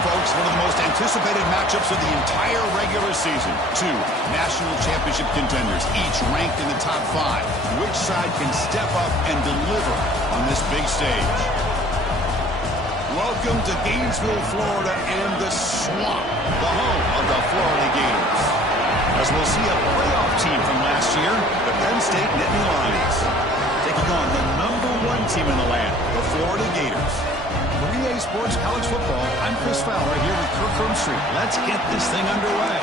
folks, one of the most anticipated matchups of the entire regular season. Two national championship contenders, each ranked in the top 5. Which side can step up and deliver on this big stage? Welcome to Gainesville, Florida, and the Swamp, the home of the Florida Gators. As we'll see a playoff team from last year, the Penn State Nittany Lions, taking on the #1 team in the land, the Florida Gators. For EA Sports College Football, I'm Chris Fowler here with Kirk Herbstreit. Let's get this thing underway.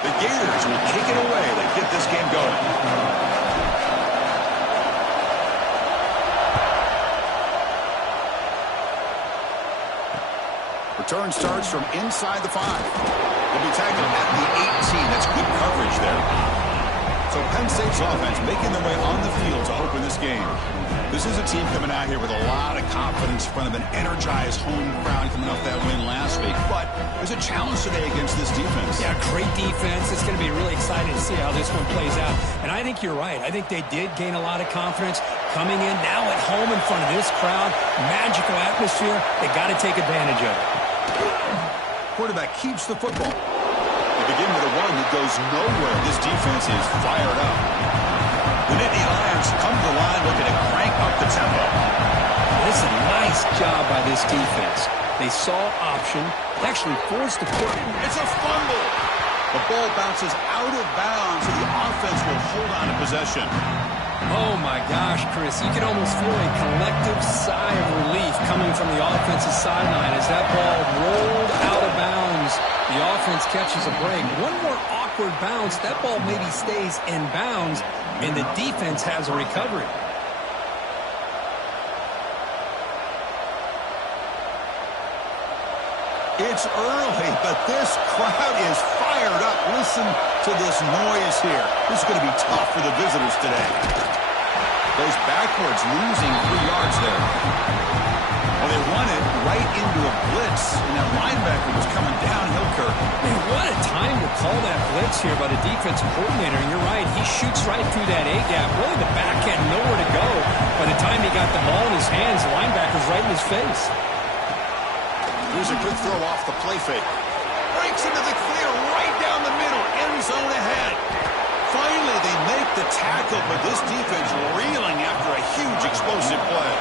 The Gators will kick it away to get this game going. Return starts from inside the 5. They'll be tackled at the 18. That's good coverage there. So Penn State's offense making their way on the field to open this game. This is a team coming out here with a lot of confidence in front of an energized home crowd coming off that win last week. But there's a challenge today against this defense. Yeah, great defense. It's going to be really exciting to see how this one plays out. And I think you're right. I think they did gain a lot of confidence coming in now at home in front of this crowd. Magical atmosphere. They got to take advantage of it. Quarterback keeps the football. They begin with a run that goes nowhere. This defense is fired up. The Nittany Lions come to the line looking to crank up the tempo. This is a nice job by this defense. They saw option, actually forced the foot. It's a fumble. The ball bounces out of bounds, so the offense will hold on to possession. Oh, my gosh, Chris. You can almost feel a collective sigh of relief coming from the offensive sideline as that ball rolled out of bounds. The offense catches a break. One more awkward bounce. That ball maybe stays in bounds, and the defense has a recovery. It's early, but this crowd is fired up. Listen to this noise here. This is going to be tough for the visitors today. Goes backwards, losing 3 yards there. Well, they run it right into a blitz, and that linebacker was coming downhill, Kirk. Man, what a time to call that blitz here by the defensive coordinator. And you're right, he shoots right through that A-gap. Really, the back had nowhere to go. By the time he got the ball in his hands, the linebacker's right in his face. Here's a quick throw off the play fake. Breaks into the clear right down the middle. End zone ahead. Finally, they make the tackle, but this defense reeling after a huge explosive play.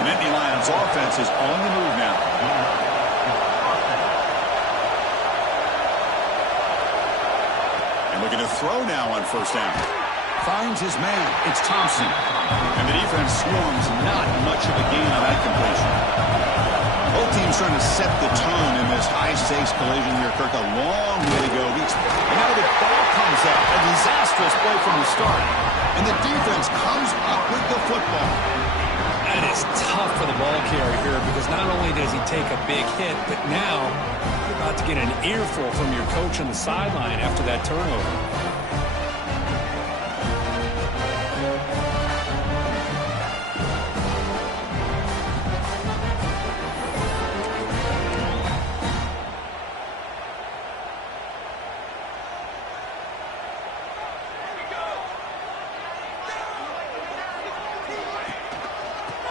The Nittany Lions offense is on the move now. And looking to throw now on first down. Finds his man. It's Thompson. And the defense swarms. Not much of a gain on that completion. Both teams trying to set the tone in this high-stakes collision here, Kirk. A long way to go. And now the ball comes out. A disastrous play from the start. And the defense comes up with the football. That is tough for the ball carrier here because not only does he take a big hit, but now you're about to get an earful from your coach on the sideline after that turnover.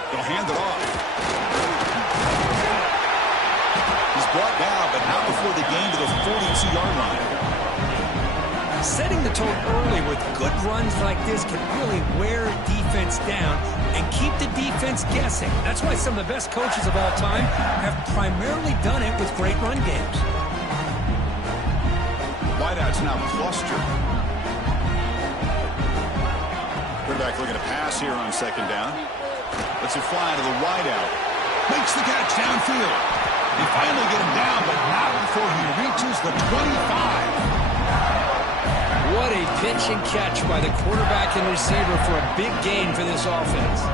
They'll hand it off. He's brought down, but not before the gain to the 42-yard line. Setting the tone early with good runs like this can really wear defense down and keep the defense guessing. That's why some of the best coaches of all time have primarily done it with great run games. Wideouts now clustered. Quarterback looking to pass here on second down. Lets it fly to the wideout. Makes the catch downfield. They finally get him down, but not before he reaches the 25. What a pitch and catch by the quarterback and receiver for a big gain for this offense.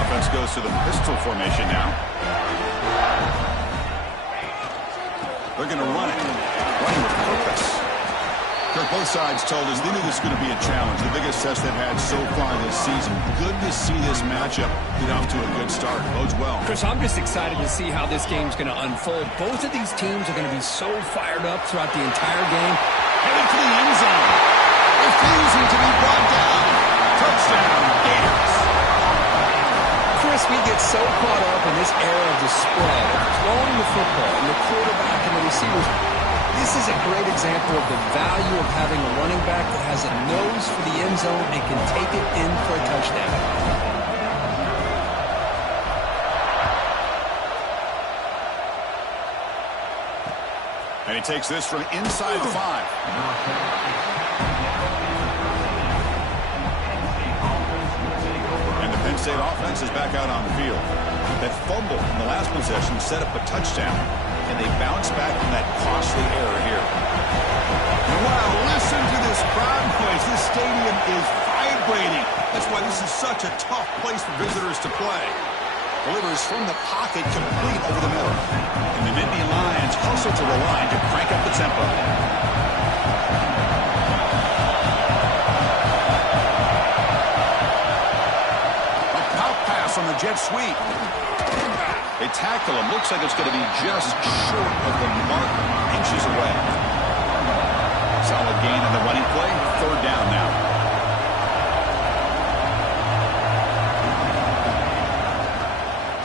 Offense goes to the pistol formation now. They're going to run it. Running with purpose. Kirk, both sides told us they knew this was going to be a challenge, the biggest test they've had so far this season. Good to see this matchup get off to a good start. Bodes well. Chris, I'm just excited to see how this game's going to unfold. Both of these teams are going to be so fired up throughout the entire game. Headed for the end zone. Refusing to be brought down. Touchdown, Gators. Chris, we get so caught up in this era of the spread, throwing the football, and the quarterback and the receivers. This is a great example of the value of having a running back that has a nose for the end zone and can take it in for a touchdown. And he takes this from inside the 5. And the Penn State offense is back out on the field. That fumble in the last possession set up a touchdown. And they bounce back from that costly error here. Wow, listen to this crowd noise. This stadium is vibrating. That's why this is such a tough place for visitors to play. Delivers from the pocket, complete over the middle. And the Nittany Lions hustle to the line to crank up the tempo. A pop pass on the jet sweep. They tackle him. Looks like it's going to be just short of the mark. Inches away. Solid gain on the running play. 3rd down now.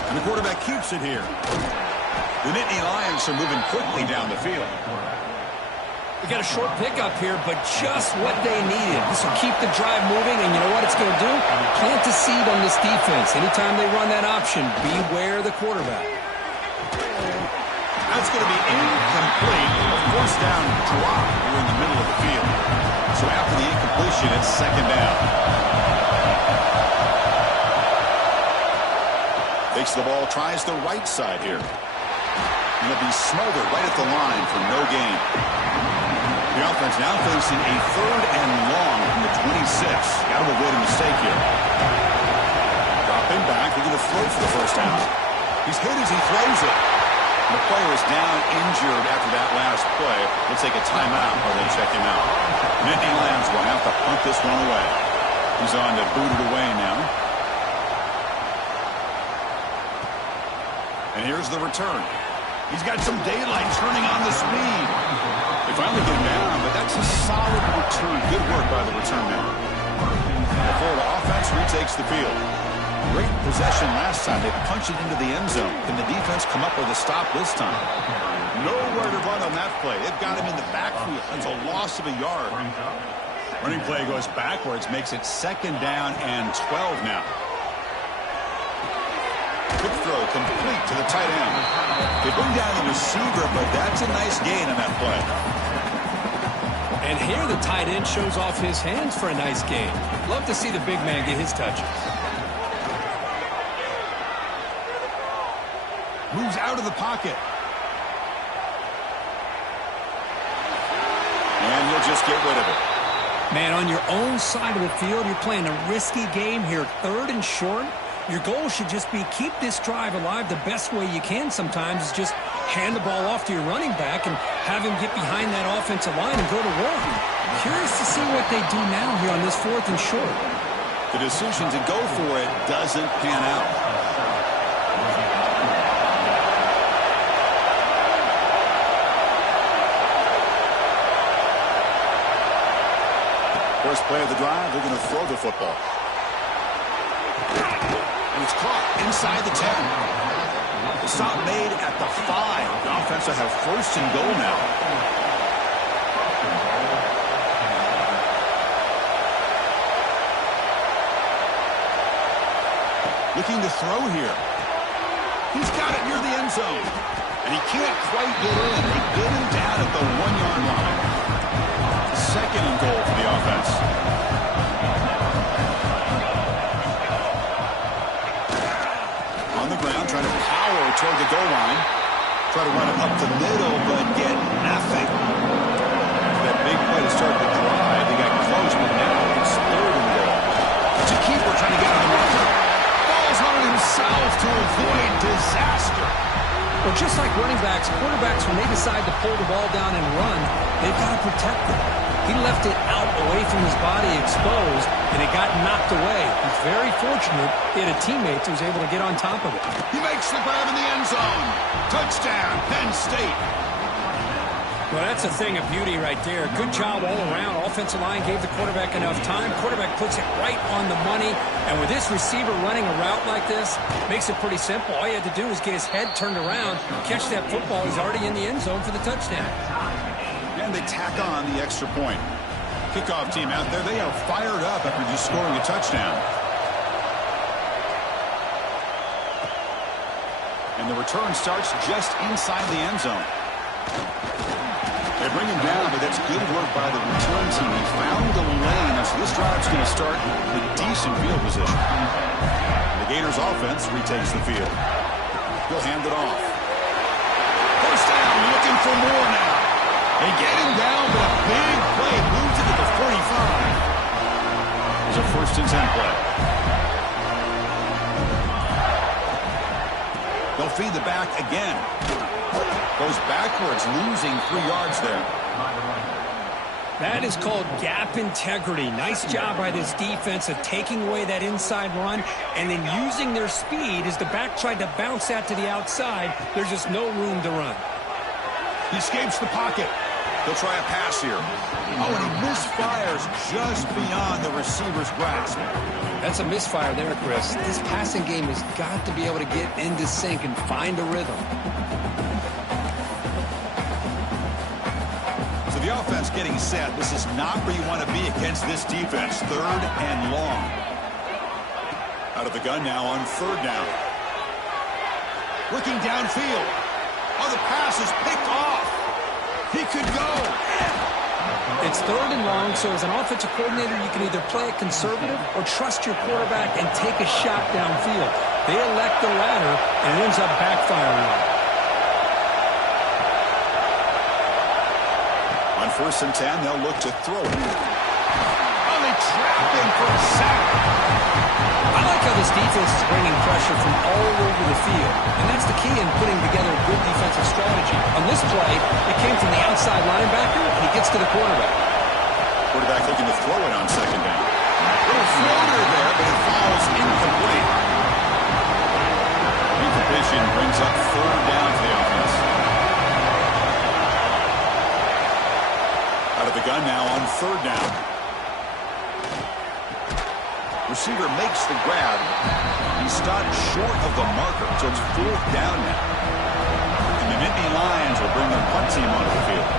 And the quarterback keeps it here. The Nittany Lions are moving quickly down the field. We got a short pickup here, but just what they needed. This will keep the drive moving, and you know what it's going to do? Plant a seed on this defense. Anytime they run that option, beware the quarterback. That's going to be incomplete. A 4th down drop here in the middle of the field. So after the incompletion, it's 2nd down. Takes the ball, tries the right side here. And it'll be smothered right at the line for no gain. The offense now facing a 3rd and long from the 26. Got to avoid a mistake here. Dropping back, they're going to throw for the 1st down. He's hit as he throws it. The player is down injured after that last play. We'll take a timeout while they check him out. Nittany Lions will have to punt this one away. He's on to boot it away now. And here's the return. He's got some daylight turning on the speed. They finally get him down, but that's a solid return. Good work by the return man. The Florida offense retakes the field. Great possession last time. They punched it into the end zone. Can the defense come up with a stop this time? Nowhere to run on that play. They've got him in the backfield. That's a loss of a yard. Running play goes backwards, makes it 2nd down and 12 now. Quick throw complete to the tight end. They bring down the receiver, but that's a nice gain on that play. And here the tight end shows off his hands for a nice gain. Love to see the big man get his touches. Moves out of the pocket. And he'll just get rid of it. Man, on your own side of the field, you're playing a risky game here, 3rd and short. Your goal should just be keep this drive alive the best way you can sometimes is just hand the ball off to your running back and have him get behind that offensive line and go to work. Curious to see what they do now here on this 4th and short. The decision to go for it doesn't pan out. First play of the drive, they're going to throw the football. And it's caught inside the 10. The stop made at the 5. The offense will have 1st and goal now. Looking to throw here. He's got it near the end zone. And he can't quite get in. They get him down at the 1-yard line. 2nd and goal for the offense. On the ground, trying to power toward the goal line. Try to run it up the middle, but get nothing. That big play to start the drive. They got close, but now it's 3rd and goal. It's a keeper trying to get on the marker. Falls on himself to avoid disaster. Well, just like running backs, quarterbacks, when they decide to pull the ball down and run, they've got to protect it. He left it out away from his body exposed, and it got knocked away. He's very fortunate he had a teammate who was able to get on top of it. He makes the grab in the end zone. Touchdown, Penn State. Well, that's a thing of beauty right there. Good job all around. Offensive line gave the quarterback enough time. Quarterback puts it right on the money. And with this receiver running a route like this, makes it pretty simple. All you had to do was get his head turned around, catch that football. He's already in the end zone for the touchdown. And they tack on the extra point. Kickoff team out there, they are fired up after just scoring a touchdown. And the return starts just inside the end zone. They bring him down, but that's good work by the return team. He found the lane, so this drive's going to start with decent field position. The Gators offense retakes the field. He'll hand it off. First down, looking for more now. They get him down, but a big play moves it to the 45. There's a 1st and 10 play. They'll feed the back again. Goes backwards, losing 3 yards there. That is called gap integrity. Nice job by this defense of taking away that inside run and then using their speed as the back tried to bounce that to the outside. There's just no room to run. He escapes the pocket. He'll try a pass here. Oh, and he misfires just beyond the receiver's grasp. That's a misfire there, Chris. This passing game has got to be able to get into sync and find a rhythm. So the offense getting set. This is not where you want to be against this defense. 3rd and long. Out of the gun now on 3rd down. Looking downfield. Oh, the pass is picked off. He could go. It's 3rd and long, so as an offensive coordinator, you can either play it conservative or trust your quarterback and take a shot downfield. They elect the latter, and it ends up backfiring. On 1st and 10, they'll look to throw it. Oh, they trap him for a sack. I like how this defense is bringing pressure from all over the field, and that's the key in putting together a good defensive strategy. On this play, it came from the outside linebacker, and he gets to the quarterback. Quarterback looking to throw it on 2nd down. Little floater there, but it falls incomplete. Incompletion brings up 3rd down for the offense. Out of the gun now on 3rd down. Receiver makes the grab. He stopped short of the marker, so it's 4th down now. And the Nittany Lions will bring their punt team onto the field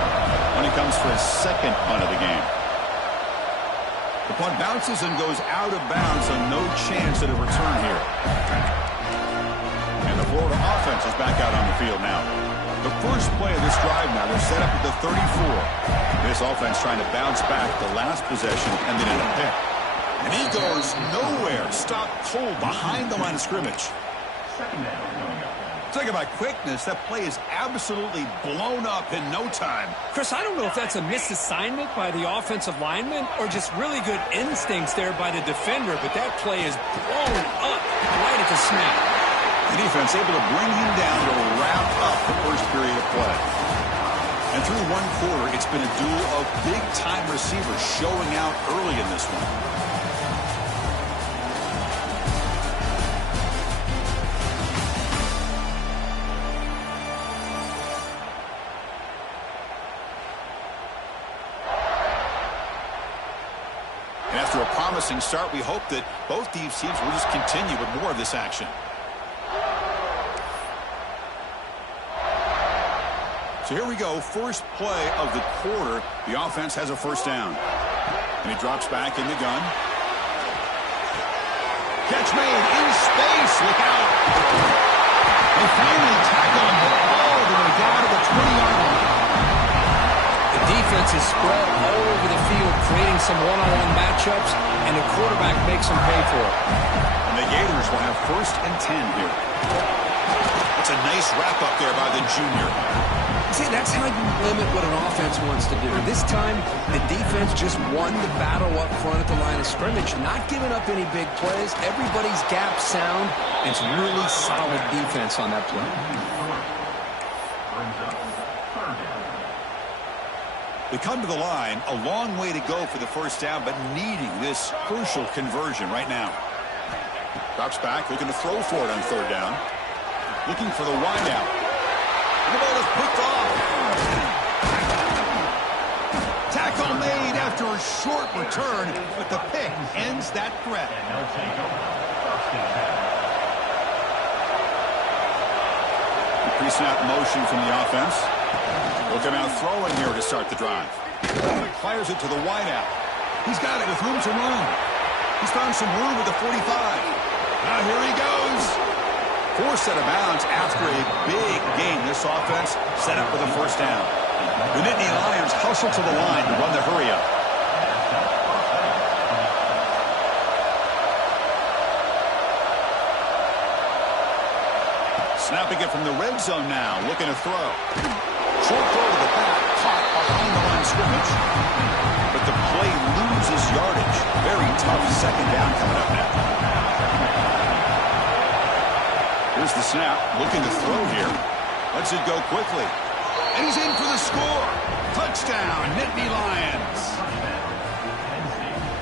when he comes for his 2nd punt of the game. The punt bounces and goes out of bounds, so no chance at a return here. And the Florida offense is back out on the field now. The first play of this drive now, they're set up at the 34. This offense trying to bounce back the last possession and then in a pick. And he goes nowhere. Stop cold behind the line of scrimmage. Talking about quickness, that play is absolutely blown up in no time. Chris, I don't know if that's a misassignment by the offensive lineman or just really good instincts there by the defender, but that play is blown up right at the snap. The defense able to bring him down to wrap up the first period of play. And through 1 quarter, it's been a duel of big-time receivers showing out early in this one. And after a promising start, we hope that both these teams will just continue with more of this action. So here we go, first play of the quarter. The offense has a 1st down. And he drops back in the gun. Catch made in space. Look out. They finally tackle him all the way down to the 20-yard line. The defense is spread all over the field, creating some one-on-one matchups, and the quarterback makes them pay for it. And the Gators will have 1st and 10 here. It's a nice wrap-up there by the junior. See, that's how you limit what an offense wants to do. This time, the defense just won the battle up front at the line of scrimmage, not giving up any big plays. Everybody's gap sound. It's really solid defense on that play. They come to the line, a long way to go for the first down, but needing this crucial conversion right now. Drops back, looking to throw for it on third down. Looking for the wideout. And the ball is picked off. Tackle made after a short return, but the pick ends that threat. Pre-snap motion from the offense. Looking out throwing here to start the drive. Fires it to the wideout. He's got it with room to run. He's found some room with the 45. Now here he goes. Forced out of bounds after a big game. This offense set up with a first down. The Nittany Lions hustle to the line to run the hurry up. Snapping it from the red zone now, looking to throw. Short throw to the back, caught behind the line of scrimmage. But the play loses yardage. Very tough second down coming up now. Here's the snap, looking to throw here. Lets it go quickly. And he's in for the score. Touchdown, Nittany Lions.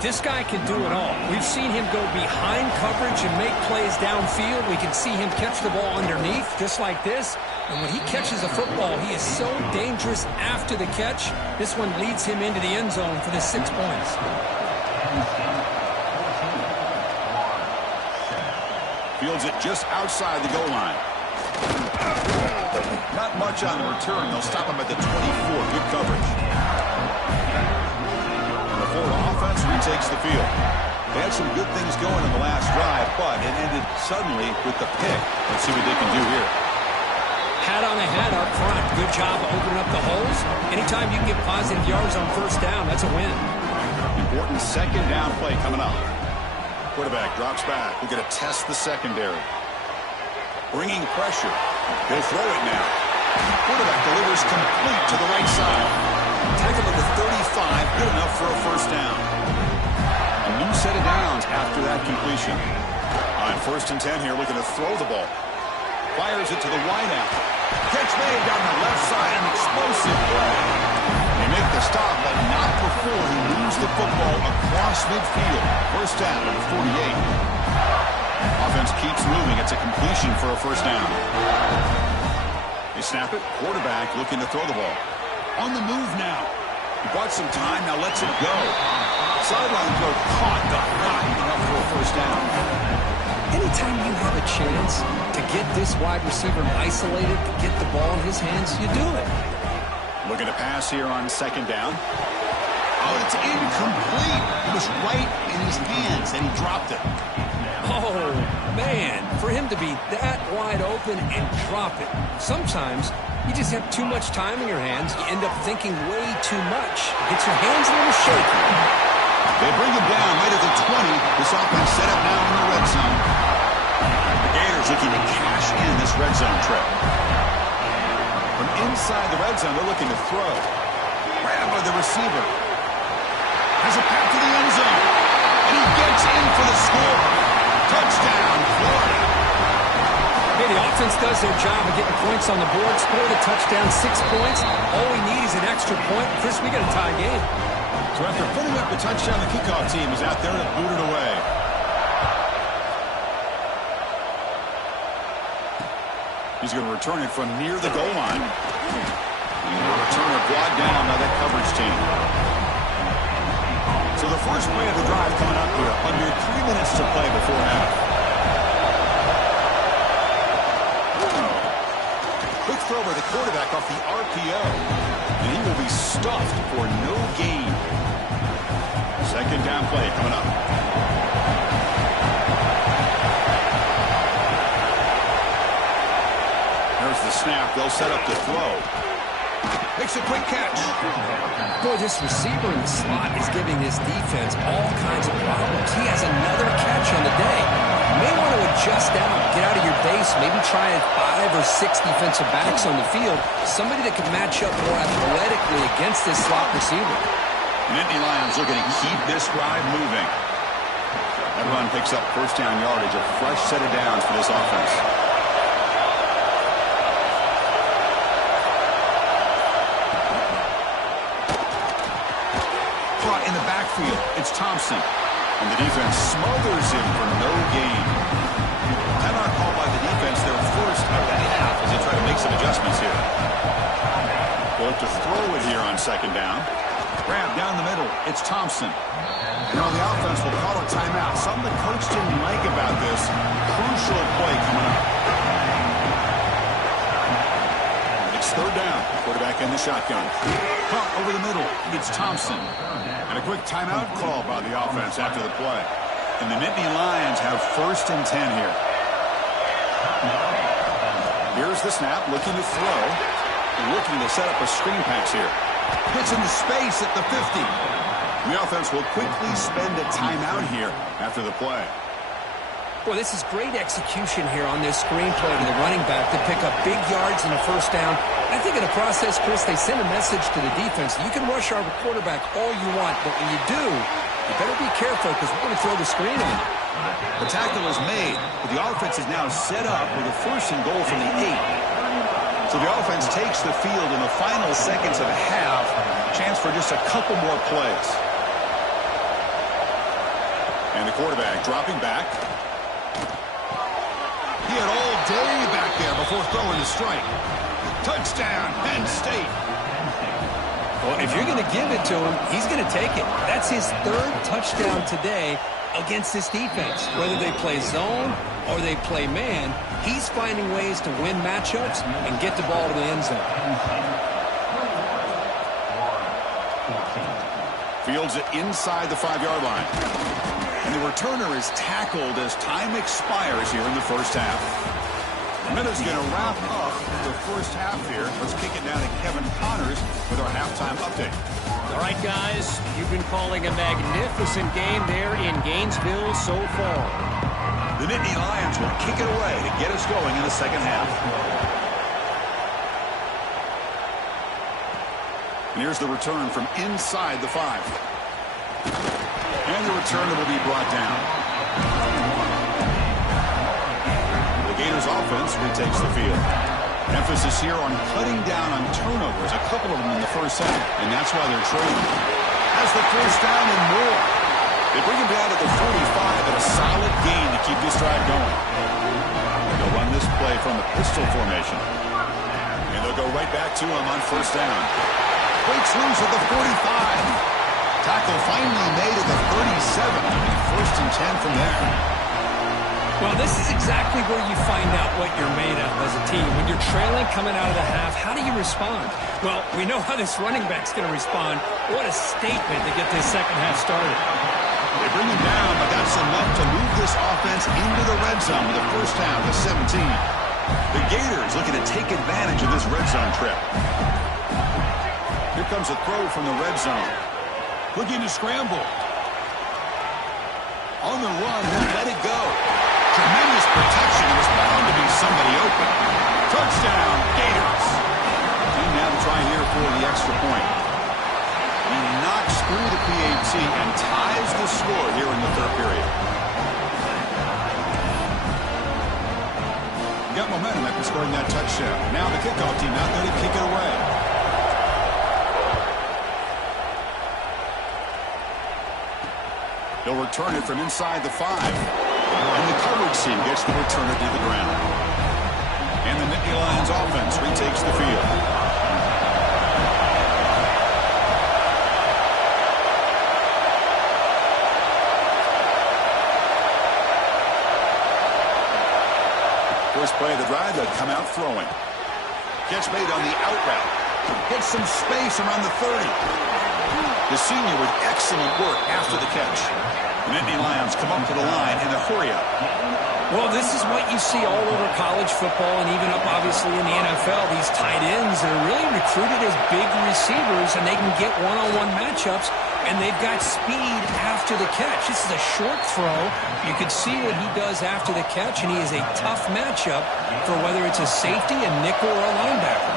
This guy can do it all. We've seen him go behind coverage and make plays downfield. We can see him catch the ball underneath, just like this. And when he catches a football, he is so dangerous after the catch. This one leads him into the end zone for the 6 points. Fields it just outside the goal line. Not much on the return. They'll stop him at the 24. Good coverage. The Florida offense retakes the field. They had some good things going in the last drive, but it ended suddenly with the pick. Let's see what they can do here. Hat on the hat up front. Good job opening up the holes. Anytime you can get positive yards on first down, that's a win. Important second down play coming up. Quarterback drops back. We're going to test the secondary. Bringing pressure. They throw it now. Quarterback delivers complete to the right side. Tackle at the 35. Good enough for a first down. A new set of downs after that completion. On 1st and 10 here, looking to throw the ball. Fires it to the wideout. Catch made down the left side. An explosive play. They make the stop, but not before he moves the football across midfield. First down at the 48. Offense keeps moving. It's a completion for a first down. They snap it. Quarterback looking to throw the ball. On the move now. He bought some time. Now lets it go. Sideline throw caught. Not enough for a first down. Anytime you have a chance to get this wide receiver isolated, to get the ball in his hands, you do it. Looking to pass here on second down. Oh, it's incomplete. It was right in his hands, and he dropped it. Oh, man, for him to be that wide open and drop it. Sometimes you just have too much time in your hands. You end up thinking way too much. Gets your hands a little shaky. They bring him down right at the 20. This offense set up now in the red zone. The Gators looking to cash in this red zone trip. From inside the red zone, they're looking to throw. Right by the receiver. Has a path to the end zone. And he gets in for the score. Touchdown, Florida. Hey, the offense does their job of getting points on the board. Score the touchdown, 6 points. All we need is an extra point. Chris, we got a tie game. So after putting up the touchdown, the kickoff team is out there to boot it away. He's going to return it from near the goal line. And the returner brought down by that coverage team. So the first play of the drive coming up here. Under 3 minutes to play before half. Quick throw by the quarterback off the RPO. And he will be stuffed for no gain. Second down play coming up. There's the snap. They'll set up to throw. Makes a quick catch. Boy, this receiver in the slot is giving this defense all kinds of problems. He has another catch on the day. You may want to adjust out, get out of your base, maybe try 5 or 6 defensive backs on the field. Somebody that can match up more athletically against this slot receiver. Nittany Lions looking to keep this drive moving. That run picks up first down yardage, a fresh set of downs for this offense. backfield. It's Thompson. And the defense smothers him for no gain. Timeout called by the defense, their first of the half, as they try to make some adjustments here. They'll look to throw it here on second down. Grab down the middle. It's Thompson. Now the offense will call a timeout. Something the coach didn't like about this. Crucial play coming up. It's third down. Quarterback in the shotgun. Pump over the middle. It's Thompson. And a quick timeout call by the offense after the play. And the Nittany Lions have 1st and 10 here. Here's the snap, looking to throw. Looking to set up a screen pass here. Hits into space at the 50. The offense will quickly spend a timeout here after the play. Boy, this is great execution here on this screenplay to the running back to pick up big yards in a first down. I think in the process, Chris, they send a message to the defense. You can rush our quarterback all you want, but when you do, you better be careful because we're going to throw the screen on you. The tackle is made, but the offense is now set up with a 1st and goal from the 8. So the offense takes the field in the final seconds of the half. Chance for just a couple more plays. And the quarterback dropping back. He had all day back there before throwing the strike. Touchdown, Penn State. Well, if you're going to give it to him, he's going to take it. That's his 3rd touchdown today against this defense. Whether they play zone or they play man, he's finding ways to win matchups and get the ball to the end zone. Fields it inside the 5-yard line. And the returner is tackled as time expires here in the first half. The minute's going to wrap up the first half here. Let's kick it down to Kevin Connors with our halftime update. All right, guys, you've been calling a magnificent game there in Gainesville so far. The Nittany Lions will kick it away to get us going in the second half. And here's the return from inside the 5. And the returner will be brought down. The Gators offense retakes the field. Emphasis here on cutting down on turnovers, a couple of them in the first half, and that's why they're trailing. Has the first down and more. They bring him down to the 45 at a solid gain to keep this drive going. They'll run this play from the pistol formation. And they'll go right back to him on first down. Breaks loose at the 45. Tackle finally made at the 37. 1st and 10 from there. Well, this is exactly where you find out what you're made of as a team. When you're trailing coming out of the half, how do you respond? Well, we know how this running back's going to respond. What a statement to get this second half started. They bring him down, but that's enough to move this offense into the red zone with the first half of 17. The Gators looking to take advantage of this red zone trip. Here comes a throw from the red zone. Looking to scramble. On the run, he'll let it go. Tremendous protection. There's bound to be somebody open. Touchdown, Gators. Team now to try here for the extra point. He knocks through the PAT and ties the score here in the 3rd period. Got momentum after scoring that touchdown. Now the kickoff team out there to kick it away. He'll return it from inside the 5. And the coverage team gets the returner to the ground. And the Nittany Lions offense retakes the field. First play of the drive, they'll come out throwing. Catch made on the out route. Gets some space around the 30. The senior with excellent work after the catch. The Nittany Lions come up to the line in a hurry-up. Well, this is what you see all over college football and even up, obviously, in the NFL. These tight ends are really recruited as big receivers, and they can get one-on-one matchups, and they've got speed after the catch. This is a short throw. You can see what he does after the catch, and he is a tough matchup for whether it's a safety, a nickel, or a linebacker.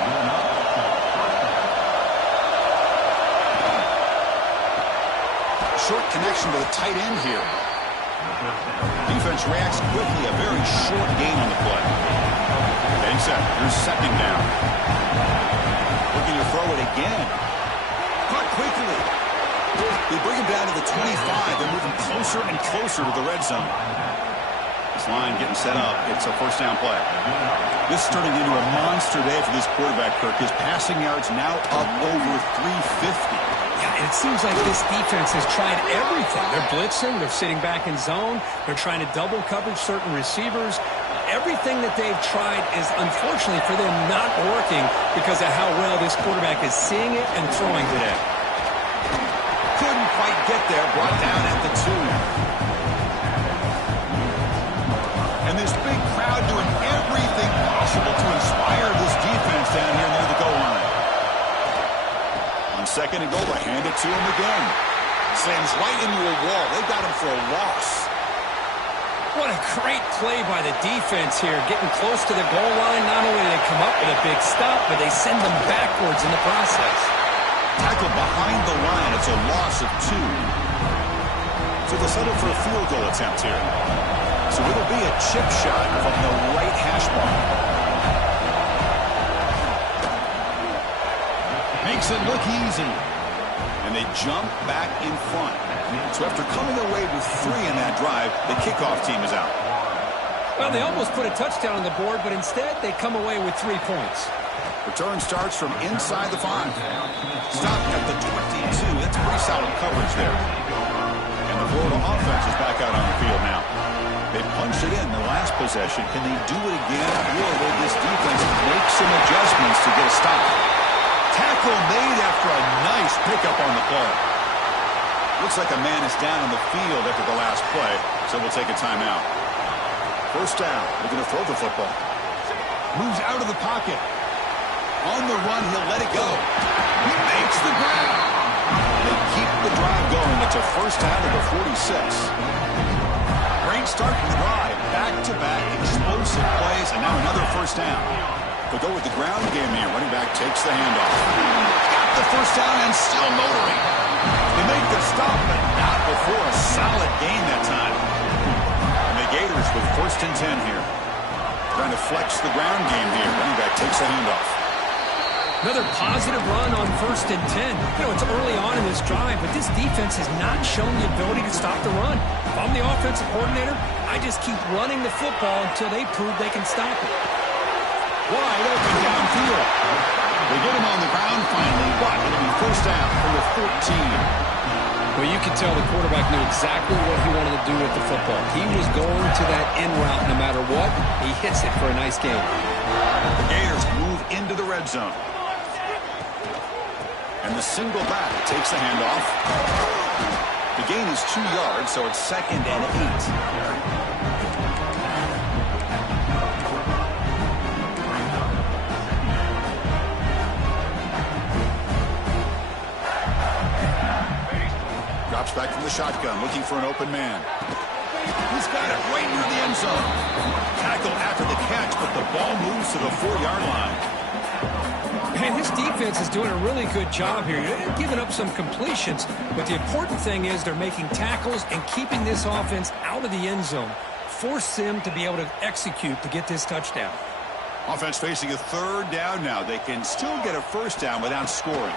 Short connection to the tight end here. Defense reacts quickly. A very short gain on the play. Getting set. Here's second down. Looking to throw it again. Caught quickly. They bring him down to the 25. They're moving closer and closer to the red zone. This line getting set up. It's a first down play. This is turning into a monster day for this quarterback, Kirk. His passing yards now up over 350. Yeah, and it seems like this defense has tried everything. They're blitzing. They're sitting back in zone. They're trying to double coverage certain receivers. Everything that they've tried is, unfortunately for them, not working because of how well this quarterback is seeing it and throwing today. Couldn't quite get there. Brought down at the 2. And this big crowd doing everything possible to inspire this defense down here near the goal line. On second and goal, they hand it to him again. Slams right into a wall. They got him for a loss. What a great play by the defense here, getting close to the goal line. Not only do they come up with a big stop, but they send them backwards in the process. Tackled behind the line. It's a loss of 2. So they'll settle for a field goal attempt here. So it'll be a chip shot from the right hash mark. Makes it look easy. And they jump back in front. So after coming away with 3 in that drive, the kickoff team is out. Well, they almost put a touchdown on the board, but instead they come away with 3 points. Return starts from inside the 5. Stopped at the 22. That's pretty solid coverage there. And the Florida offense is back out on the field now. They punched it in the last possession. Can they do it again, or will this defense make some adjustments to get a stop? Tackle made after a nice pickup on the play. Looks like a man is down on the field after the last play, so we'll take a timeout. First down, looking to throw the football. Moves out of the pocket. On the run, he'll let it go. He makes the grab. They keep the drive going. It's a first down to the 46. Great start to the drive. Back-to-back explosive plays, and now another first down. They'll go with the ground game here. Running back takes the handoff. Got the first down and still motoring. They make the stop, but not before a solid gain that time. And the Gators with first and 10 here. Trying to flex the ground game here. Running back takes the handoff. Another positive run on first and 10. You know, it's early on in this drive, but this defense has not shown the ability to stop the run. If I'm the offensive coordinator, I just keep running the football until they prove they can stop it. Wide open downfield. They get him on the ground finally, but it'll be first down from the 14. Well, you can tell the quarterback knew exactly what he wanted to do with the football. He was going to that in route no matter what. He hits it for a nice gain. The Gators move into the red zone. And the single back takes the handoff. The gain is 2 yards, so it's second and 8. Drops back from the shotgun, looking for an open man. He's got it right near the end zone. Tackle after the catch, but the ball moves to the 4-yard line. And this defense is doing a really good job here. They're giving up some completions, but the important thing is they're making tackles and keeping this offense out of the end zone. Force them to be able to execute to get this touchdown. Offense facing a third down now. They can still get a first down without scoring.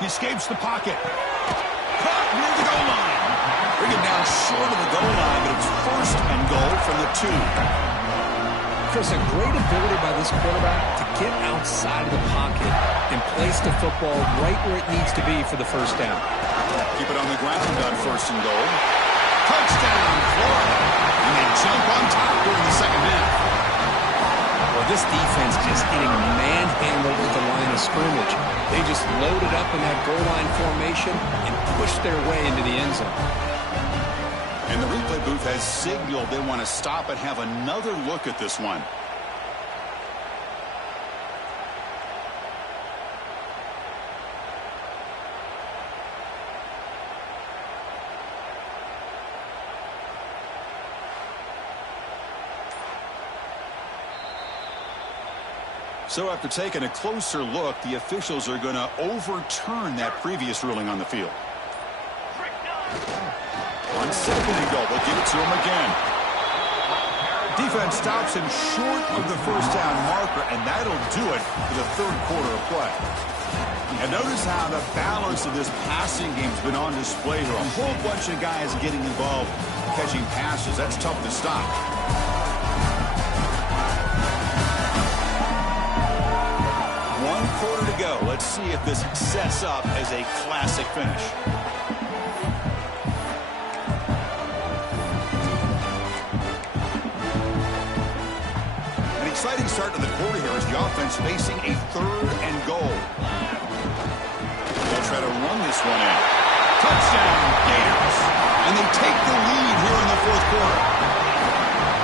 He escapes the pocket. Caught near the goal line. Bring him down short of the goal line, but it's first and goal from the 2. Chris, a great ability by this quarterback to get outside of the pocket and place the football right where it needs to be for the first down. Keep it on the ground on first and goal. Touchdown, Florida. And they jump on top during the second half. Well, this defense just getting manhandled at the line of scrimmage. They just loaded up in that goal line formation and pushed their way into the end zone. And the replay booth has signaled they want to stop and have another look at this one. So after taking a closer look, the officials are going to overturn that previous ruling on the field. On second and goal, they'll give it to him again. Defense stops him short of the first down marker, and that'll do it for the third quarter of play. And notice how the balance of this passing game has been on display here. A whole bunch of guys getting involved, catching passes. That's tough to stop. One quarter to go. Let's see if this sets up as a classic finish. An exciting start to the quarter here as the offense facing a 3rd and goal. They'll try to run this one in. Touchdown, Gators. And they take the lead here in the 4th quarter.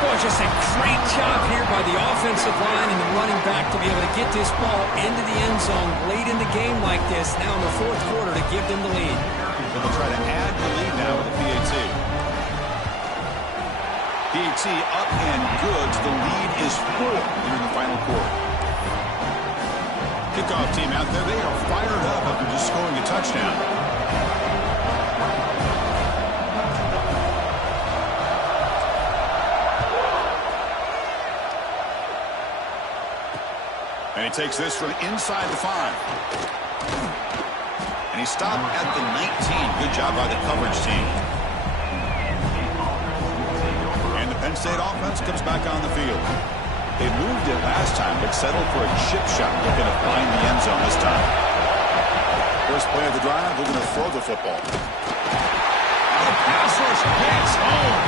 Boy, just a great job here by the offensive line and the running back to be able to get this ball into the end zone late in the game like this, now in the 4th quarter, to give them the lead. So they'll try to add the lead now with the PAT. PAT up and good. The lead is 4 here in the final quarter. Kickoff team out there. They are fired up after just scoring a touchdown. And he takes this from inside the 5. And he stopped at the 19. Good job by the coverage team. And the Penn State offense comes back on the field. They moved it last time, but settled for a chip shot, looking to find the end zone this time. First play of the drive, we're going to throw the football. The pass rush gets home.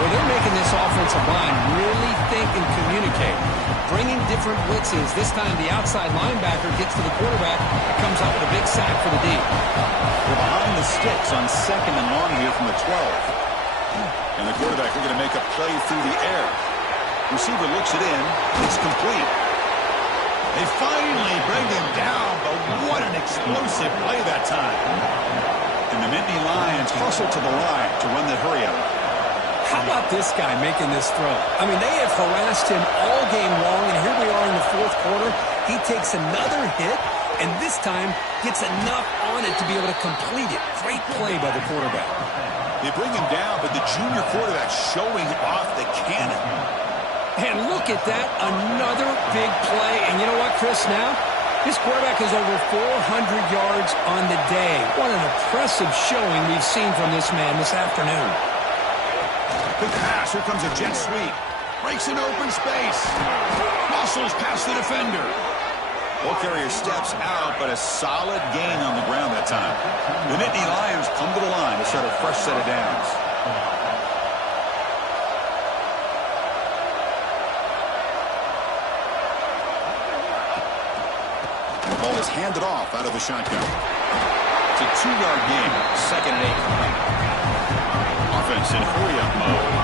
Well, they're making this offensive line really think and communicate. Bringing different blitzes. This time the outside linebacker gets to the quarterback and comes out with a big sack for the D. They're behind the sticks on 2nd and long here from the 12. And the quarterback looking to make a play through the air. Receiver looks it in. It's complete. They finally bring him down, but what an explosive play that time. And the Nittany Lions hustle to the line to run the hurry-up. How about this guy making this throw? I mean, they have harassed him all game long, and here we are in the 4th quarter. He takes another hit, and this time gets enough on it to be able to complete it. Great play by the quarterback. They bring him down, but the junior quarterback showing off the cannon. And look at that, another big play. And you know what, Chris, now? This quarterback is over 400 yards on the day. What an impressive showing we've seen from this man this afternoon. Good pass. Here comes a jet sweep. Breaks an open space. Muscles past the defender. Ball carrier steps out, but a solid gain on the ground that time. The Nittany Lions come to the line to start a fresh set of downs. The ball is handed off out of the shotgun. It's a 2-yard gain. 2nd and 8. Offense in hurry-up mode.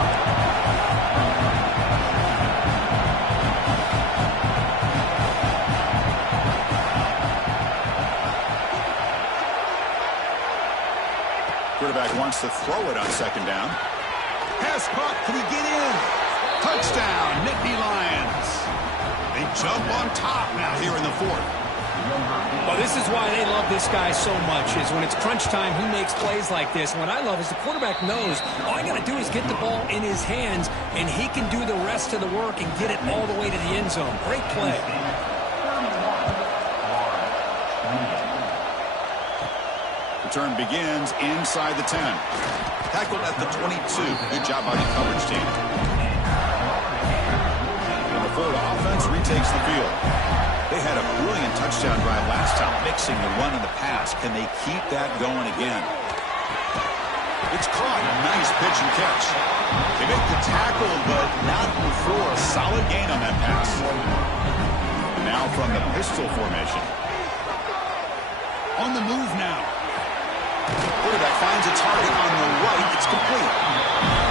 Quarterback wants to throw it on 2nd down. Pass caught. Can he get in? Touchdown, Nittany Lions. They jump on top now here in the 4th. Well, this is why they love this guy so much, is when it's crunch time, he makes plays like this. What I love is the quarterback knows all I got to do is get the ball in his hands, and he can do the rest of the work and get it all the way to the end zone. Great play. Return begins inside the 10. Tackled at the 22. Good job by the coverage team. And the Florida offense retakes the field. They had a brilliant touchdown drive last time, mixing the run and the pass. Can they keep that going again? It's caught. Nice pitch and catch. They make the tackle, but not before a solid gain on that pass. And now from the pistol formation. On the move now. Quarterback finds a target on the right. It's complete.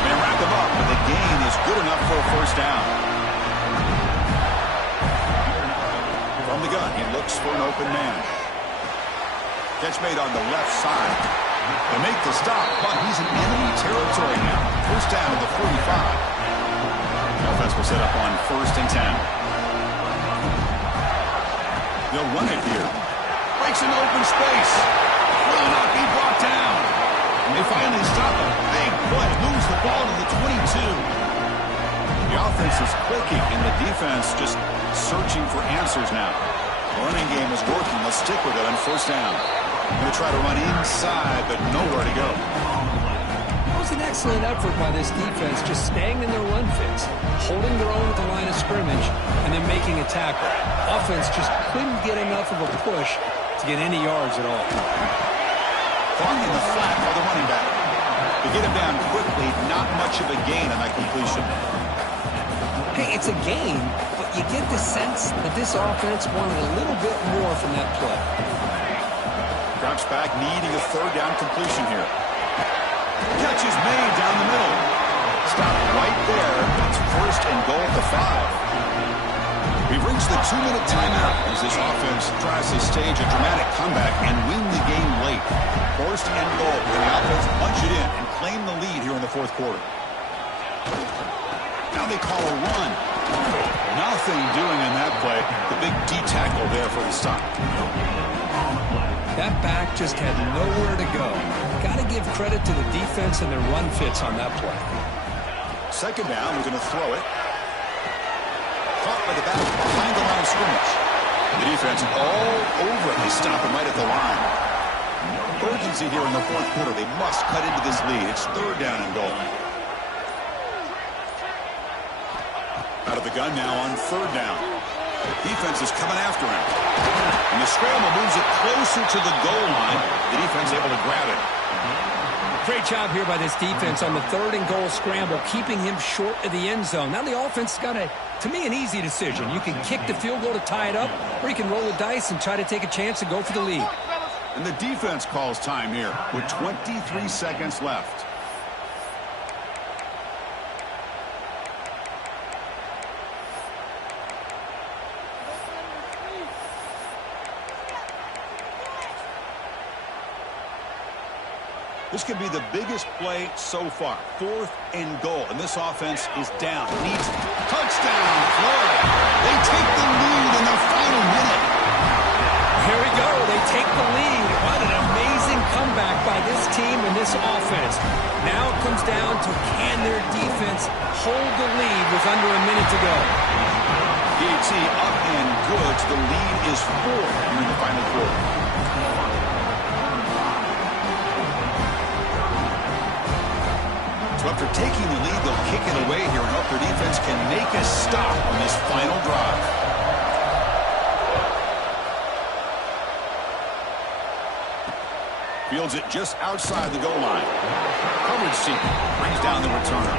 They wrap him up, but the gain is good enough for a first down. From the gun, he looks for an open man. Catch made on the left side. They make the stop, but he's in enemy territory now. First down at the 45. The offense will set up on 1st and 10. They'll run it here. Breaks an open space. Will not be brought down. And they finally stop a big play. Moves the ball to the 22. The offense is clicking, and the defense just searching for answers now. The running game is working. Let's stick with it on first down. Going to try to run inside, but nowhere to go. It was an excellent effort by this defense, just staying in their run fits, holding their own at the line of scrimmage, and then making a tackle. Offense just couldn't get enough of a push to get any yards at all. Caught in the flat by the running back. To get him down quickly, not much of a gain on that completion. Hey, it's a gain, but you get the sense that this offense wanted a little bit more from that play. Drops back, needing a third down completion here. Catch is made down the middle. Stop right there. It's first and goal at the 5. We've reached the 2-minute timeout as this offense tries to stage a dramatic comeback and win the game late. First and goal. Can the offense punch it in and claim the lead here in the fourth quarter? Now they call a run. Nothing doing in that play. The big D tackle there for the stop. That back just had nowhere to go. Got to give credit to the defense and their run fits on that play. Second down, we're going to throw it. Caught by the back behind the line of scrimmage. The defense all over it. They stop him right at the line. Urgency here in the fourth quarter. They must cut into this lead. It's third down and goal. Out of the gun now on third down. Defense is coming after him. And the scramble moves it closer to the goal line. The defense able to grab it. Great job here by this defense on the third and goal scramble, keeping him short of the end zone. Now the offense got to me, an easy decision. You can kick the field goal to tie it up, or you can roll the dice and try to take a chance and go for the lead. And the defense calls time here with 23 seconds left. This could be the biggest play so far. Fourth and goal. And this offense is down. Needs touchdown, Florida. They take the lead in the final minute. Here we go. They take the lead. What an amazing comeback by this team and this offense. Now it comes down to can their defense hold the lead with under a minute to go. DT up and good. The lead is 4 here in the final quarter. So after taking the lead, they'll kick it away here and hope their defense can make a stop on this final drive. Fields it just outside the goal line. Coverage seek brings down the returner.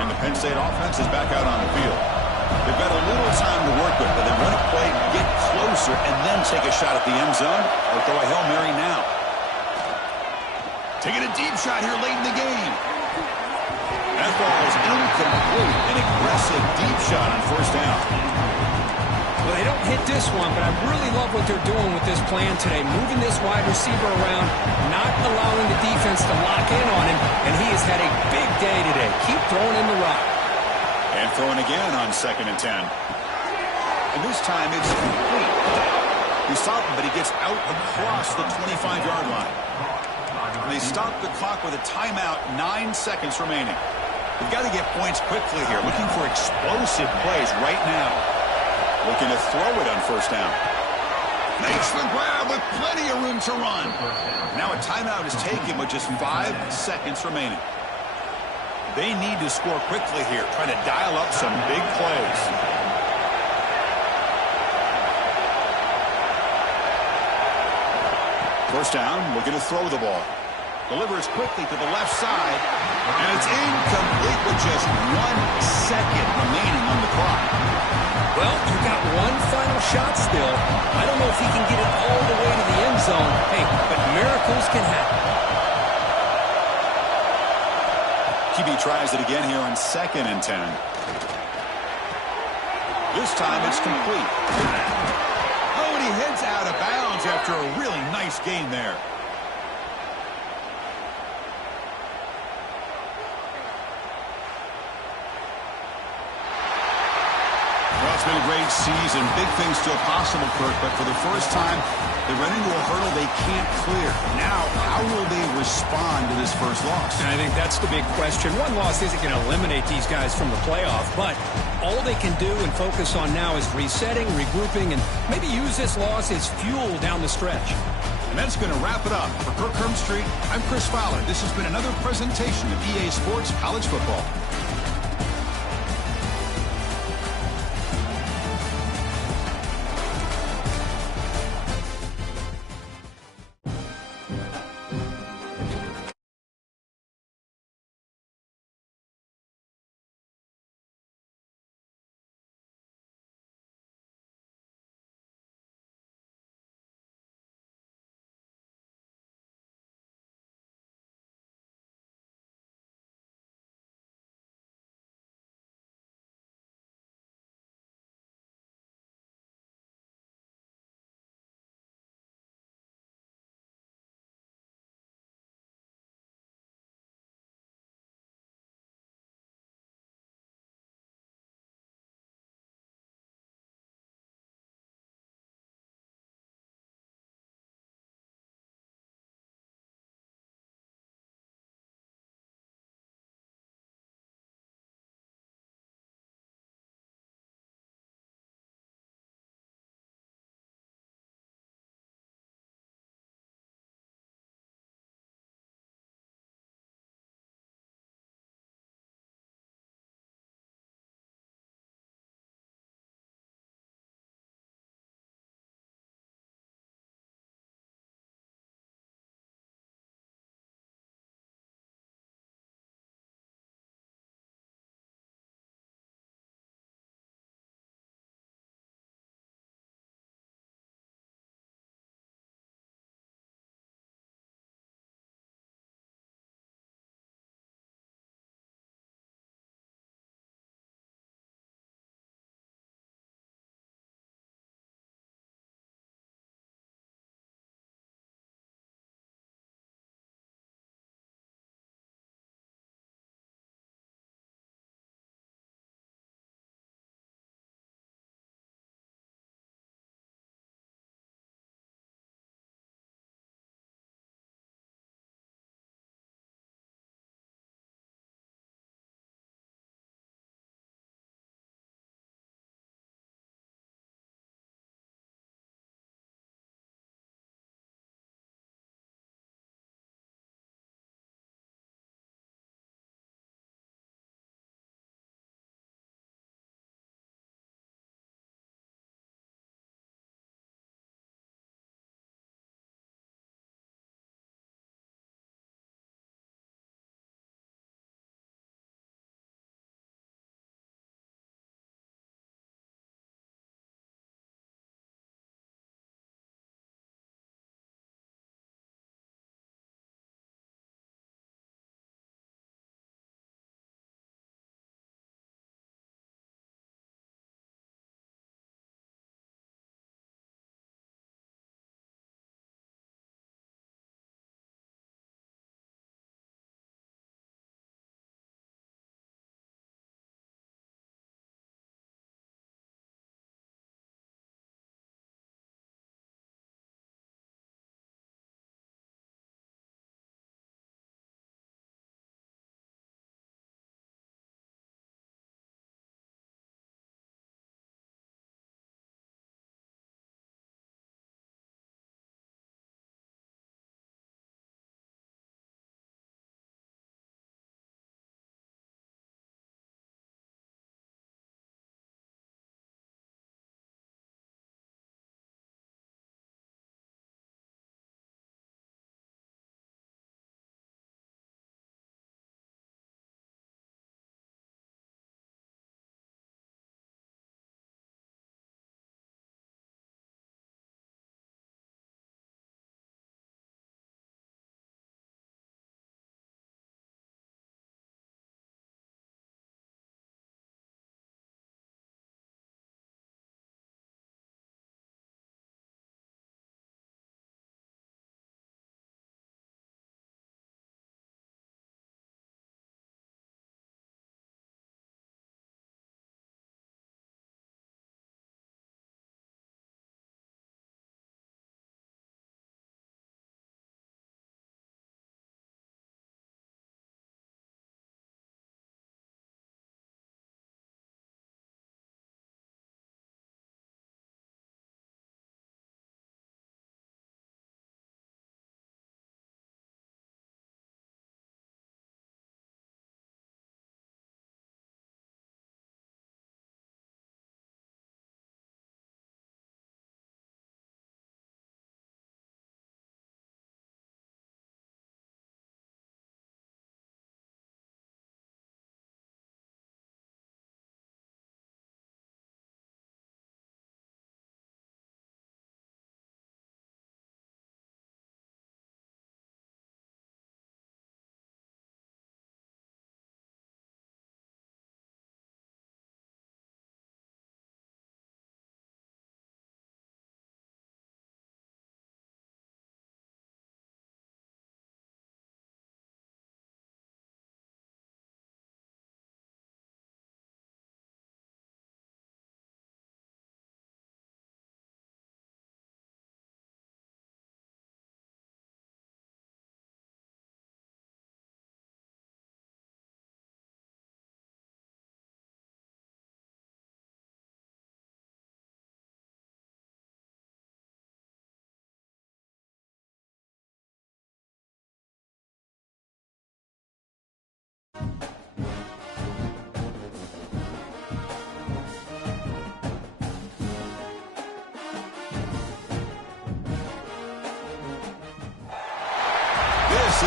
And the Penn State offense is back out on the field. They've got a little time to work with, but they run a play, get closer, and then take a shot at the end zone or throw a Hail Mary now. Taking a deep shot here late in the game. That ball is incomplete. An aggressive deep shot on first down. Well, they don't hit this one, but I really love what they're doing with this plan today. Moving this wide receiver around, not allowing the defense to lock in on him, and he has had a big day today. Keep throwing in the rock. And throwing again on 2nd and 10. And this time it's complete. He stopped him, but he gets out across the 25-yard line. They stop the clock with a timeout, 9 seconds remaining. We've got to get points quickly here. Looking for explosive plays right now. Looking to throw it on first down. Makes the grab with plenty of room to run. Now a timeout is taken with just 5 seconds remaining. They need to score quickly here, trying to dial up some big plays. First down, we're going to throw the ball. Delivers quickly to the left side, and it's incomplete with just 1 second remaining on the clock. Well, you got one final shot still. I don't know if he can get it all the way to the end zone. Hey, but miracles can happen. QB tries it again here on 2nd and 10. This time it's complete. Oh, and he heads out of bounds after a really nice gain there. been a great season. Big things still possible, Kirk, but for the first time, they run into a hurdle they can't clear. Now, how will they respond to this first loss? And I think that's the big question. One loss isn't going to eliminate these guys from the playoff, but all they can do and focus on now is resetting, regrouping, and maybe use this loss as fuel down the stretch. And that's going to wrap it up. For Kirk Herbstreit, I'm Chris Fowler. This has been another presentation of EA Sports College Football.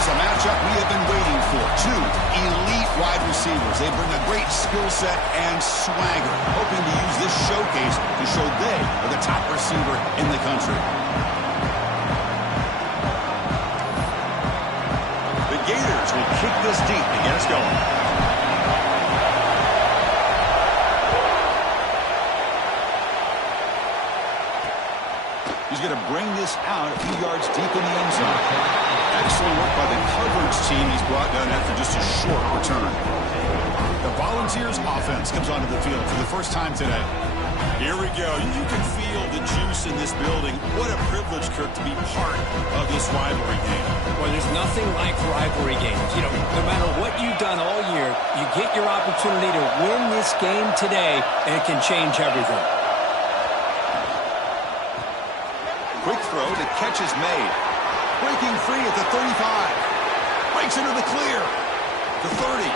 is a matchup we have been waiting for. Two elite wide receivers. They bring a great skill set and swagger, hoping to use this showcase to show they are the top receiver in the country. The Gators will kick this deep to get us going. He's going to bring this out a few yards deep in the end zone. Excellent work by the coverage team. He's brought down after just a short return. The Volunteers offense comes onto the field for the first time today. Here we go. You can feel the juice in this building. What a privilege, Kirk, to be part of this rivalry game. Well, there's nothing like rivalry games. You know, no matter what you've done all year, you get your opportunity to win this game today, and it can change everything. Quick throw, the catch is made. Breaking free at the 35. Breaks into the clear. The 30.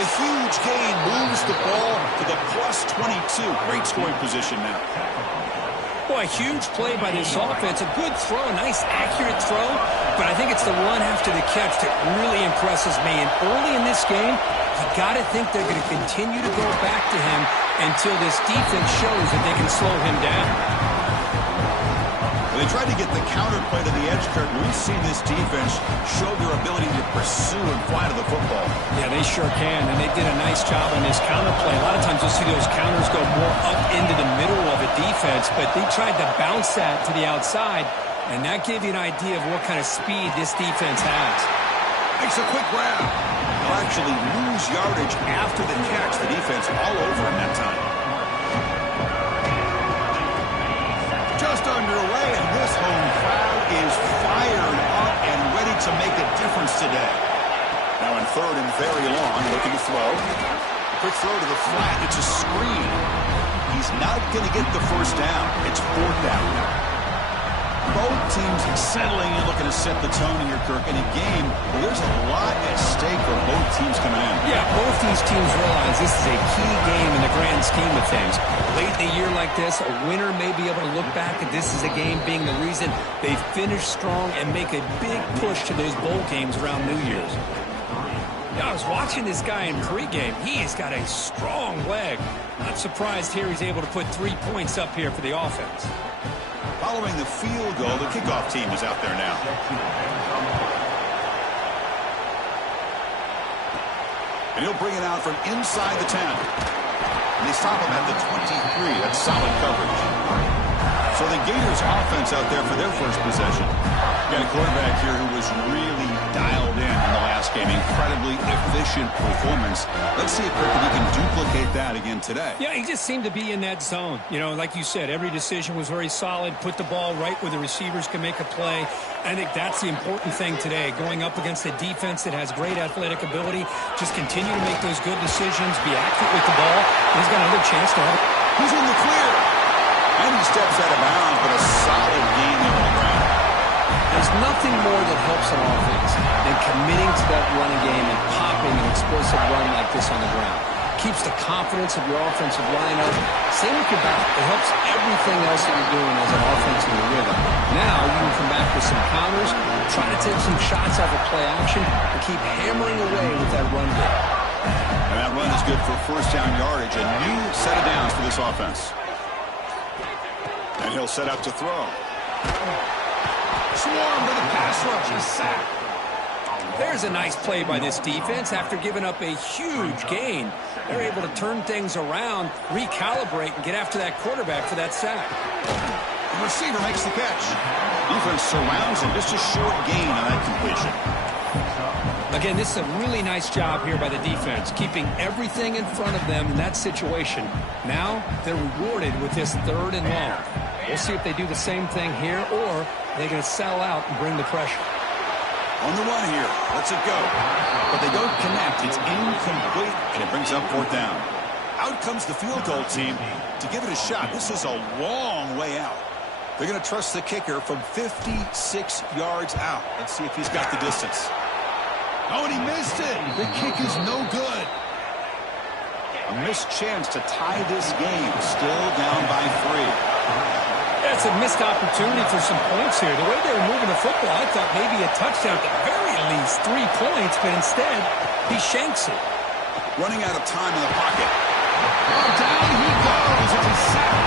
A huge gain moves the ball to the plus 22. Great scoring position now. Boy, a huge play by this offense. A good throw, a nice accurate throw. But I think it's the run after the catch that really impresses me. And early in this game, you got to think they're going to continue to go back to him until this defense shows that they can slow him down. They tried to get the counterplay to the edge, Kirk. We've seen this defense show their ability to pursue and fly to the football. Yeah, they sure can, and they did a nice job on this counterplay. A lot of times you'll see those counters go more up into the middle of a defense, but they tried to bounce that to the outside, and that gave you an idea of what kind of speed this defense has. Makes a quick grab. They'll actually lose yardage after the catch. The defense all over him that time. Just underway, and this home crowd is fired up and ready to make a difference today. Now in third and very long, looking to throw. Quick throw to the flat. It's a screen. He's not going to get the first down. It's fourth down now. Both teams settling and looking to set the tone here, Kirk, in a game where there's a lot at stake for both teams coming in. Yeah, both these teams realize this is a key game in the grand scheme of things. Late in a year like this, a winner may be able to look back at this as a game being the reason they finish strong and make a big push to those bowl games around New Year's. Yeah, I was watching this guy in pregame. He's got a strong leg. Not surprised here he's able to put 3 points up here for the offense. Following the field goal, the kickoff team is out there now. And he'll bring it out from inside the 10. And they stop him at the 23. That's solid coverage. So the Gators offense out there for their first possession. Got a quarterback here who was really dialed in the last game. Incredibly efficient performance. Let's see if we can duplicate that again today. Yeah, he just seemed to be in that zone. You know, like you said, every decision was very solid. Put the ball right where the receivers can make a play. I think that's the important thing today. Going up against a defense that has great athletic ability. Just continue to make those good decisions. Be accurate with the ball. He's got another chance to have it. He's in the clear. And he steps out of bounds, but a solid gain there on the ground. There's nothing more that helps an offense than committing to that running game and popping an explosive run like this on the ground. Keeps the confidence of your offensive line up. Same with your back. It helps everything else that you're doing as an offense in your rhythm. Now you can come back with some counters, try to take some shots off of play action, and keep hammering away with that run game. And that run is good for first down yardage. A new set of downs for this offense. And he'll set up to throw. Swarm to the pass rush. He's sacked. There's a nice play by this defense. After giving up a huge gain, they're able to turn things around, recalibrate, and get after that quarterback for that sack. The receiver makes the catch. Defense surrounds him. Just a short gain on that completion. Again, this is a really nice job here by the defense, keeping everything in front of them in that situation. Now they're rewarded with this third and long. We'll see if they do the same thing here, or they're going to sell out and bring the pressure. On the run here. Lets it go. But they don't connect. It's incomplete, and it brings up fourth down. Out comes the field goal team to give it a shot. This is a long way out. They're going to trust the kicker from 56 yards out. Let's see if he's got the distance. Oh, and he missed it. The kick is no good. A missed chance to tie this game. Still down by 3. That's a missed opportunity for some points here. The way they were moving the football, I thought maybe a touchdown at the very least, 3 points, but instead, he shanks it. Running out of time in the pocket. Oh, down he goes. It's a sack.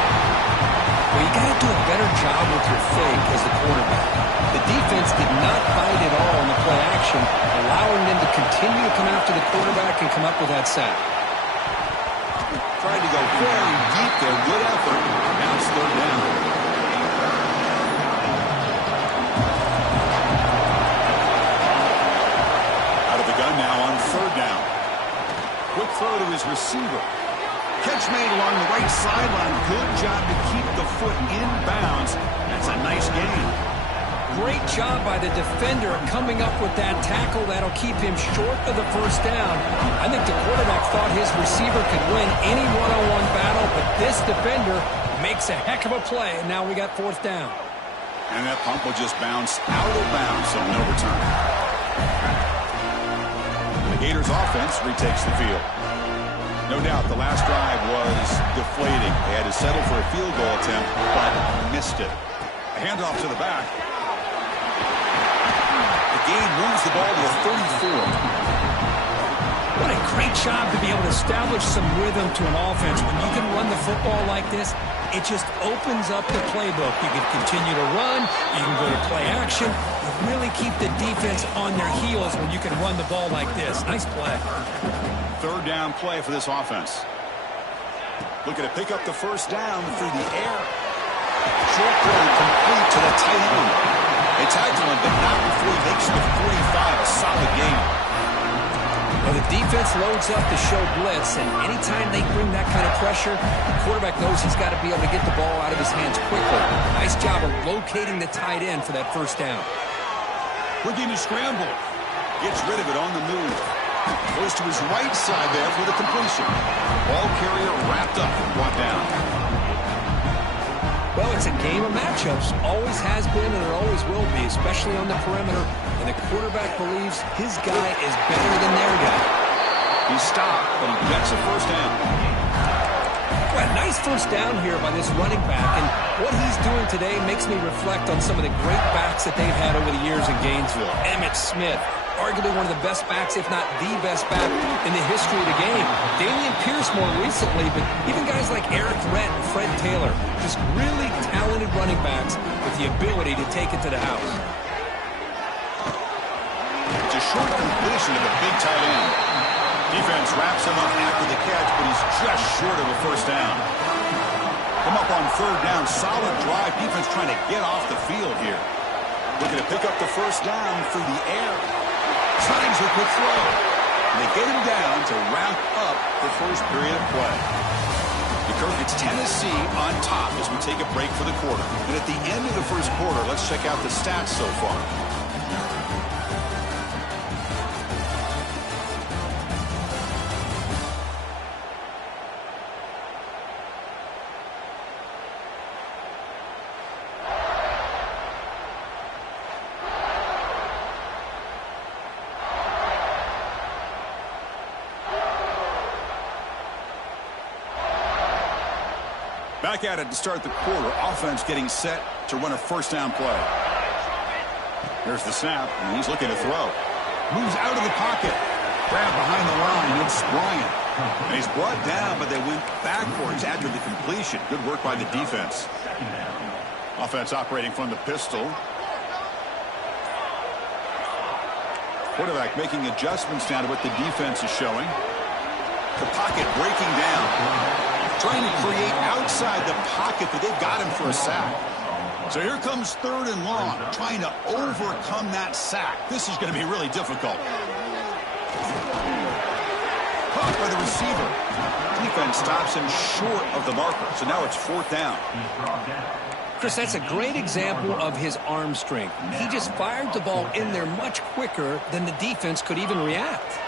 Well, you got to do a better job with your fake as the quarterback. The defense did not bite at all in the play action, allowing them to continue to come after the quarterback and come up with that sack. Tried to go very deep there. Good effort. Now it's 3rd down. Out of the gun now on 3rd down. Quick throw to his receiver. Catch made along the right sideline. Good job to keep the foot in bounds. That's a nice gain. Great job by the defender coming up with that tackle that'll keep him short of the 1st down. I think the quarterback thought his receiver could win any one-on-one battle, but this defender makes a heck of a play, and now we got 4th down. And that pump will just bounce out of bounds, so no return. The Gators offense retakes the field. No doubt the last drive was deflating. They had to settle for a field goal attempt, but missed it. A handoff to the back. The game moves the ball to the 34. What a great job to be able to establish some rhythm to an offense. When you can run the football like this, it just opens up the playbook. You can continue to run. You can go to play action. You really keep the defense on their heels when you can run the ball like this. Nice play. 3rd down play for this offense. Looking to pick up the 1st down through the air. Short throw complete to the tight end. They tackle him, but not before he makes the 45. A solid gain. Well, the defense loads up to show blitz, and anytime they bring that kind of pressure, the quarterback knows he's got to be able to get the ball out of his hands quickly. Nice job of locating the tight end for that 1st down. Looking to scramble. Gets rid of it on the move. Goes to his right side there for the completion. Ball carrier wrapped up and brought down. Well, it's a game of matchups. Always has been and it always will be, especially on the perimeter. And the quarterback believes his guy is better than their guy. He stopped, but he gets a 1st down. Well, nice 1st down here by this running back. And what he's doing today makes me reflect on some of the great backs that they've had over the years in Gainesville. Emmitt Smith, arguably one of the best backs, if not the best back in the history of the game. Dameon Pierce more recently, but even guys like Eric Rett and Fred Taylor, just really talented running backs with the ability to take it to the house. It's a short completion of a big tight end. Defense wraps him up after the catch, but he's just short of a 1st down. Come up on 3rd down. Solid drive. Defense trying to get off the field here. Looking to pick up the 1st down through the air. Times a quick throw. And they get him down to wrap up the 1st period of play. Kirk, it's Tennessee on top as we take a break for the quarter. And at the end of the 1st quarter, let's check out the stats so far. Back at it to start the quarter. Offense getting set to run a 1st down play. There's the snap, and he's looking to throw. Moves out of the pocket. Grab behind the line. It's Bryant. And he's brought down, but they went backwards after the completion. Good work by the defense. Offense operating from the pistol. Quarterback making adjustments now to what the defense is showing. The pocket breaking down. Trying to create outside the pocket, but they've got him for a sack. So here comes 3rd and long, trying to overcome that sack. This is going to be really difficult. Caught by the receiver. Defense stops him short of the marker, so now it's 4th down. Chris, that's a great example of his arm strength. He just fired the ball in there much quicker than the defense could even react.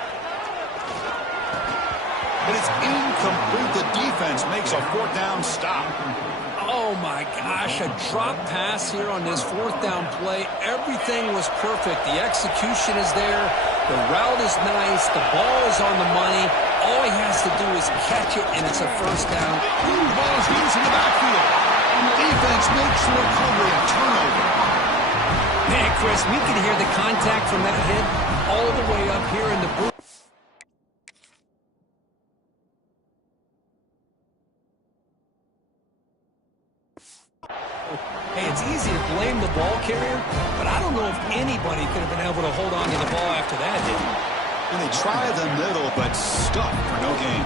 But it's incomplete. The defense makes a 4th down stop. Oh, my gosh, a drop pass here on this 4th down play. Everything was perfect. The execution is there. The route is nice. The ball is on the money. All he has to do is catch it, and it's a 1st down. The ball is loose in the backfield. Chris, we can hear the contact from that hit all the way up here in the booth. Hey, it's easy to blame the ball carrier, but I don't know if anybody could have been able to hold on to the ball after that hit. And they try the middle, but stuck for no gain.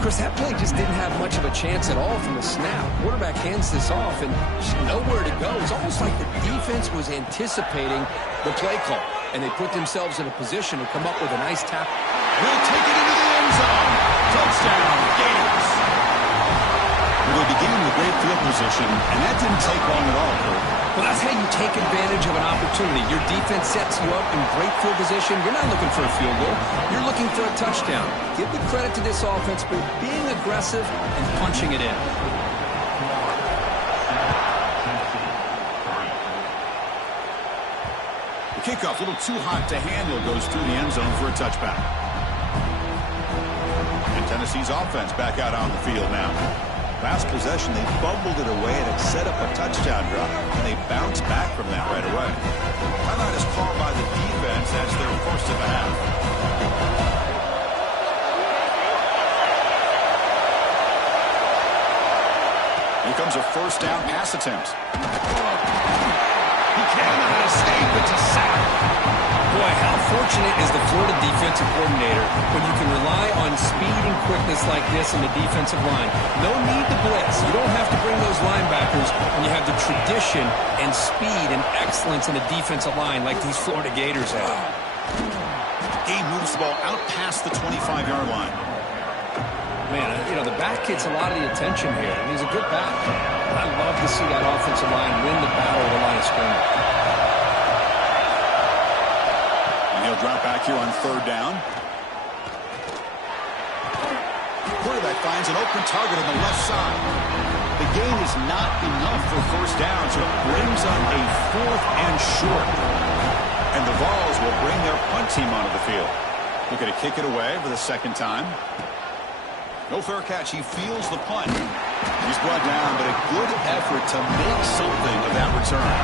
Chris, that play just didn't have much of a chance at all from the snap. Quarterback hands this off, and just nowhere to go. It's almost like the defense was anticipating the play call, and they put themselves in a position to come up with a nice tackle. Will take it into the end zone. Touchdown, Gators. Well, they began with great field position, and that didn't take long at all, Kurt. Well, that's how you take advantage of an opportunity. Your defense sets you up in great field position. You're not looking for a field goal. You're looking for a touchdown. Give the credit to this offense for being aggressive and punching it in. The kickoff, a little too hot to handle, goes through the end zone for a touchback. And Tennessee's offense back out on the field now. Last possession, they fumbled it away, and it set up a touchdown drive. And they bounced back from that right away. Timeout is called by the defense as their first of the half. Here comes a first down pass attempt. He cannot escape. It's a sack. Boy, how fortunate is the Florida defensive coordinator when you can rely on speed and quickness like this in the defensive line. No need to blitz. You don't have to bring those linebackers when you have the tradition and speed and excellence in the defensive line like these Florida Gators have. Game moves the ball out past the 25-yard line. Man, you know, the back gets a lot of the attention here, and he's a good back. I love to see that offensive line win the battle of the line of scrimmage. He'll drop back here on third down. Quarterback finds an open target on the left side. The gain is not enough for first down, so it brings up a fourth and short. And the Vols will bring their punt team onto the field. Looking to kick it away for the second time. No fair catch. He feels the punt. He's brought down, but a good effort to make something of that return.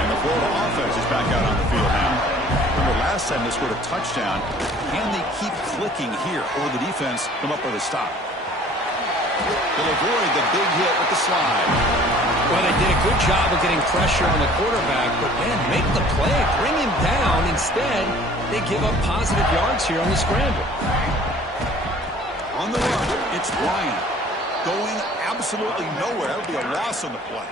And the Florida offense is back out on the field now. Remember, last time they scored a touchdown. Can they keep clicking here, or the defense come up with a stop? They'll avoid the big hit with the slide. Well, they did a good job of getting pressure on the quarterback, but, man, make the play. Bring him down. Instead, they give up positive yards here on the scramble. On the run, it's Bryant. Going absolutely nowhere. That would be a loss on the play.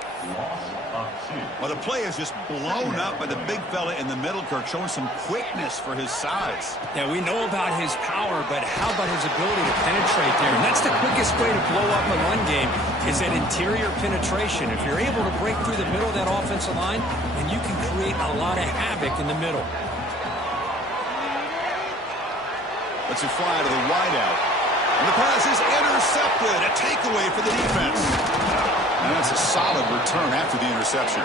Well, the play is just blown up by the big fella in the middle, Kirk, showing some quickness for his size. Yeah, we know about his power, but how about his ability to penetrate there? And that's the quickest way to blow up a run game is that interior penetration. If you're able to break through the middle of that offensive line, then you can create a lot of havoc in the middle. Let's it fly to the wideout. And the pass is intercepted. A takeaway for the defense. And that's a solid return after the interception.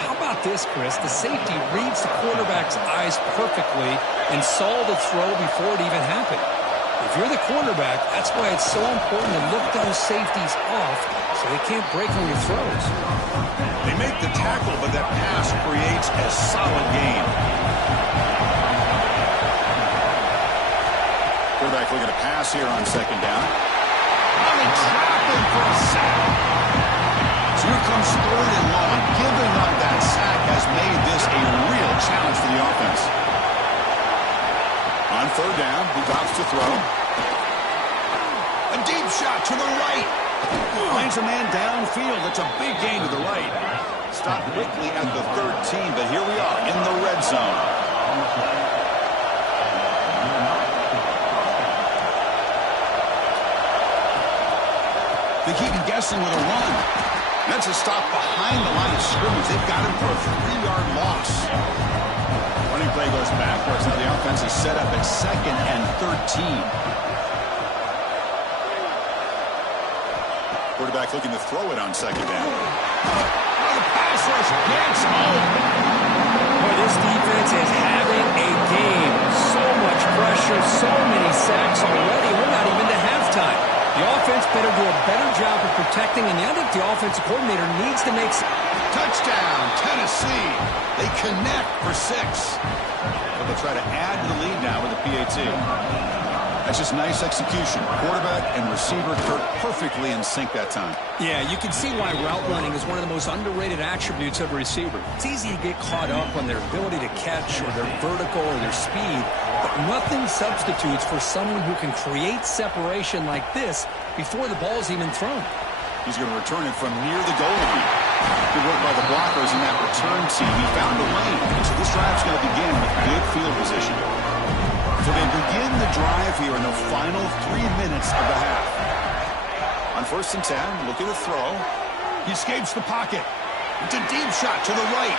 How about this, Chris? The safety reads the quarterback's eyes perfectly and saw the throw before it even happened. If you're the quarterback, that's why it's so important to look those safeties off so they can't break on your throws. They make the tackle, but that pass creates a solid gain. Quarterback looking to pass here on second down. Oh, they trap him for a sack. So here comes third and long. Giving up that sack has made this a real challenge for the offense. On third down, he drops to throw. A deep shot to the right. Finds a man downfield. It's a big gain to the right. Stopped quickly at the 13, but here we are in the red zone. They keep him guessing with a run. That's a stop behind the line of scrimmage. They've got him for a 3-yard loss. Running play goes backwards. Now the offense is set up at 2nd and 13. Quarterback looking to throw it on second down. Oh, the pass rush gets home. Boy, this defense is having a game. So much pressure, so many sacks already. We're not even to halftime. The offense better do a better job of protecting, and I think the offensive coordinator needs to make some... Touchdown, Tennessee. They connect for 6. But they'll try to add to the lead now with a PAT. That's just nice execution. Quarterback and receiver perfectly in sync that time. Yeah, you can see why route running is one of the most underrated attributes of a receiver. It's easy to get caught up on their ability to catch or their vertical or their speed, but nothing substitutes for someone who can create separation like this before the ball's even thrown. He's going to return it from near the goal line. Good work by the blockers in that return team. He found a lane, and so this drive's going to begin with good field position. So they begin the drive here in the final 3 minutes of the half. On 1st and 10, looking to throw. He escapes the pocket. It's a deep shot to the right.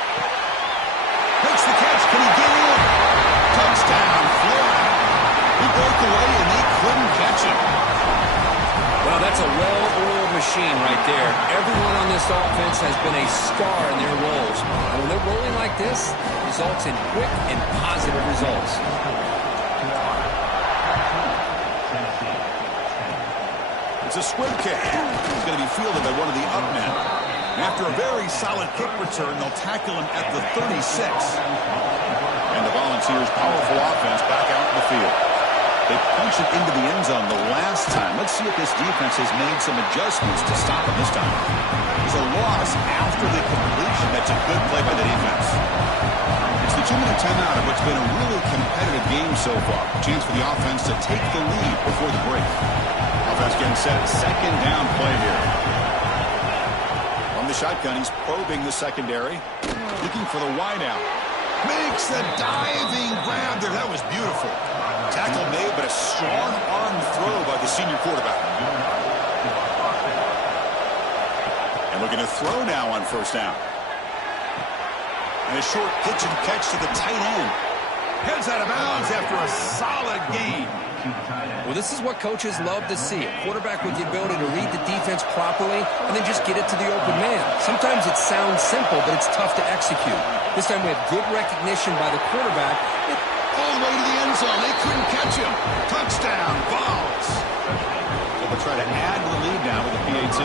Makes the catch. Can he get in? Touchdown, Florida. He broke away, and they couldn't catch him. Well, that's a well-oiled machine right there. Everyone on this offense has been a star in their roles. And when they're rolling like this, it results in quick and positive results. It's a squib kick. It's going to be fielded by one of the up men. After a very solid kick return, they'll tackle him at the 36. And the Volunteers' powerful offense back out in the field. They punch it into the end zone the last time. Let's see if this defense has made some adjustments to stop him this time. There's a loss after the completion. That's a good play by the defense. It's the 2-minute timeout of what's been a really competitive game so far. Chance for the offense to take the lead before the break. Offense getting set. 2nd down play here. From the shotgun, he's probing the secondary. Looking for the wideout. Makes the diving grab there. That was beautiful. Tackle made, but a strong arm throw by the senior quarterback. And looking to throw now on 1st down. And a short pitch and catch to the tight end. Heads out of bounds after a solid gain. Well, this is what coaches love to see. A quarterback with the ability to read the defense properly and then just get it to the open man. Sometimes it sounds simple, but it's tough to execute. This time we have good recognition by the quarterback. All the way to the end zone. They couldn't catch him. Touchdown, Vols. So they'll try to add to the lead now with a PAT.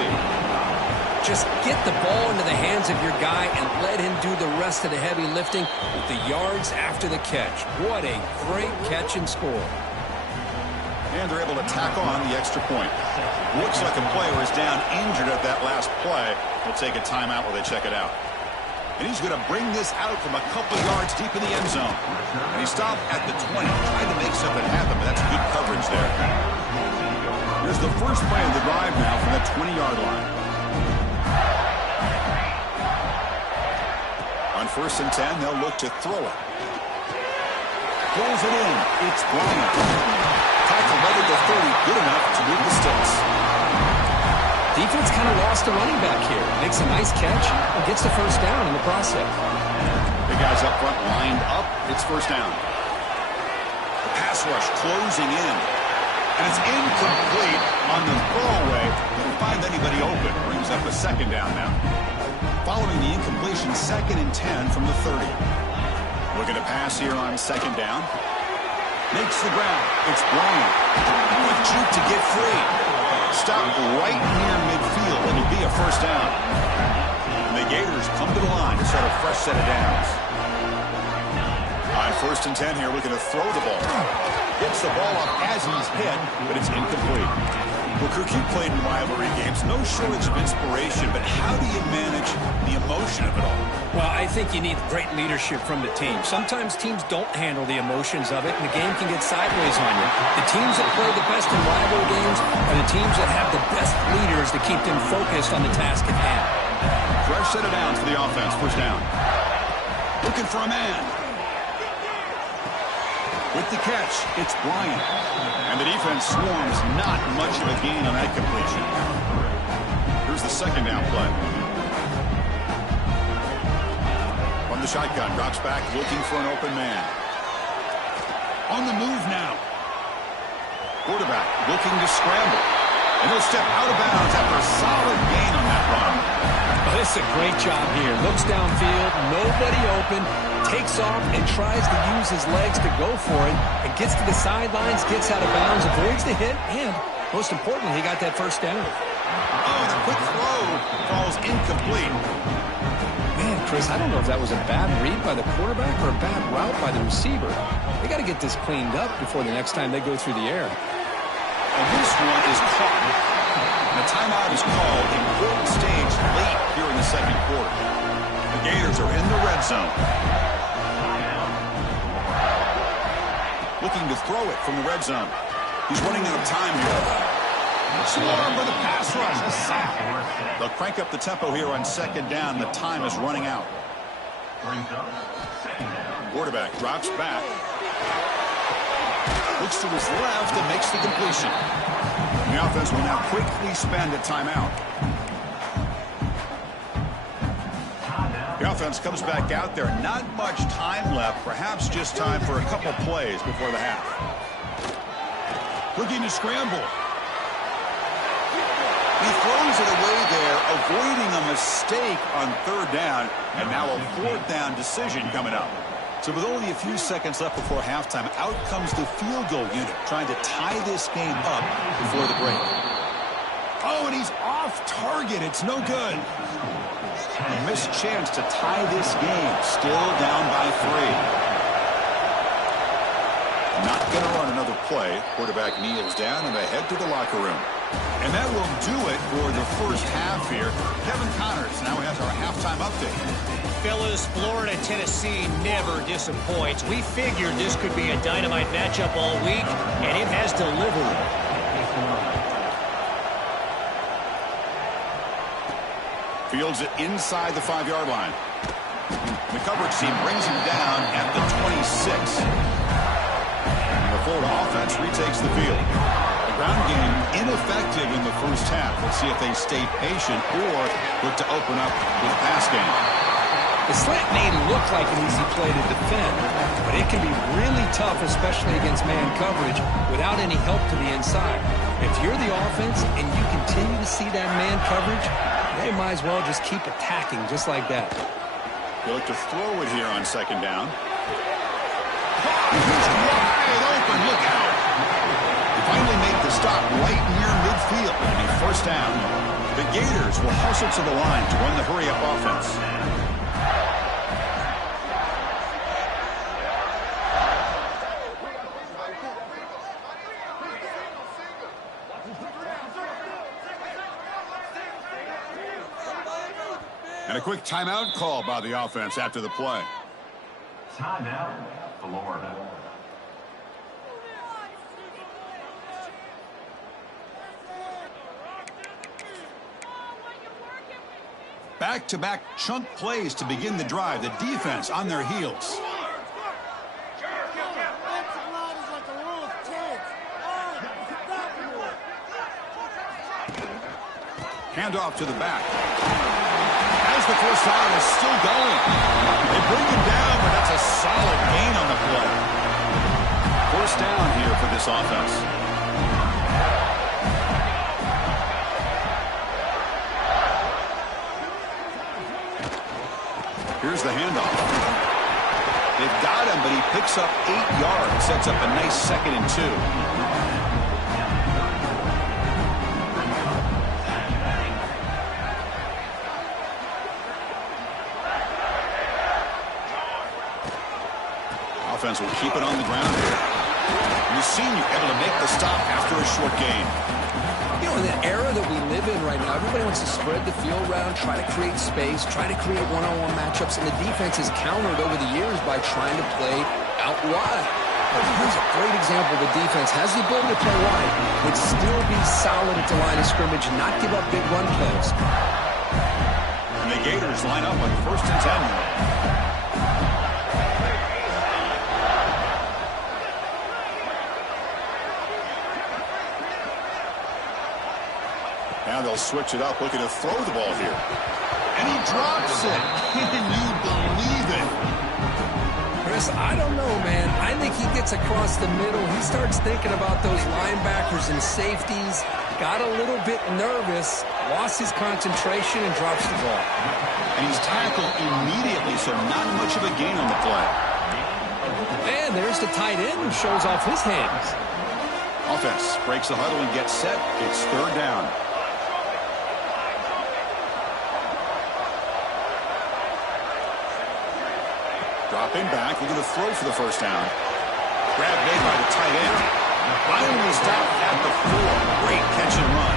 Just get the ball into the hands of your guy and let him do the rest of the heavy lifting with the yards after the catch. What a great catch and score. And they're able to tack on the extra point. Looks like a player is down injured at that last play. We'll take a timeout while they check it out. And he's going to bring this out from a couple yards deep in the end zone. And he stopped at the 20, trying to make something happen, but that's good coverage there. Here's the first play of the drive now from the 20-yard line. On 1st and 10, they'll look to throw it. Pulls it in. It's Bryant. Tackle right at the 30, good enough to move the sticks. Defense kind of lost a running back here. Makes a nice catch and gets the 1st down in the process. The guys up front lined up. It's 1st down. The pass rush closing in. And it's incomplete on the throwaway. Didn't find anybody open. Brings up a 2nd down now. Following the incompletion, 2nd and 10 from the 30. Looking to pass here on 2nd down. Makes the grab. It's Bryant. Quick juke to get free. Stop right near midfield. It'll be a 1st down. And the Gators come to the line to set a fresh set of downs. On 1st and 10 here, looking to throw the ball. Gets the ball up as he's hit, but it's incomplete. Well, Kirk, you played in rivalry games. No shortage of inspiration, but how do you manage the emotion of it all? Well, I think you need great leadership from the team. Sometimes teams don't handle the emotions of it, and the game can get sideways on you. The teams that play the best in rivalry games are the teams that have the best leaders to keep them focused on the task at hand. Fresh set of downs for the offense. 1st down. Looking for a man. With the catch, it's Bryant. And the defense swarms, not much of a gain on that completion. Here's the 2nd down play. From the shotgun, drops back, looking for an open man. On the move now. Quarterback looking to scramble. And he'll step out of bounds after a solid gain on that run. Oh, this is a great job here. Looks downfield, nobody open, takes off and tries to use his legs to go for it, and gets to the sidelines, gets out of bounds, avoids the hit, and Most importantly, he got that first down. Oh, the quick throw falls incomplete. Man, Chris, I don't know if that was a bad read by the quarterback or a bad route by the receiver. They got to get this cleaned up before the next time they go through the air. And this one is caught. And a timeout is called. Important stage late here in the second quarter. The Gators are in the red zone. Looking to throw it from the red zone. He's running out of time here. Swarm for the pass rush. A sack. They'll crank up the tempo here on second down. The time is running out. Quarterback drops back. Looks to his left and makes the completion. The offense will now quickly spend a timeout. The offense comes back out there. Not much time left. Perhaps just time for a couple plays before the half. Looking to scramble. He throws it away there, avoiding a mistake on third down. And now a fourth down decision coming up. So with only a few seconds left before halftime, out comes the field goal unit, trying to tie this game up before the break. Oh, and he's off target. It's no good. A missed chance to tie this game. Still down by 3. Not going to run another play. Quarterback kneels down and they head to the locker room. And that will do it for the first half here. Kevin Connors now has our halftime update. Fellas, Florida-Tennessee never disappoints. We figured this could be a dynamite matchup all week, and it has delivered. Fields it inside the 5-yard line. The coverage team brings him down at the 26. And the Florida offense retakes the field. The ground game ineffective in the first half. Let's see if they stay patient or look to open up with a pass game. The slant may look like an easy play to defend, but it can be really tough, especially against man coverage, without any help to the inside. If you're the offense and you continue to see that man coverage, they might as well just keep attacking just like that. They look to throw it here on second down. He's wide open. Look out. They finally make the stop right near midfield. It'll be first down. The Gators will hustle to the line to run the hurry-up offense. And a quick timeout call by the offense after the play. Timeout, Florida. Back-to-back chunk plays to begin the drive. The defense on their heels. Handoff to the back. As the first down is still going. They bring him down, but that's a solid gain on the play. First down here for this offense. Here's the handoff. They've got him, but he picks up 8 yards. Sets up a nice 2nd and 2. Offense will keep it on the ground here. Mussinu able to make the stop after a short gain. You know, in the era that we live in right now, everybody wants to spread the field around, try to create space, try to create one-on-one matchups, and the defense has countered over the years by trying to play out wide. But here's a great example. The defense has the ability to play wide, but still be solid at the line of scrimmage and not give up big run plays. And the Gators line up on 1st and 10. Now they'll switch it up, looking to throw the ball here. And he drops it. Can you believe it? Chris, I don't know, man. I think he gets across the middle. He starts thinking about those linebackers and safeties. Got a little bit nervous, lost his concentration, and drops the ball. And he's tackled immediately, so not much of a gain on the play. And there's the tight end who shows off his hands. Offense breaks the huddle and gets set. It's third down. Dropping back, looking to throw for the first down. Grab made by the tight end. Finally stopped at the 4. Great catch and run.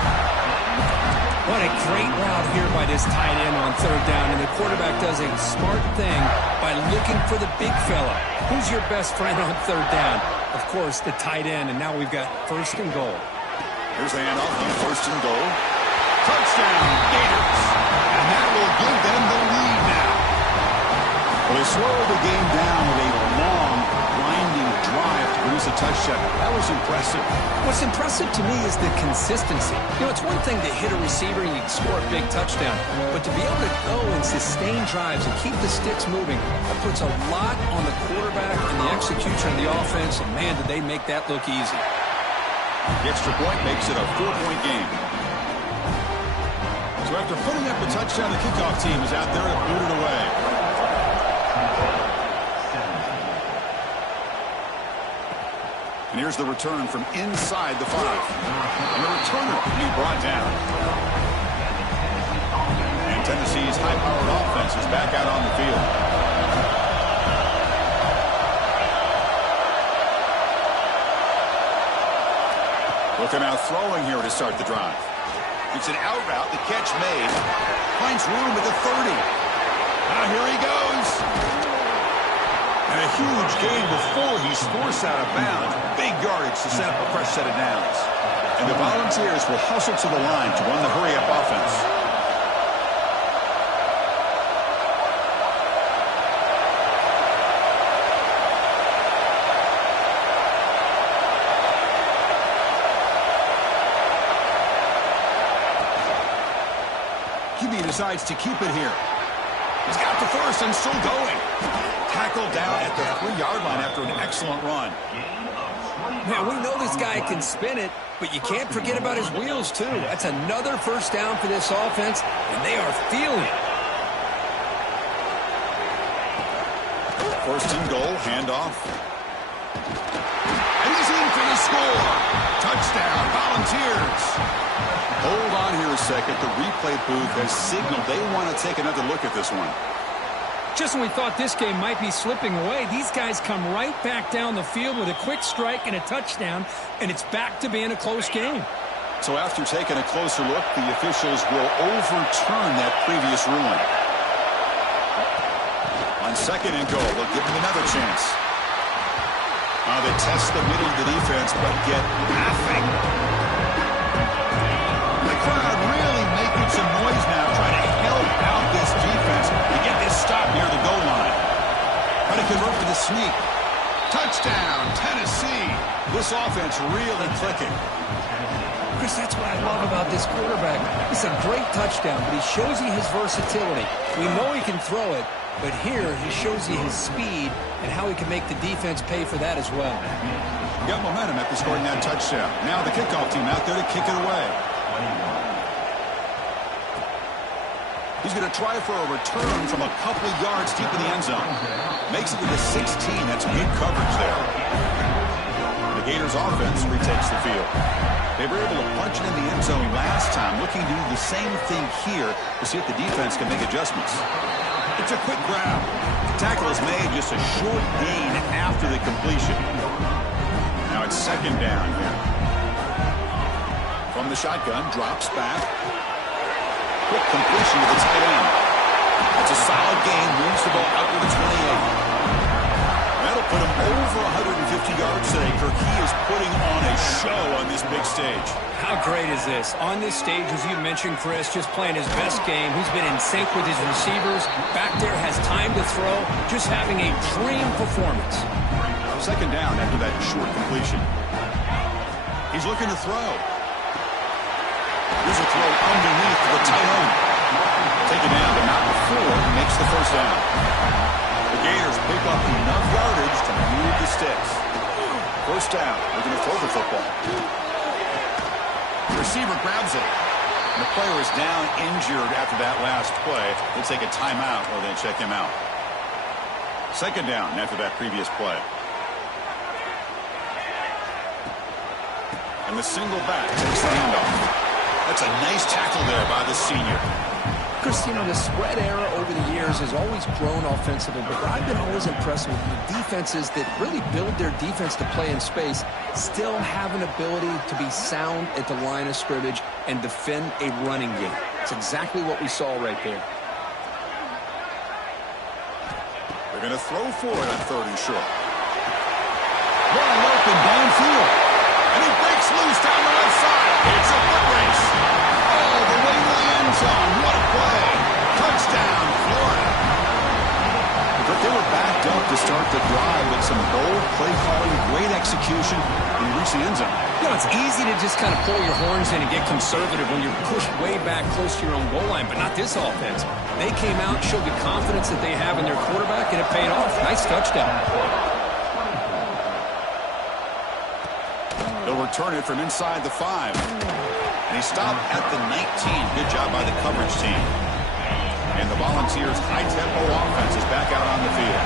What a great route here by this tight end on third down, and the quarterback does a smart thing by looking for the big fella. Who's your best friend on third down? Of course, the tight end, and now we've got first and goal. Here's the handoff on first and goal. Touchdown, Gators. And that will give them the lead now. Well, they slowed the game down with a long, winding drive to produce a touchdown. That was impressive. What's impressive to me is the consistency. You know, it's one thing to hit a receiver and you score a big touchdown, but to be able to go and sustain drives and keep the sticks moving, that puts a lot on the quarterback and the execution of the offense, and man, did they make that look easy. The extra point makes it a 4-point game. So after putting up the touchdown, the kickoff team is out there to boot it away. And here's the return from inside the 5. And the returner will be brought down. And Tennessee's high-powered offense is back out on the field. Looking out throwing here to start the drive. It's an out route. The catch made. Finds room at the 30. Now here he goes. And a huge gain before he's forced out of bounds. Big yardage to set up a fresh set of downs. And the Volunteers will hustle to the line to run the hurry-up offense. QB decides to keep it here. He's got the first and still going. Tackled down at the 3-yard line after an excellent run. Now, we know this guy can spin it, but you can't forget about his wheels, too. That's another first down for this offense, and they are feeling it. First and goal, handoff. And he's in for the score. Touchdown, Volunteers. Hold on here a second. The replay booth has signaled they want to take another look at this one. Just when we thought this game might be slipping away, these guys come right back down the field with a quick strike and a touchdown, and it's back to being a close game. So after taking a closer look, the officials will overturn that previous ruling. On second and goal, they'll give him another chance. They test the middle of the defense, but get nothing. The crowd really making some noise now, trying to help out this defense to get this stop near the goal line. Trying to convert for the sneak. Touchdown, Tennessee. This offense really clicking. Chris, that's what I love about this quarterback. It's a great touchdown, but he shows you his versatility. We know he can throw it, but here he shows you his speed and how he can make the defense pay for that as well. Got momentum after scoring that touchdown. Now the kickoff team out there to kick it away. He's going to try for a return from a couple of yards deep in the end zone. Makes it to the 16. That's good coverage there. The Gators offense retakes the field. They were able to punch it in the end zone last time, looking to do the same thing here to see if the defense can make adjustments. It's a quick grab. The tackle is made, just a short gain after the completion. Now it's second down here. From the shotgun, drops back. Quick completion to the tight end. That's a solid gain, moves the ball out to the 28. That'll put him over 150 yards today. Kirk, he is putting on a show on this big stage. How great is this? On this stage, as you mentioned, Chris, just playing his best game. He's been in sync with his receivers. Back there, has time to throw. Just having a dream performance. Second down after that short completion. He's looking to throw. Here's a throw underneath the tight end. Take it down, but not before he makes the first down. The Gators pick up enough yardage to move the sticks. First down. They're going to throw the football. The receiver grabs it. And the player is down injured after that last play. They'll take a timeout or they check him out. Second down after that previous play. And the single back takes the handoff. That's a nice tackle there by the senior. Chris, you know, the spread era over the years has always grown offensively, but I've been always impressed with the defenses that really build their defense to play in space, still have an ability to be sound at the line of scrimmage and defend a running game. It's exactly what we saw right there. They're going to throw for it on 3rd and short. Wide open downfield. And he breaks loose down the left side. It's a foot race. All the way to the end zone. What a play. Touchdown, Florida. But they were backed up to start the drive with some bold play calling, great execution, and he reached the end zone. You know, it's easy to just kind of pull your horns in and get conservative when you're pushed way back close to your own goal line, but not this offense. They came out, showed the confidence that they have in their quarterback, and it paid off. Nice touchdown. They'll return it from inside the 5. And he stopped at the 19. Good job by the coverage team. And the Volunteers' high-tempo offense is back out on the field.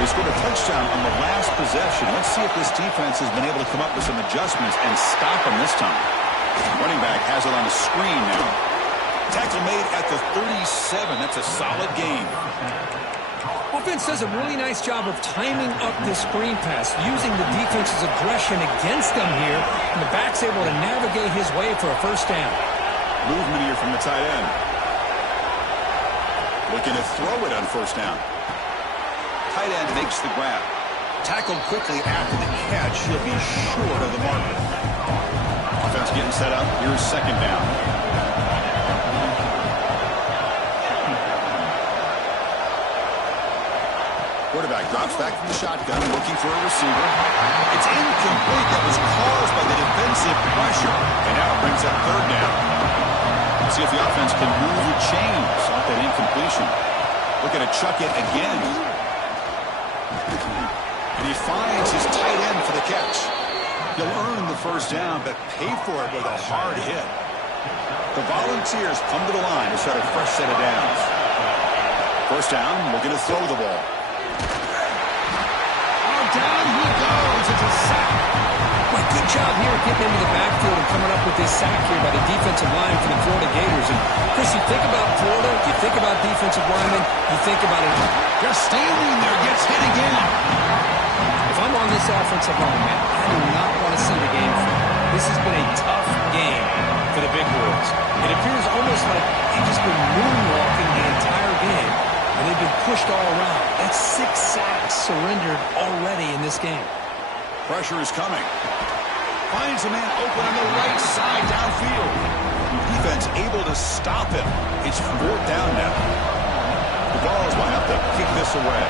They scored a touchdown on the last possession. Let's see if this defense has been able to come up with some adjustments and stop them this time. Running back has it on the screen now. Tackle made at the 37. That's a solid gain. Offense does a really nice job of timing up this screen pass, using the defense's aggression against them here, and the back's able to navigate his way for a first down. Movement here from the tight end. Looking to throw it on 1st down. Tight end makes the grab. Tackled quickly after the catch. He'll be short of the marker. Offense getting set up. Here's 2nd down. Quarterback drops back from the shotgun, looking for a receiver. It's incomplete. That was caused by the defensive pressure. And now it brings up 3rd down. Let's see if the offense can move the chains off that incompletion. Looking to chuck it again. And he finds his tight end for the catch. He'll earn the 1st down, but pay for it with a hard hit. The Volunteers come to the line to start a fresh set of downs. 1st down, looking to throw the ball. Down he goes. It's a sack. Well, good job here getting into the backfield and coming up with this sack here by the defensive line for the Florida Gators. And, Chris, you think about Florida, you think about defensive linemen, you think about it. They're standing there, gets hit again. If I'm on this offensive line, man, I do not want to see the game flip. This has been a tough game for the Big Wolves. It appears almost like they've just been moonwalking the entire game. And they've been pushed all around. That's 6 sacks surrendered already in this game. Pressure is coming. Finds a man open on the right side downfield. Defense able to stop him. It's 4th down now. The Vols will have to kick this away.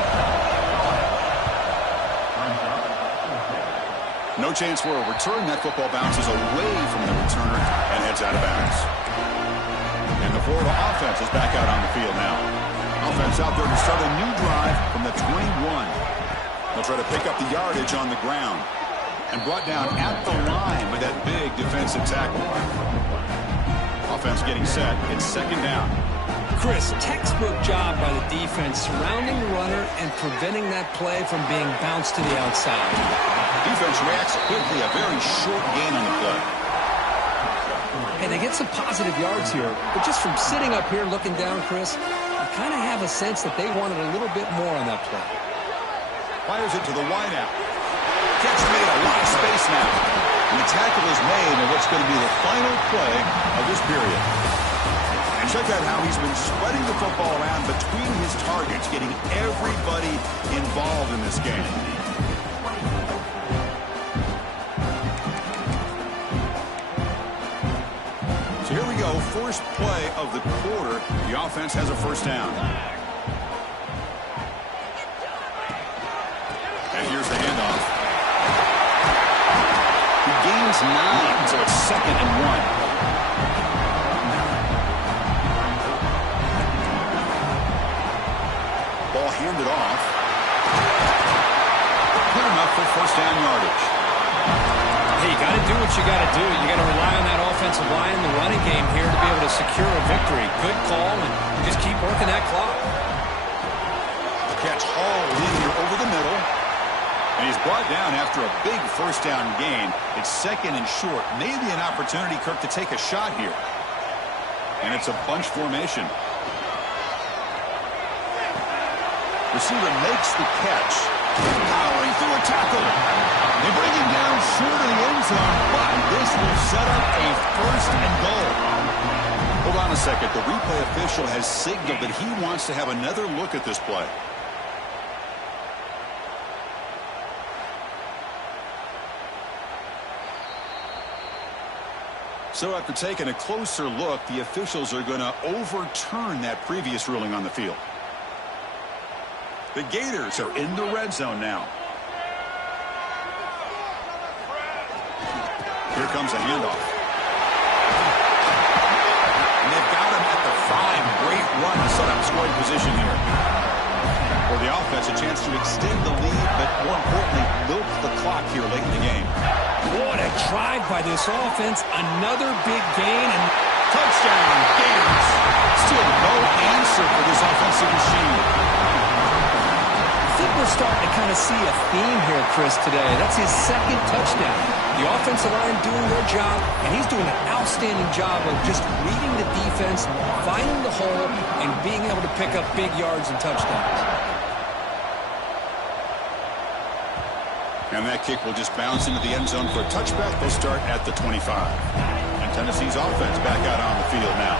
No chance for a return. That football bounces away from the returner and heads out of bounds. And the Florida offense is back out on the field now. Offense out there to start a new drive from the 21. They'll try to pick up the yardage on the ground. And brought down at the line by that big defensive tackle. Offense getting set. It's 2nd down. Chris, textbook job by the defense surrounding the runner and preventing that play from being bounced to the outside. Defense reacts quickly. A very short gain on the play. And they get some positive yards here. But just from sitting up here looking down, Chris, I kind of have a sense that they wanted a little bit more on that play. Fires it to the wideout. Catch made, a lot of space now. And the tackle is made in what's going to be the final play of this period. And check out how he's been spreading the football around between his targets, getting everybody involved in this game. So here we go, first play of the quarter. The offense has a 1st down. And here's the handoff. He gains 9, so it's 2nd and 1. Ball handed off. Good enough for 1st down yardage. Hey, you got to do what you got to do. You got to rely on that offensive line in the running game here to be able to secure a victory. Good call, and just keep working that clock. Catch hauled in here over the middle. And he's brought down after a big first down gain. It's second and short. Maybe an opportunity, Kirk, to take a shot here. And it's a bunch formation. Receiver makes the catch. Powering through a tackle. They bring him down short of the end zone, but this will set up a first and goal. Hold on a second. The replay official has signaled that he wants to have another look at this play. So after taking a closer look, the officials are going to overturn that previous ruling on the field. The Gators are in the red zone now. Here comes a handoff. And they've got him at the 5. Great run to set up scoring position here. For the offense, a chance to extend the lead, but more importantly, milk the clock here late in the game. What a drive by this offense. Another big gain and Touchdown, Gators. Still no answer for this offensive machine. I think we're starting to kind of see a theme here, Chris, today. That's his second touchdown. The offensive line doing their job, and he's doing an outstanding job of just reading the defense, finding the hole, and being able to pick up big yards and touchdowns. And that kick will just bounce into the end zone for a touchback. They'll start at the 25. And Tennessee's offense back out on the field now.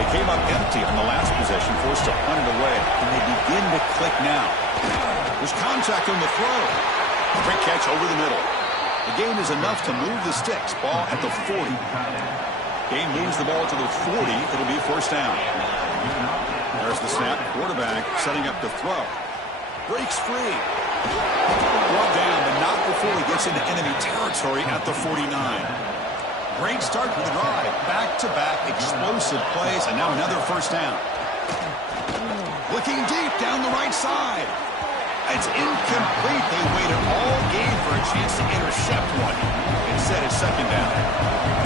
They came up empty on the last possession, forced to punt it away. And they begin to click now. There's contact on the throw. Quick catch over the middle. The gain is enough to move the sticks. Ball at the 40. Game moves the ball to the 40. It'll be first down. There's the snap. Quarterback setting up the throw. Breaks free. Brought down, but not before he gets into enemy territory at the 49. Great start to the drive. Back-to-back explosive plays, and now another first down. Looking deep down the right side. It's incomplete. They waited all game for a chance to intercept one. Instead, it's second down.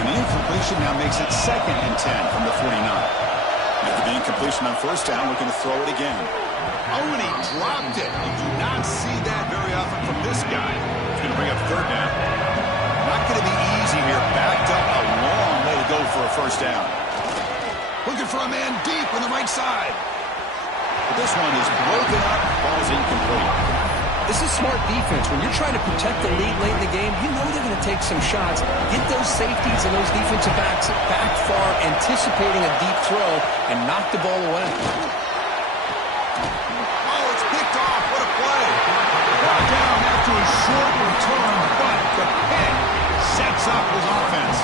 And the incompletion now makes it 2nd and 10 from the 49. After the incompletion on first down, we're going to throw it again. Oh, and he dropped it. You do not see that very often from this guy. It's going to bring up third down. Not going to be easy here. Backed up a long way to go for a first down. Looking for a man deep on the right side. But this one is broken up. Ball's incomplete. This is smart defense. When you're trying to protect the lead late in the game, you know they're going to take some shots. Get those safeties and those defensive backs back far, anticipating a deep throw, and knock the ball away. Down after a short return, but the pick sets up his offense.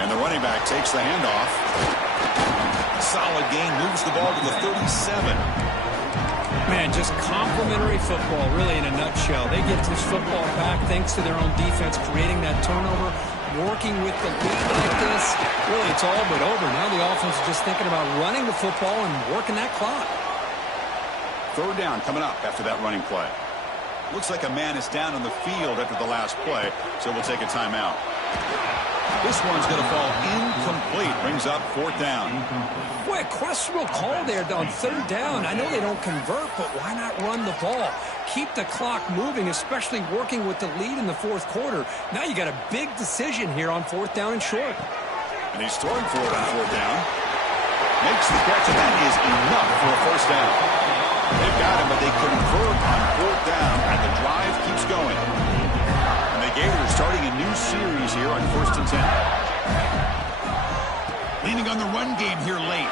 And the running back takes the handoff. Solid gain, moves the ball to the 37. Man, just complimentary football, really, in a nutshell. They get this football back thanks to their own defense, creating that turnover, working with the lead like this. Really, it's all but over. Now the offense is just thinking about running the football and working that clock. Third down coming up after that running play. Looks like a man is down on the field after the last play, so we'll take a timeout. This one's going to fall incomplete. Brings up fourth down. Boy, a questionable call there on third down. I know they don't convert, but why not run the ball? Keep the clock moving, especially working with the lead in the fourth quarter. Now you got a big decision here on fourth down and short. And he's throwing for it on fourth down. Makes the catch, and that is enough for a first down. They've got him, but they convert on fourth down, and the drive keeps going. And the Gators starting a new series here on 1st and 10. Leaning on the run game here late.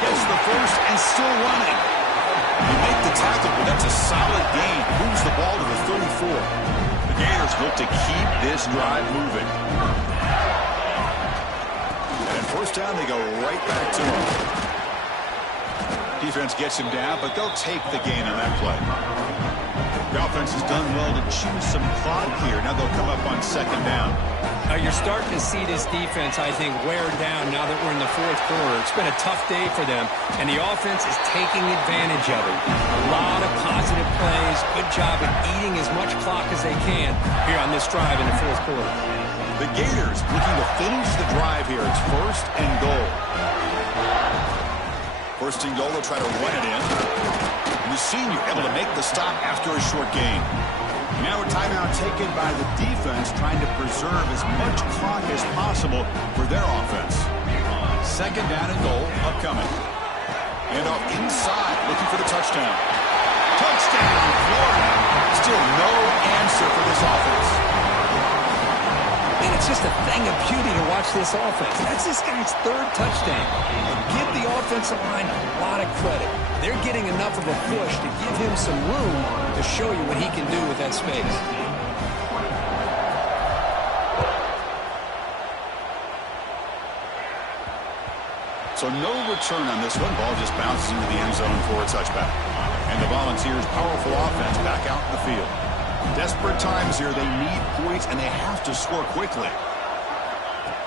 Gets the first and still running. They make the tackle, but that's a solid gain. Moves the ball to the 34. The Gators look to keep this drive moving. And at first down, they go right back to him. Defense gets him down, but they'll take the gain on that play. The offense has done well to chew some clock here. Now they'll come up on second down. You're starting to see this defense, I think, wear down now that we're in the fourth quarter. It's been a tough day for them, and the offense is taking advantage of it. A lot of positive plays. Good job at eating as much clock as they can here on this drive in the fourth quarter. The Gators looking to finish the drive here. It's 1st and goal. First and goal, they'll try to run it in. And the senior able to make the stop after a short gain. Now a timeout taken by the defense, trying to preserve as much clock as possible for their offense. Second down and goal upcoming. And off inside, looking for the touchdown. Touchdown, Florida. Still no answer for this offense. And it's just a thing of beauty to watch this offense. That's this guy's third touchdown. Give the offensive line a lot of credit. They're getting enough of a push to give him some room to show you what he can do with that space. So no return on this one. Ball just bounces into the end zone for a touchback. And the Volunteers' powerful offense back out in the field. Desperate times here. They need points, and they have to score quickly.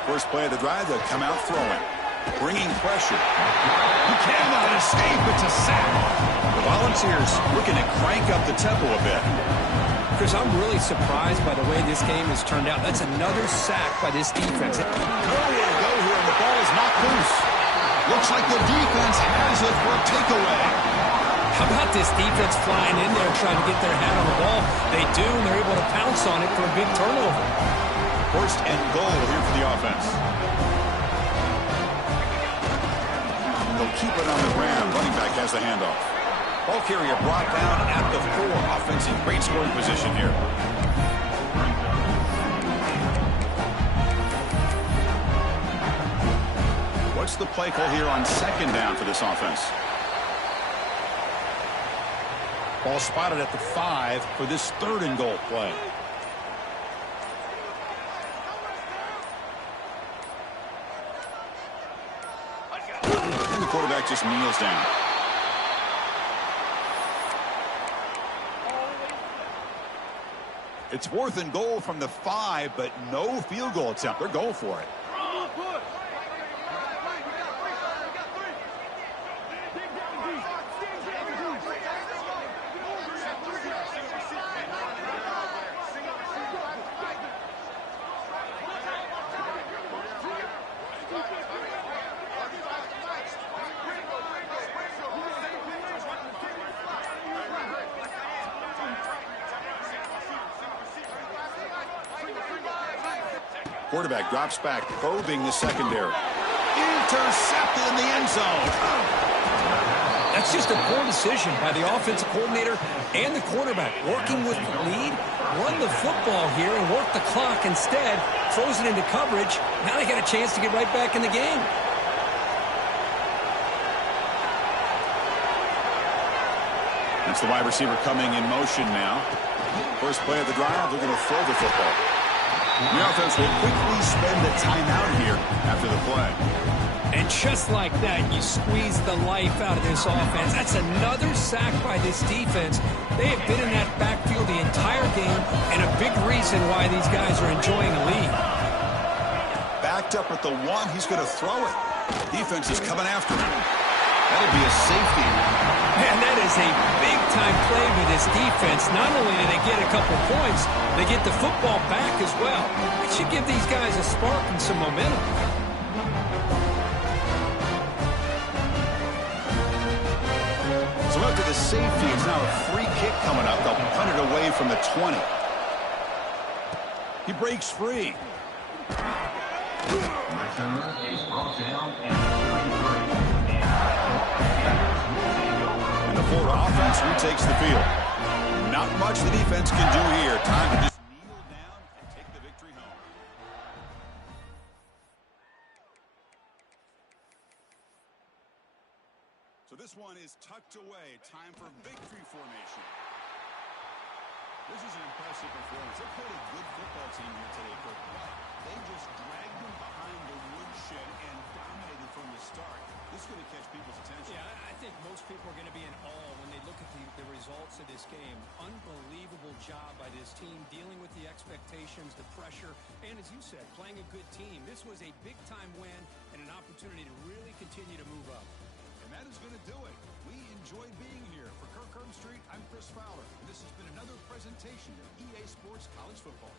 First play of the drive, they'll come out throwing. Bringing pressure. He cannot escape. It's a sack. The Volunteers looking to crank up the tempo a bit. Chris, I'm really surprised by the way this game has turned out. That's another sack by this defense. Nowhere to go here, and the ball is knocked loose. Looks like the defense has it for a takeaway. How about this defense flying in there trying to get their hand on the ball? They do, and they're able to pounce on it for a big turnover. First and goal here for the offense. They'll keep it on the ground. Running back has the handoff. Ball carrier brought down at the 4. Offense in great scoring position here. What's the play call here on second down for this offense? Ball spotted at the 5 for this third and goal play. And the quarterback just kneels down. It's 4th and goal from the 5, but no field goal attempt. They're going for it. Quarterback drops back, probing the secondary. Intercepted in the end zone. That's just a poor decision by the offensive coordinator and the quarterback. Working with the lead, run the football here and work the clock instead. Throws it into coverage. Now they got a chance to get right back in the game. That's the wide receiver coming in motion now. First play of the drive, they're going to throw the football. The offense will quickly spend the timeout here after the play. And just like that, you squeeze the life out of this offense. That's another sack by this defense. They have been in that backfield the entire game, and a big reason why these guys are enjoying the lead. Backed up at the 1, he's going to throw it. Defense is coming after him. That'll be a safety. Man, that is a big-time play with this defense. Not only do they get a couple points, they get the football back as well. It should give these guys a spark and some momentum. So after the safety, it's now a free kick coming up. They'll punt it away from the 20. He breaks free. Return is brought down at 33. And the Florida offense retakes the field. Not much the defense can do here. Time to just kneel down and take the victory home. So this one is tucked away. Time for victory formation. This is an impressive performance. They played a good football team here today, Kirk, but they just dragged them behind the woodshed and dominated from the start. This is going to catch people's attention. Yeah, I think most people are going to be in awe when they look at the results of this game. Unbelievable job by this team, dealing with the expectations, the pressure, and as you said, playing a good team. This was a big-time win and an opportunity to really continue to move up. And that is going to do it. We enjoyed being here. For Kirk Herbstreit, I'm Chris Fowler. And this has been another presentation of EA Sports College Football.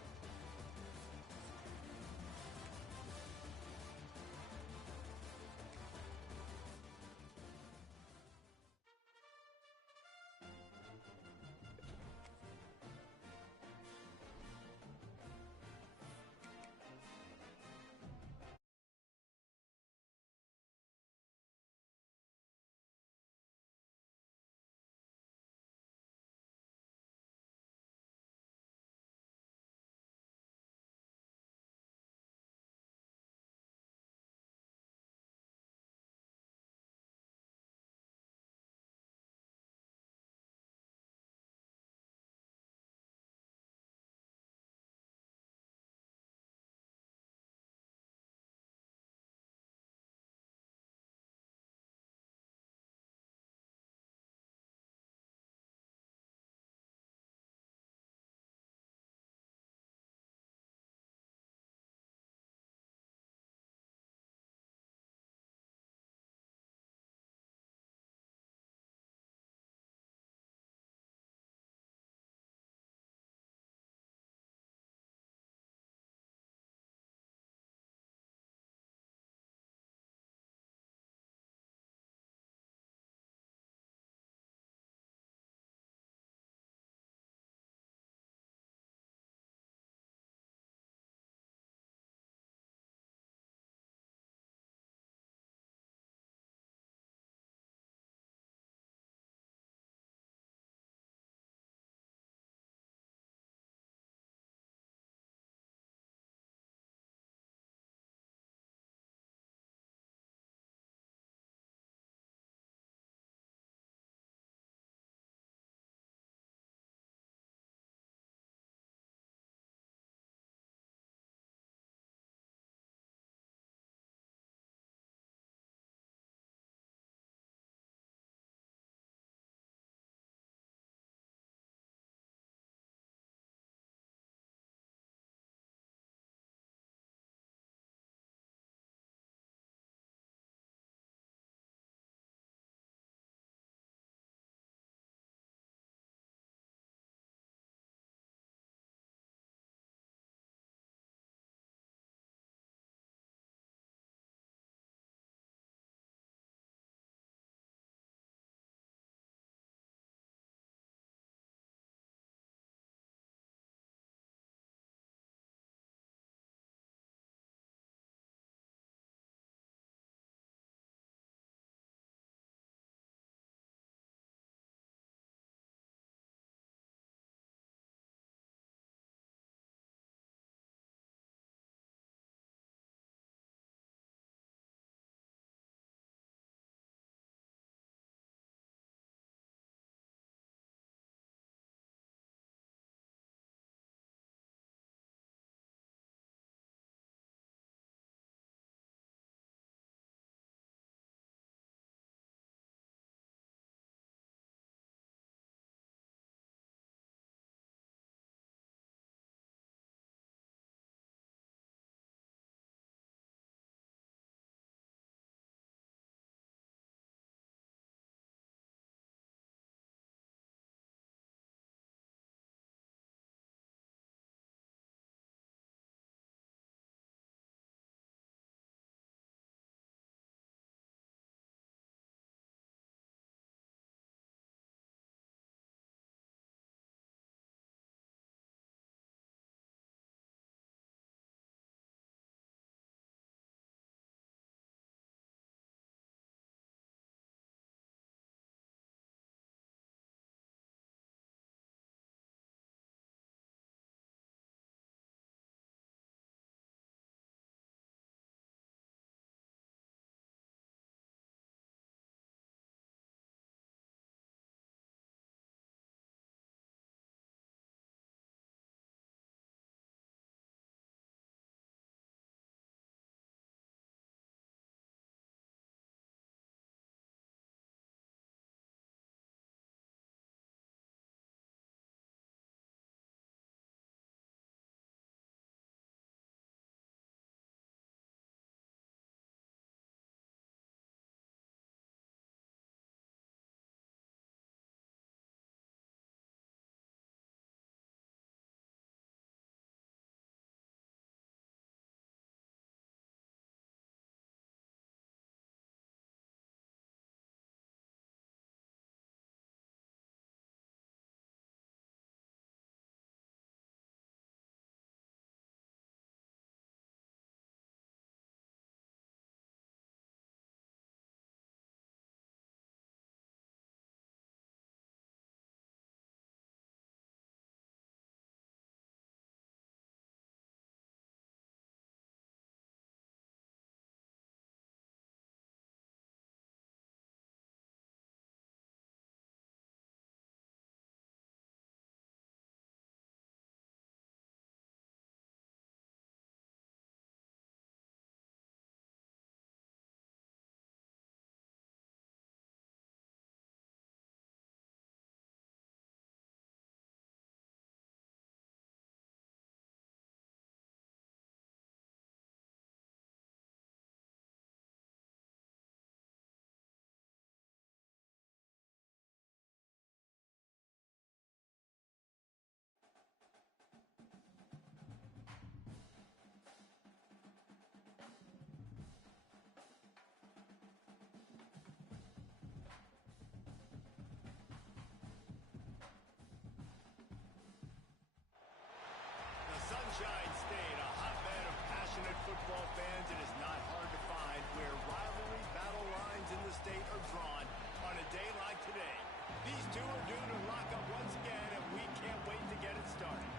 passionate football fans, it is not hard to find where rivalry battle lines in the state are drawn on a day like today. These two are due to lock up once again, and we can't wait to get it started.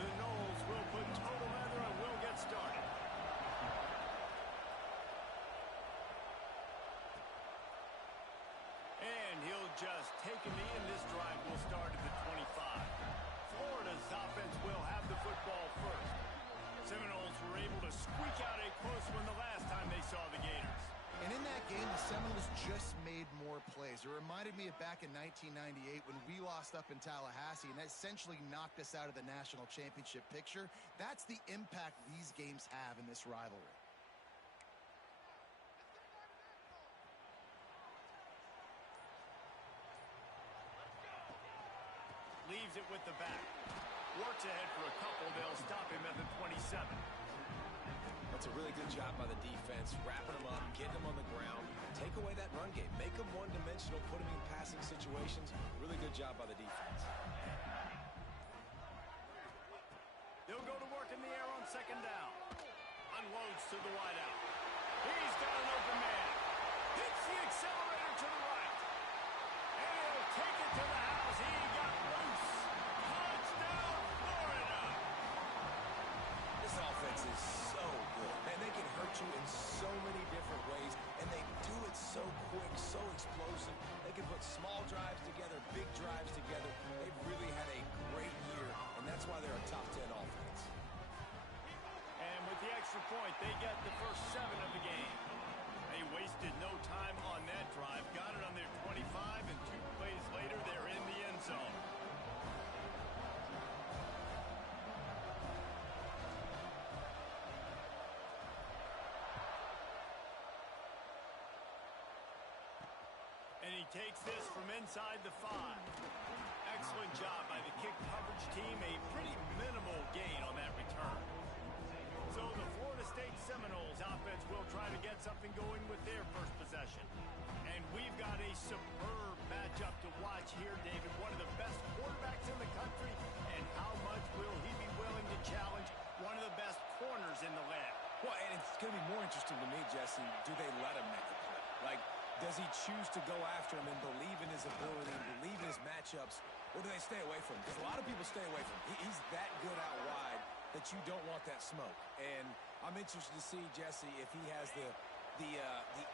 The Noles will put total leather and we'll get started. And he'll just take a knee, and this drive will start at the 25. Florida's offense will have the football first. Seminoles were able to squeak out a close one the last time they saw the Gators. And in that game, the Seminoles just made more plays. It reminded me of back in 1998 when we lost up in Tallahassee, and that essentially knocked us out of the national championship picture. That's the impact these games have in this rivalry. Leaves it with the back. Works ahead for a couple. They'll stop him at the 27. That's a really good job by the defense, wrapping them up, getting them on the ground, take away that run game, make them one-dimensional, put them in passing situations. Really good job by the defense. They'll go to work in the air on second down. Unloads to the wideout. He's got an open man. Hits the accelerator to the right. And he'll take it to the house. He got loose. Touchdown, Florida. This offense is so good. Man, they can hurt you in so many different ways, and they do it so quick, so explosive. They can put small drives together, big drives together. They've really had a great year, and that's why they're a top 10 offense. And with the extra point, they get the first 7 of the game. They wasted no time on that drive. Got it on their 25, and 2 plays later, they're in the end zone. And he takes this from inside the 5. Excellent job by the kick coverage team. A pretty minimal gain on that return. So the Florida State Seminoles offense will try to get something going with their first possession. And we've got a superb matchup to watch here, David. One of the best quarterbacks in the country. And how much will he be willing to challenge one of the best corners in the land? Well, and it's going to be more interesting to me, Jesse, do they let him make the play? Like, does he choose to go after him and believe in his ability and believe in his matchups, or do they stay away from him? Because a lot of people stay away from him. He's that good out wide that you don't want that smoke. And I'm interested to see, Jesse, if he has the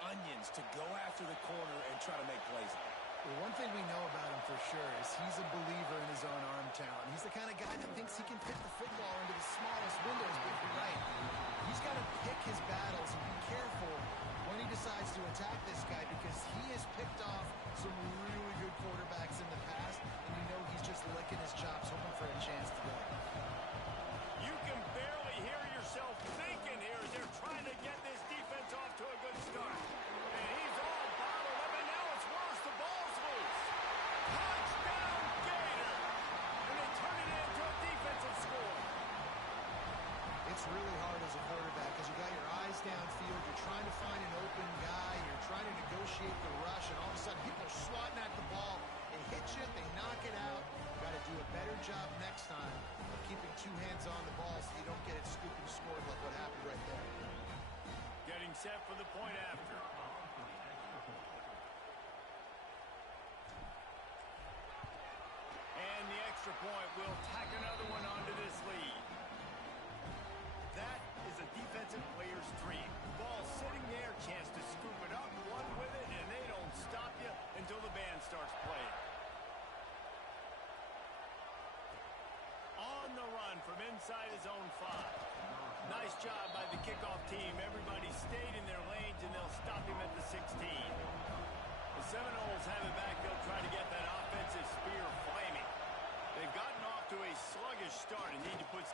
onions to go after the corner and try to make plays on it. Well, one thing we know about him for sure is he's a believer in his own arm talent. He's the kind of guy that thinks he can fit the football into the smallest windows, but you're right. He's got to pick his battles and be careful when he decides to attack this guy, because he has picked off some really good quarterbacks in the past, and you know he's just licking his chops, hoping for a chance to go. You can barely hear yourself thinking here as they're trying to get this defense off to a good start. And he's all bottled up, and now it's worse. The ball's loose. Touchdown, Gator! And they turn it into a defensive score. It's really hard as a quarterback because you got your eyes downfield, you're trying to find an open guy, you're trying to negotiate the rush, and all of a sudden people are swatting at the ball. They hit you, they knock it out. You got to do a better job next time of keeping 2 hands on the ball so you don't get it scooped and scored like what happened right there. Getting set for the point after. And the extra point will tack another one onto this lead. That is a defensive player's dream. Ball sitting there, chance to scoop it up, one with it, and they don't stop you until the band starts playing. On the run from inside his own 5. Nice job by the kickoff team. Everybody stayed in their lanes, and they'll stop him at the 16. The Seminoles have it back. They'll try to get that offensive spear flaming. They've gotten off to a sluggish start and need to put...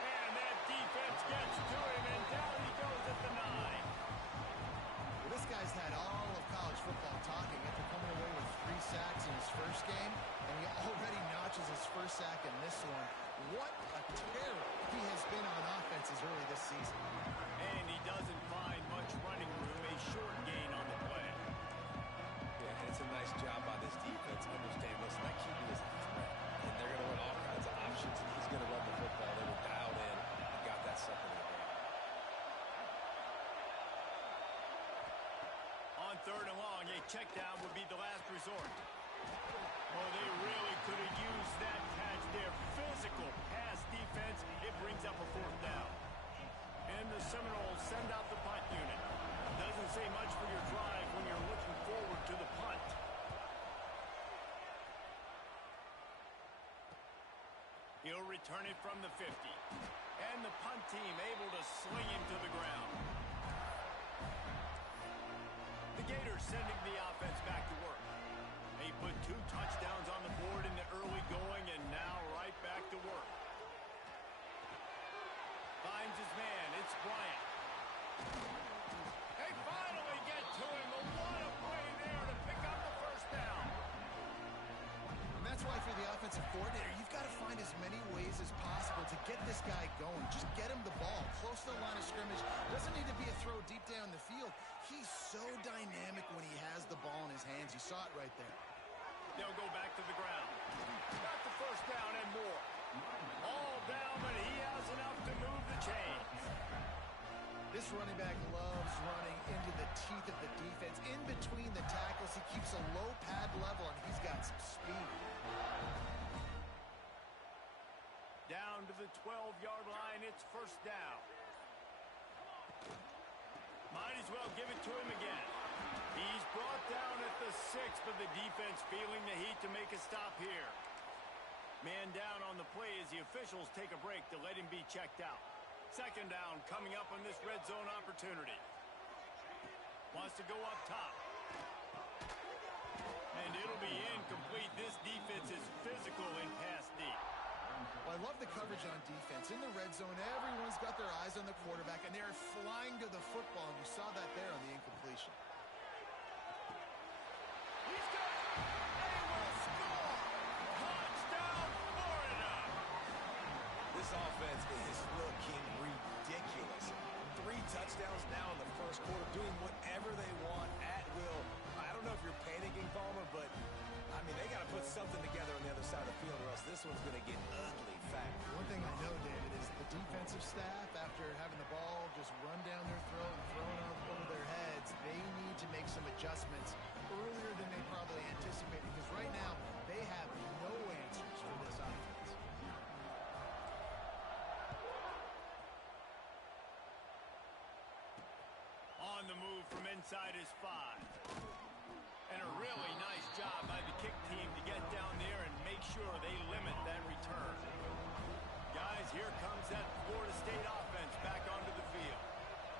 And that defense gets to him, and down he goes at the 9. Well, this guy's had all of college football talking after coming away with 3 sacks in his first game, and he already notches his first sack in this one. What a terror he has been on offense as early this season. And he doesn't find much running room, a short gain on the play. Yeah, and it's a nice job by this defense. Understand, listen, that QB is a threat, and they're going to run all kinds of options, and he's going to run the football. They were dialed in and got that second. check down would be the last resort. Oh, they really could have used that catch there. Physical pass defense. It brings up a 4th down. And the Seminoles send out the punt unit. Doesn't say much for your drive when you're looking forward to the punt. He'll return it from the 50. And the punt team able to sling him to the ground. The Gators sending the offense back to work. They put 2 touchdowns on the board in the early going and now right back to work. Finds his man. It's Bryant. They finally get to him. What a play there to pick up the 1st down. And that's why for the offensive coordinator, you've got to find as many ways as possible to get this guy going. Just get him the ball close to the line of scrimmage. Doesn't need to be a throw deep down the field. He's so dynamic when he has the ball in his hands. You saw it right there. They'll go back to the ground. Got the 1st down and more. All down, but he has enough to move the chains. This running back loves running into the teeth of the defense. In between the tackles, he keeps a low pad level, and he's got some speed. Down to the 12-yard line, it's 1st down. Might as well give it to him again. He's brought down at the 6, but the defense feeling the heat to make a stop here. Man down on the play as the officials take a break to let him be checked out. 2nd down coming up on this red zone opportunity. Wants to go up top. And it'll be incomplete. This defense is physical in pass deep. Well, I love the coverage on defense. In the red zone, everyone's got their eyes on the quarterback, and they're flying to the football, and you saw that there on the incompletion. He's got it! They will score! Touchdown, Florida! This offense is looking ridiculous. 3 touchdowns now in the 1st quarter, doing whatever they want at will. I don't know if you're panicking, Palmer, but, I mean, they got to put something together on the other side of the field, or else this one's going to get ugly fast. One thing I know, David, is the defensive staff, after having the ball just run down their throat and thrown over their heads, they need to make some adjustments earlier than they probably anticipated, because right now they have no answers for this offense. On the move from inside his 5. And a really nice job by the kick team to get down there and make sure they limit that return. Guys, here comes that Florida State offense back onto the field.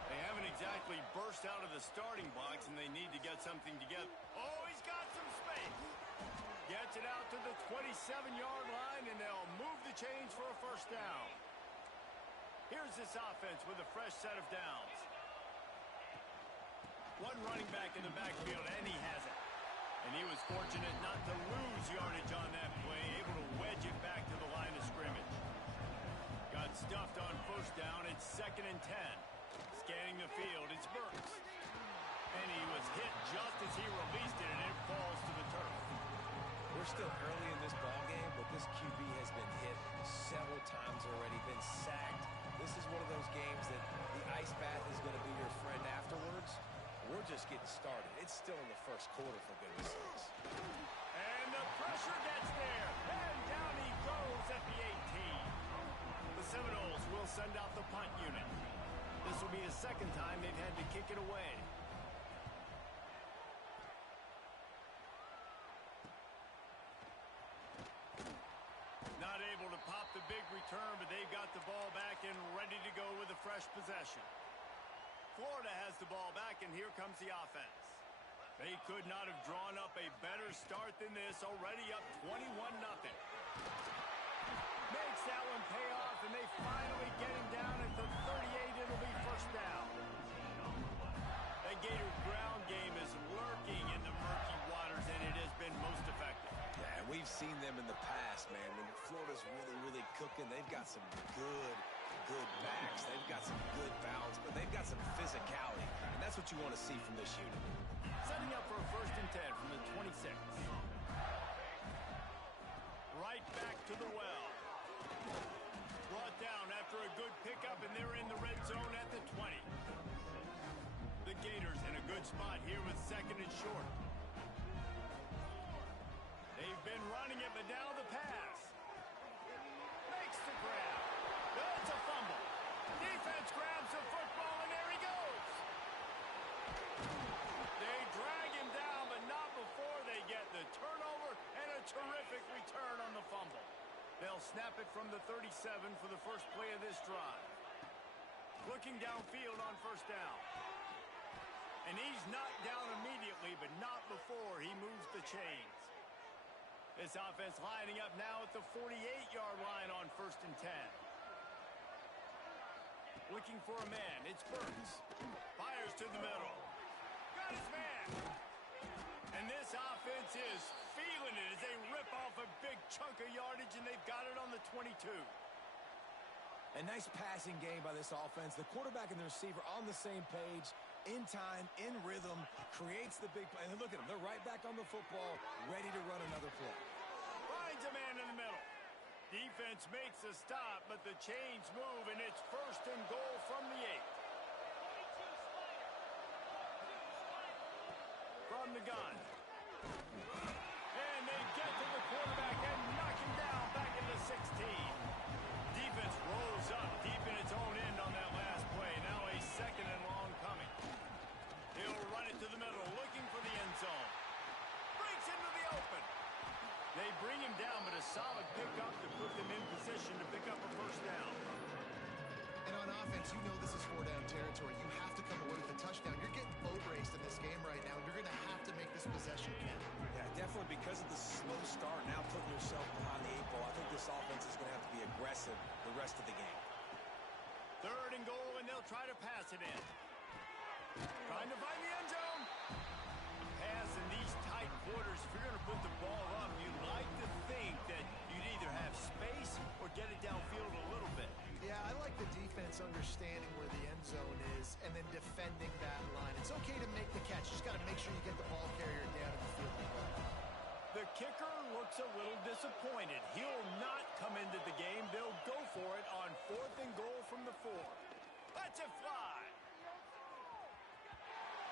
They haven't exactly burst out of the starting box, and they need to get something together. Oh, he's got some space. Gets it out to the 27-yard line, and they'll move the chains for a 1st down. Here's this offense with a fresh set of downs. One running back in the backfield, and he has it. And he was fortunate not to lose yardage on that play, able to wedge it back to the line of scrimmage. Got stuffed on 1st down. It's 2nd and 10. Scanning the field, it's Burks. And he was hit just as he released it, and it falls to the turf. We're still early in this ballgame, but this QB has been hit several times already, been sacked. This is one of those games that the ice bath is going to be your friend afterwards. We're just getting started. It's still in the 1st quarter, for goodness sakes. And the pressure gets there. And down he goes at the 18. The Seminoles will send out the punt unit. This will be his 2nd time they've had to kick it away. Not able to pop the big return, but they've got the ball back and ready to go with a fresh possession. Florida has the ball back, and here comes the offense. They could not have drawn up a better start than this, already up 21-0. Makes that one pay off, and they finally get him down at the 38. It'll be 1st down. The Gator ground game is lurking in the murky waters, and it has been most effective. Yeah, we've seen them in the past, man. When Florida's really cooking, they've got some good backs. They've got some good balance, but they've got some physicality, and that's what you want to see from this unit. Setting up for a 1st and 10 from the 26. Right back to the well. Brought down after a good pickup, and they're in the red zone at the 20. The Gators in a good spot here with 2nd and short. They've been running it, but now the pass. Makes the grab. It's a fumble. Defense grabs the football, and there he goes. They drag him down, but not before they get the turnover and a terrific return on the fumble. They'll snap it from the 37 for the first play of this drive. Looking downfield on first down. And he's knocked down immediately, but not before he moves the chains. This offense lining up now at the 48-yard line on 1st and 10. Looking for a man. It's Burks. Fires to the middle. Got his man. And this offense is feeling it as they rip off a big chunk of yardage, and they've got it on the 22. A nice passing game by this offense. The quarterback and the receiver on the same page, in time, in rhythm, creates the big play. And look at them. They're right back on the football, ready to run another play. Finds a man in the middle. Defense makes a stop, but the chains move, and it's 1st and goal from the 8. From the gun. And they get to the quarterback and knock him down back into 16. Defense rolls up deep in its own end on that last play. Now a 2nd and long coming. He'll run it to the middle, looking for the end zone. Breaks into the open. They bring him down, but a solid pickup to put them in position to pick up a first down. And on offense, you know this is 4-down territory. You have to come away with a touchdown. You're getting boat raced in this game right now. You're going to have to make this possession count. Yeah, definitely because of the slow start, now putting yourself behind the 8 ball. I think this offense is going to have to be aggressive the rest of the game. 3rd and goal, and they'll try to pass it in. Trying to find the end zone. Pass in these tight quarters. If you're going to put the ball up, you'd like to think that you'd either have space or get it downfield a little bit. Yeah, I like the defense understanding where the end zone is and then defending that line. It's okay to make the catch. You just got to make sure you get the ball carrier down in the field. The kicker looks a little disappointed. He'll not come into the game. They'll go for it on 4th and goal from the 4. Let's it fly.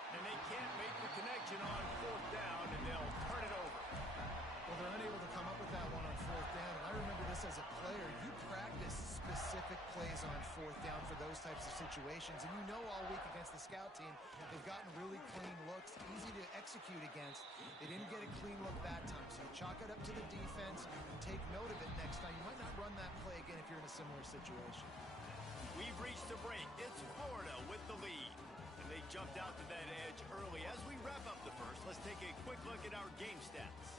And they can't make the connection on 4th down, and they'll turn it over. Well, they're unable to come up with that one on 4th down. And I remember this as a player. You practice specific plays on 4th down for those types of situations. And you know all week against the scout team, they've gotten really clean looks, easy to execute against. They didn't get a clean look that time. So you chalk it up to the defense and take note of it next time. You might not run that play again if you're in a similar situation. We've reached the break. It's Florida with the lead. And they jumped out to that edge early. As we wrap up the first, let's take a quick look at our game stats.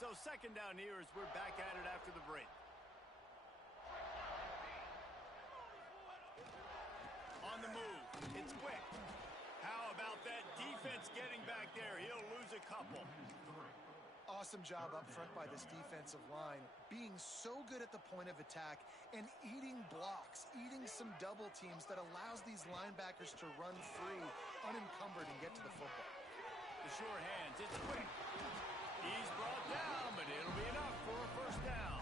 So 2nd down here as we're back at it after the break. On the move. It's quick. How about that defense getting back there? He'll lose a couple. Awesome job up front by this defensive line, being so good at the point of attack and eating blocks, eating some double teams that allows these linebackers to run free, unencumbered, and get to the football. The short hands, it's quick. He's brought down, but it'll be enough for a first down.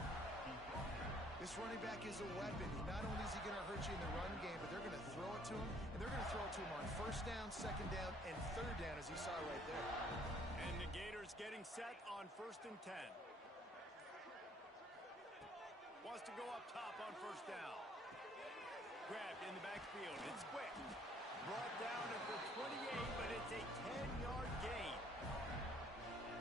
This running back is a weapon. Not only is he going to hurt you in the run game, but they're going to throw it to him, and they're going to throw it to him on 1st down, 2nd down, and 3rd down, as you saw right there. And the Gators getting set on 1st and 10. Wants to go up top on 1st down. Grabbed in the backfield. It's quick. Brought down at the 28, but it's a 10-yard gain.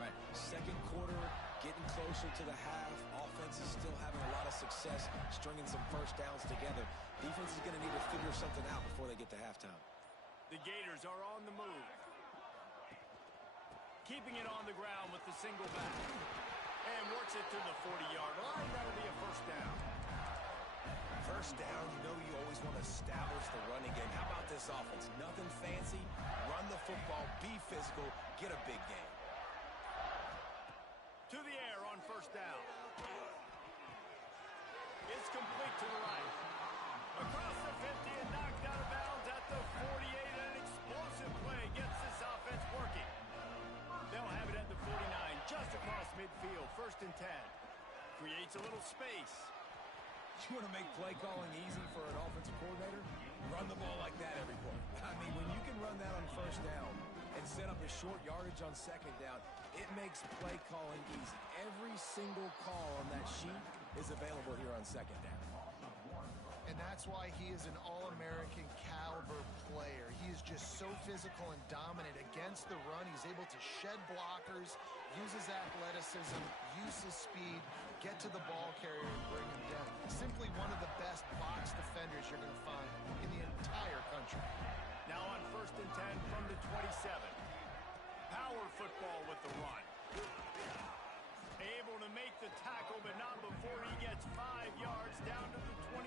Right, 2nd quarter, getting closer to the half. Offense is still having a lot of success stringing some first downs together. Defense is going to need to figure something out before they get to halftime. The Gators are on the move. Keeping it on the ground with the single back. And works it to the 40-yard line. That'll be a first down. First down, you know you always want to establish the running game. How about this offense? Nothing fancy. Run the football, be physical, get a big game. To the air on 1st down. It's complete to the right. Across the 50 and knocked out of bounds at the 48. An explosive play gets this offense working. They'll have it at the 49, just across midfield. 1st and 10. Creates a little space. You want to make play calling easy for an offensive coordinator? Run the ball like that every play. I mean, when you can run that on first down and set up a short yardage on second down, it makes play calling easy. Every single call on that sheet is available here on second down. And that's why he is an All-American caliber player. He is just so physical and dominant against the run. He's able to shed blockers, use his athleticism, use his speed, get to the ball carrier and bring him down. Simply one of the best box defenders you're going to find in the entire country. Now on 1st and 10 from the 27. Power football with the run. Able to make the tackle, but not before he gets 5 yards down to the 21.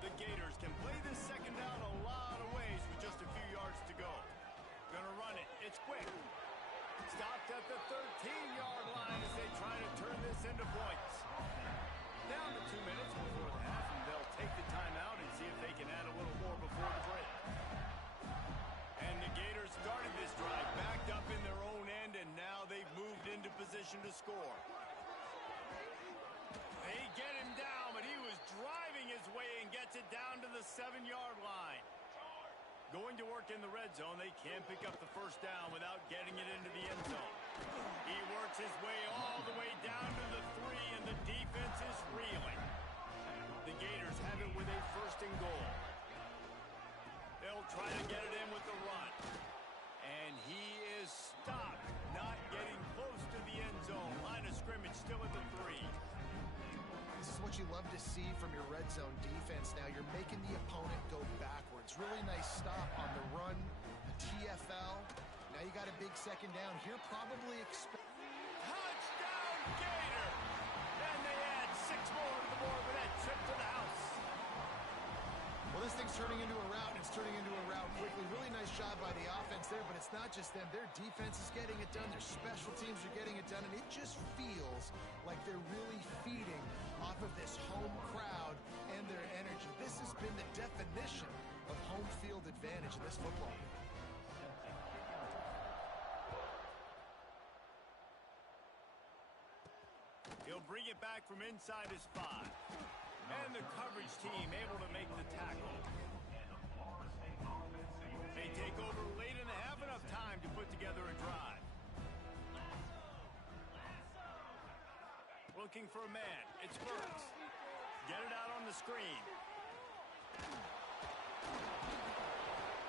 The Gators can play this second down a lot of ways with just a few yards to go. Gonna run it. It's quick. Stopped at the 13-yard line as they try to turn this into points. Down to 2 minutes before the half, and they'll take the timeout and see if they can add a little more before the break. And the Gators started this drive backed up in their own end, and now they've moved into position to score. They get him down, but he was driving his way and gets it down to the 7-yard line. Going to work in the red zone, they can't pick up the first down without getting it into the end zone. He works his way all the way down to the 3, and the defense is reeling. The Gators have it with a 1st and goal. They'll try to get it in with the run. And he is stopped, not getting close to the end zone. Line of scrimmage still at the 3. This is what you love to see from your red zone defense now. You're making the opponent go backwards. Really nice stop on the run, TFL. Now you got a big second down here. Probably expect... Touchdown, Gator! And they add 6 more to the board with that trip to the house. Well, this thing's turning into a rout, and it's turning into a rout quickly. Really nice job by the offense there, but it's not just them. Their defense is getting it done. Their special teams are getting it done, and it just feels like they're really feeding off of this home crowd and their energy. This has been the definition of home field advantage in this football game. He'll bring it back from inside his 5. And the coverage team able to make the tackle. They take over late in the half, enough time to put together a drive. Looking for a man. It's Burks. Get it out on the screen.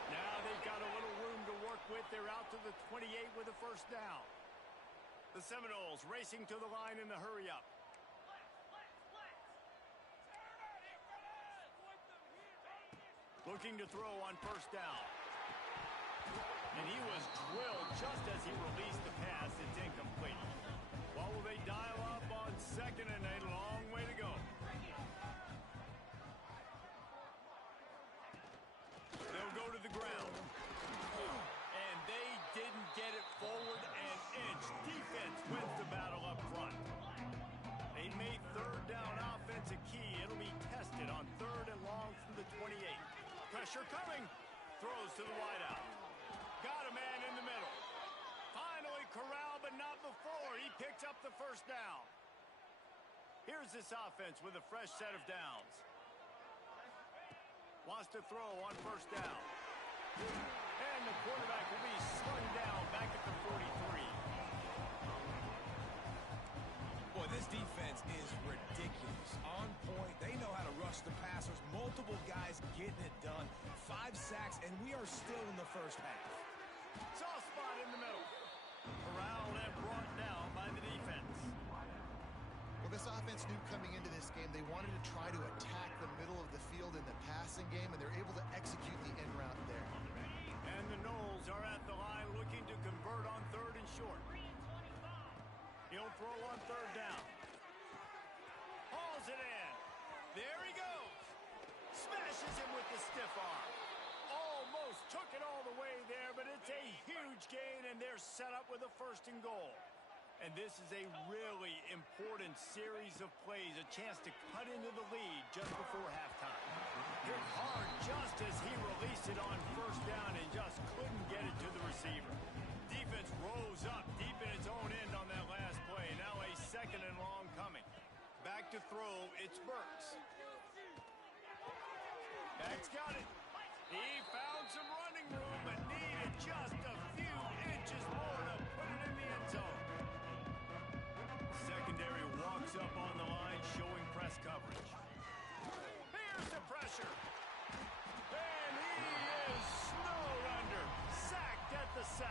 Now they've got a little room to work with. They're out to the 28 with a 1st down. The Seminoles racing to the line in the hurry-up. Looking to throw on 1st down. And he was drilled just as he released the pass. It's incomplete. What will they dial up on 2nd and a long way to go? They'll go to the ground. And they didn't get it forward an inch. Defense wins the battle up front. They made 3rd down offense a key. It'll be tested on 3rd and long from the 28. Pressure coming. Throws to the wideout. Got a man in the middle. Finally corralled, but not before. He picks up the 1st down. Here's this offense with a fresh set of downs. Wants to throw on 1st down. And the quarterback will be slung down back at the 43. Boy, this defense is ridiculous. On point. They know how to rush the passers. Multiple guys getting it done. 5 sacks, and we are still in the 1st half. Soft spot in the middle. Corralled and brought down by the defense. Well, this offense knew coming into this game they wanted to try to attack the middle of the field in the passing game, and they're able to execute the end route there. And the Noles are at the line looking to convert on 3rd and short. He'll throw on 3rd down. Hauls it in. There he goes. Smashes him with the stiff arm. Almost took it all the way there, but it's a huge gain, and they're set up with a 1st and goal. And this is a really important series of plays, a chance to cut into the lead just before halftime. Hit hard just as he released it on 1st down and just couldn't get it to the receiver. Defense rose up deep in its own end on that last play. Now a 2nd and long coming. Back to throw, it's Burks. Black's got it. He found some running room, but needed just a few inches more to put it in the end zone. Secondary walks up on the line, showing press coverage. Here's the pressure. And he is snowed under. Sacked at the 7.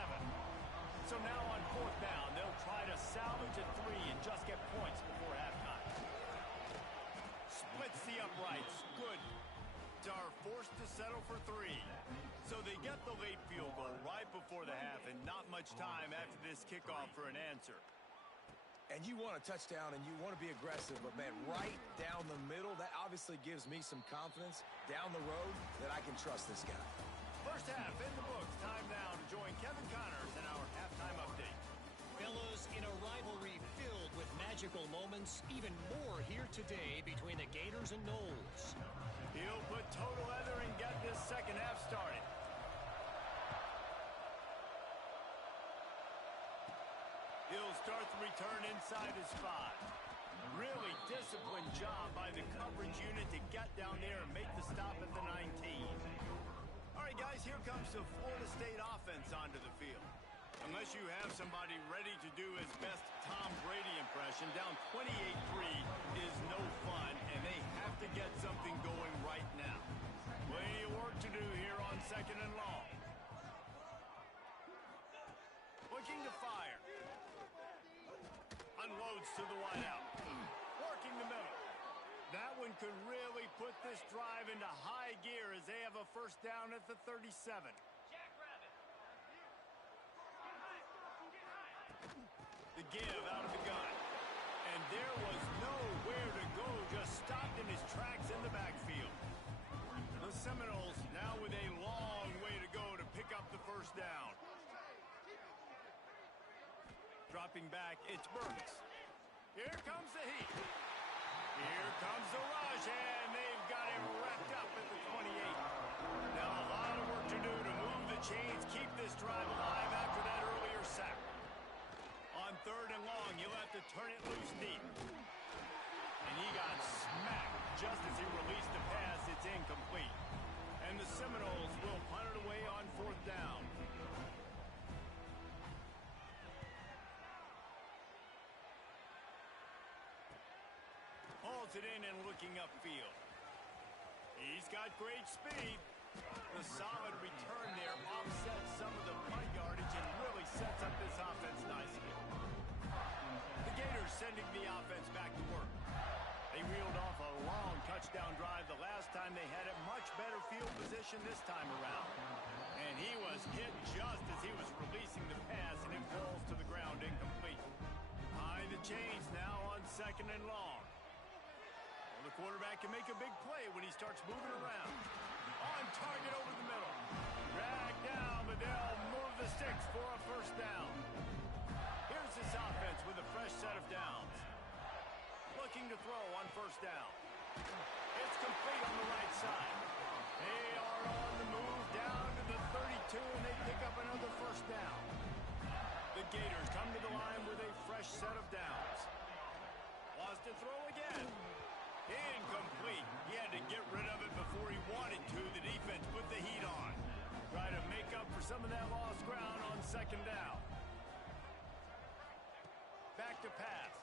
So now on 4th down, they'll try to salvage a 3 and just get points before halftime. Splits the uprights. Good. Are forced to settle for 3. So they get the late field goal right before the half and not much time after this kickoff for an answer. And you want a touchdown and you want to be aggressive, but man, right down the middle, that obviously gives me some confidence down the road that I can trust this guy. First half in the books. Time now to join Kevin Connors in our halftime update. Fellas, in a rivalry filled with magical moments, even more here today between the Gators and Knowles. He'll put total leather and get this second half started. He'll start the return inside his 5. Really disciplined job by the coverage unit to get down there and make the stop at the 19. All right, guys, here comes the Florida State offense onto the field. Unless you have somebody ready to do his best Tom Brady impression, down 28-3 is no fun, and they have to get something going right now. Plenty of work to do here on 2nd and long. Looking to fire. Unloads to the wideout. Working the middle. That one could really put this drive into high gear as they have a first down at the 37. The give out of the gun. And there was nowhere to go, just stopped in his tracks in the backfield. The Seminoles now with a long way to go to pick up the first down. Dropping back, it's Burks. Here comes the heat. Here comes the rush, and they've got him wrapped up at the 28. Now a lot of work to do to move the chains, keep this drive alive after that earlier sack. On 3rd and long, you'll have to turn it loose deep. And he got smacked just as he released the pass. It's incomplete. And the Seminoles will punt it away on 4th down. Hauls it in and looking upfield. He's got great speed. The solid return there offsets some of the punt yardage and really sets up this offense nicely. The Gators sending the offense back to work. They reeled off a long touchdown drive the last time they had it. Much better field position this time around. And he was hit just as he was releasing the pass, and it falls to the ground incomplete. High the chains now on 2nd and long. Well, the quarterback can make a big play when he starts moving around. On target over the middle. Dragged down, but they'll move the sticks for a first down. Here's this offense with a fresh set of downs. Looking to throw on 1st down. It's complete on the right side. They are on the move down to the 32, and they pick up another first down. The Gators come to the line with a fresh set of downs. Wants to throw again. Incomplete. He had to get rid of it before he wanted to. The defense put the heat on. Try to make up for some of that lost ground on 2nd down. Back to pass.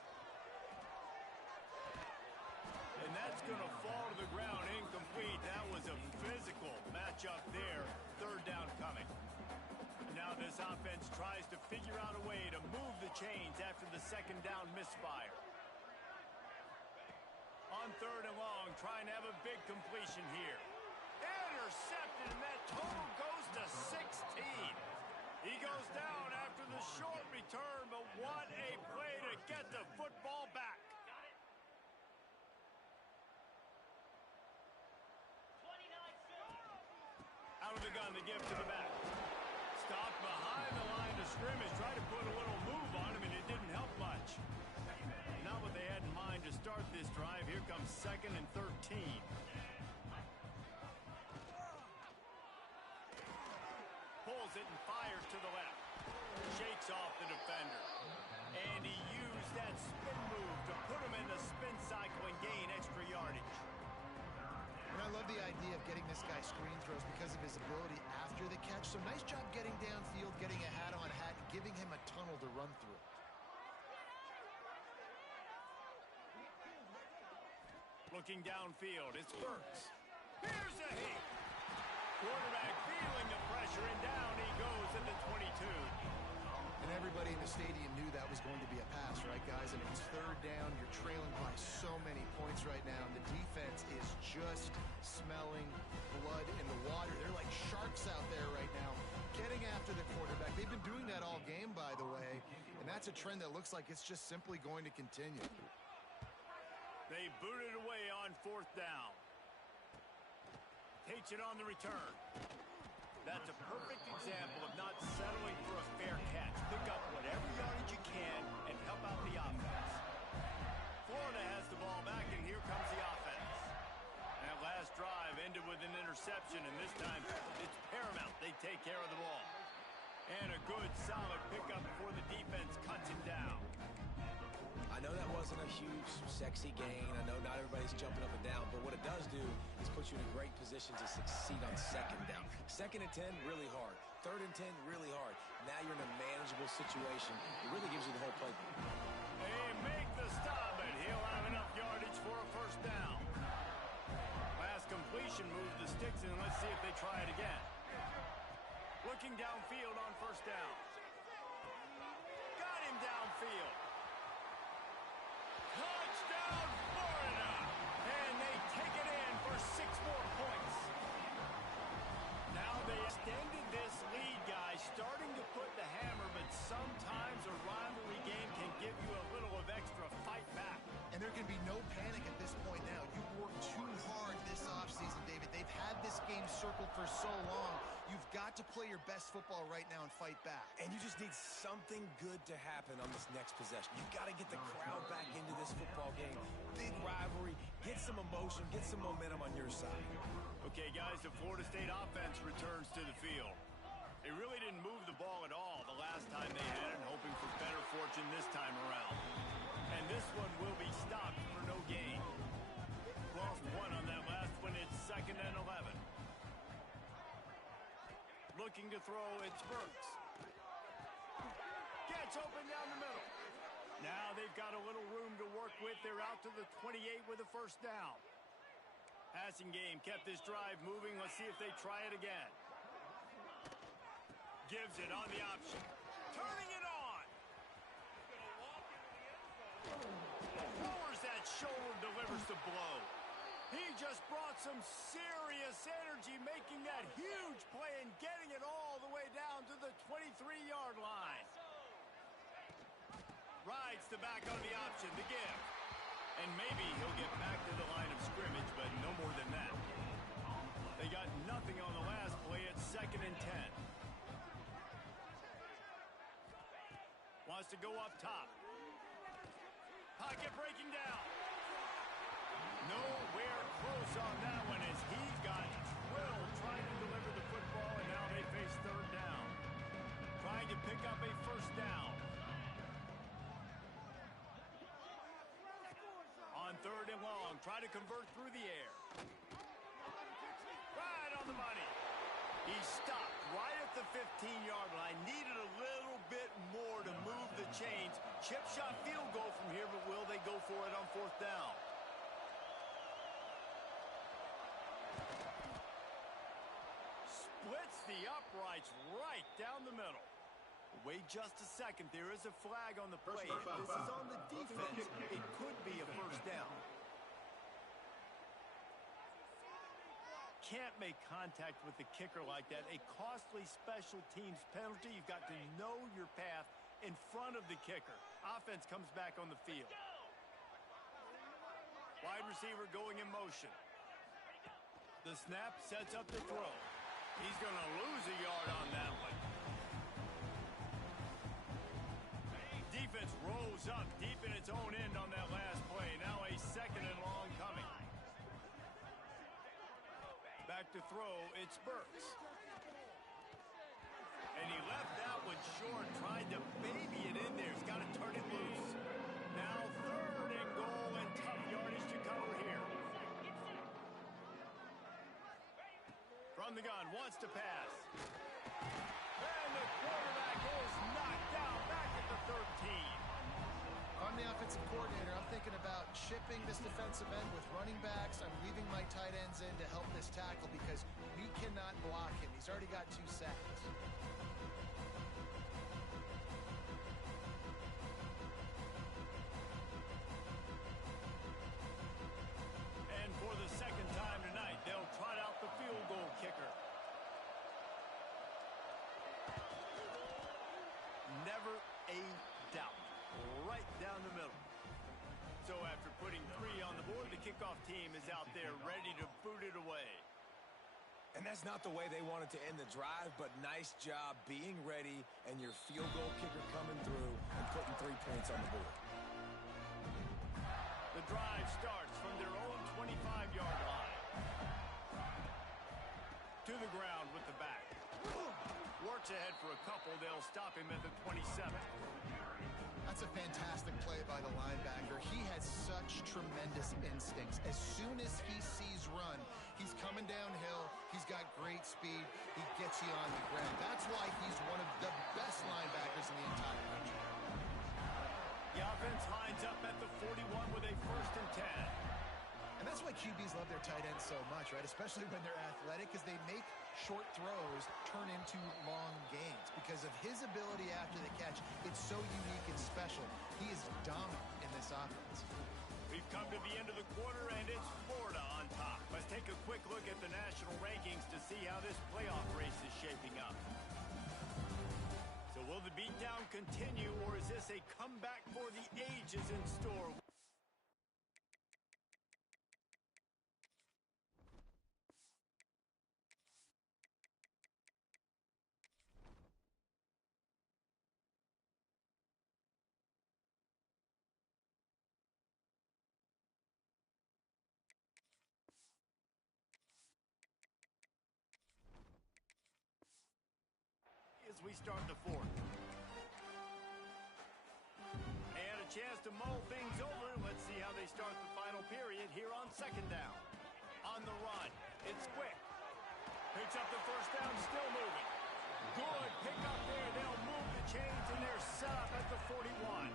And that's going to fall to the ground incomplete. That was a physical matchup there. 3rd down coming. Now this offense tries to figure out a way to move the chains after the 2nd down misfire. On 3rd and long, trying to have a big completion here. Intercepted, and that total goes to 16. He goes down after the short return, but what a play to get the football back. Out of the gun, the give to the back. Stopped behind the line of scrimmage, tried to put a little move on him, and it didn't help much. Not what they had in mind to start this drive. Here comes 2nd and 13. Pulls it and fires to the left. Shakes off the defender. And he used that spin move to put him in the spin cycle and gain extra yardage. And I love the idea of getting this guy screen throws because of his ability after the catch. So nice job getting downfield, getting a hat-on-hat, and giving him a tunnel to run through. Looking downfield, it's Burks. Here's a hit. Quarterback feeling the pressure, and down he goes at the 22. And everybody in the stadium knew that was going to be a pass, right, guys? I mean, it's third down. You're trailing by so many points right now. And the defense is just smelling blood in the water. They're like sharks out there right now, getting after the quarterback. They've been doing that all game, by the way. And that's a trend that looks like it's just simply going to continue. They booted away on fourth down. Takes it on the return. That's a perfect example of not settling for a fair catch. Pick up whatever yardage you can and help out the offense. Florida has the ball back, and here comes the offense. That last drive ended with an interception, and this time it's paramount they take care of the ball. And a good, solid pickup before the defense cuts him down. I know that wasn't a huge, sexy gain. I know not everybody's jumping up and down, but what it does do is put you in a great position to succeed on second down. Second and 10, really hard. Third and 10, really hard. Now you're in a manageable situation. It really gives you the whole playbook. They make the stop, and he'll have enough yardage for a first down. Last completion moves the sticks, and let's see if they try it again. Looking downfield on first down. Got him downfield. Touchdown, Florida! And they take it in for 6 more points. Now they extended this lead, guys, starting to put the hammer, but sometimes a rivalry game can give you a little of extra fight back. And there can be no panic at this point now. You've worked too hard this offseason, David. They've had this game circled for so long. You've got to play your best football right now and fight back. And you just need something good to happen on this next possession. You've got to get the crowd back into this football game. Big rivalry. Get some emotion. Get some momentum on your side. Okay, guys, the Florida State offense returns to the field. They really didn't move the ball at all the last time they had it, hoping for better fortune this time around. And this one will be stopped for no gain. Lost one on that last one. It's 2nd and 11. Looking to throw, it's Burks. Gets open down the middle. Now they've got a little room to work with. They're out to the 28 with a first down. Passing game kept this drive moving. Let's see if they try it again. Gives it on the option. Turning it on. Lowers that shoulder, delivers the blow. He just brought some serious energy, making that huge play and getting it all the way down to the 23-yard line. Rides the back on the option, the give. And maybe he'll get back to the line of scrimmage, but no more than that. They got nothing on the last play. It's 2nd and 10. Wants to go up top. Pocket breaking down. Nowhere close on that one as he got drilled trying to deliver the football, and now they face third down. Trying to pick up a first down. On 3rd and long, try to convert through the air. Right on the money. He stopped right at the 15-yard line. Needed a little bit more to move the chains. Chip shot field goal from here, but will they go for it on 4th down? Splits the uprights right down the middle. Wait just a second. There is a flag on the play. If this is on the defense, it could be a first down. Can't make contact with the kicker like that. A costly special teams penalty. You've got to know your path in front of the kicker. Offense comes back on the field. Wide receiver going in motion. The snap sets up the throw. He's going to lose a yard on that one. Defense rolls up deep in its own end on that last play. Now a 2nd and long coming. Back to throw, it's Burks. And he left that one short, tried to baby it in there. He's got to turn it loose. Now 3rd and goal and tough yardage to cover here. From the gun, wants to pass. And the quarterback is knocked down back at the 13. If I'm the offensive coordinator, I'm thinking about chipping this defensive end with running backs. I'm leaving my tight ends in to help this tackle because we cannot block him. He's already got 2 sacks. And for the second time tonight, they'll trot out the field goal kicker. Never a doubt. Right down the middle. So after putting 3 on the board, the kickoff team is out there ready to boot it away. And that's not the way they wanted to end the drive, but nice job being ready and your field goal kicker coming through and putting 3 points on the board. The drive starts from their own 25-yard line. To the ground with the back. Works ahead for a couple. They'll stop him at the 27. That's a fantastic play by the linebacker. He has such tremendous instincts. As soon as he sees run, he's coming downhill. He's got great speed. He gets you on the ground. That's why he's one of the best linebackers in the entire country. The offense lines up at the 41 with a 1st and 10. And that's why QBs love their tight ends so much, right? Especially when they're athletic, because they make short throws turn into long gains. Because of his ability after the catch, it's so unique and special. He is dominant in this offense. We've come to the end of the quarter, and it's Florida on top. Let's take a quick look at the national rankings to see how this playoff race is shaping up. So will the beatdown continue, or is this a comeback for the ages in store? As we start the 4th. And a chance to mull things over. Let's see how they start the final period here on 2nd down. On the run, it's quick. Picks up the 1st down, still moving. Good pick up there. They'll move the chains, and they're set up at the 41.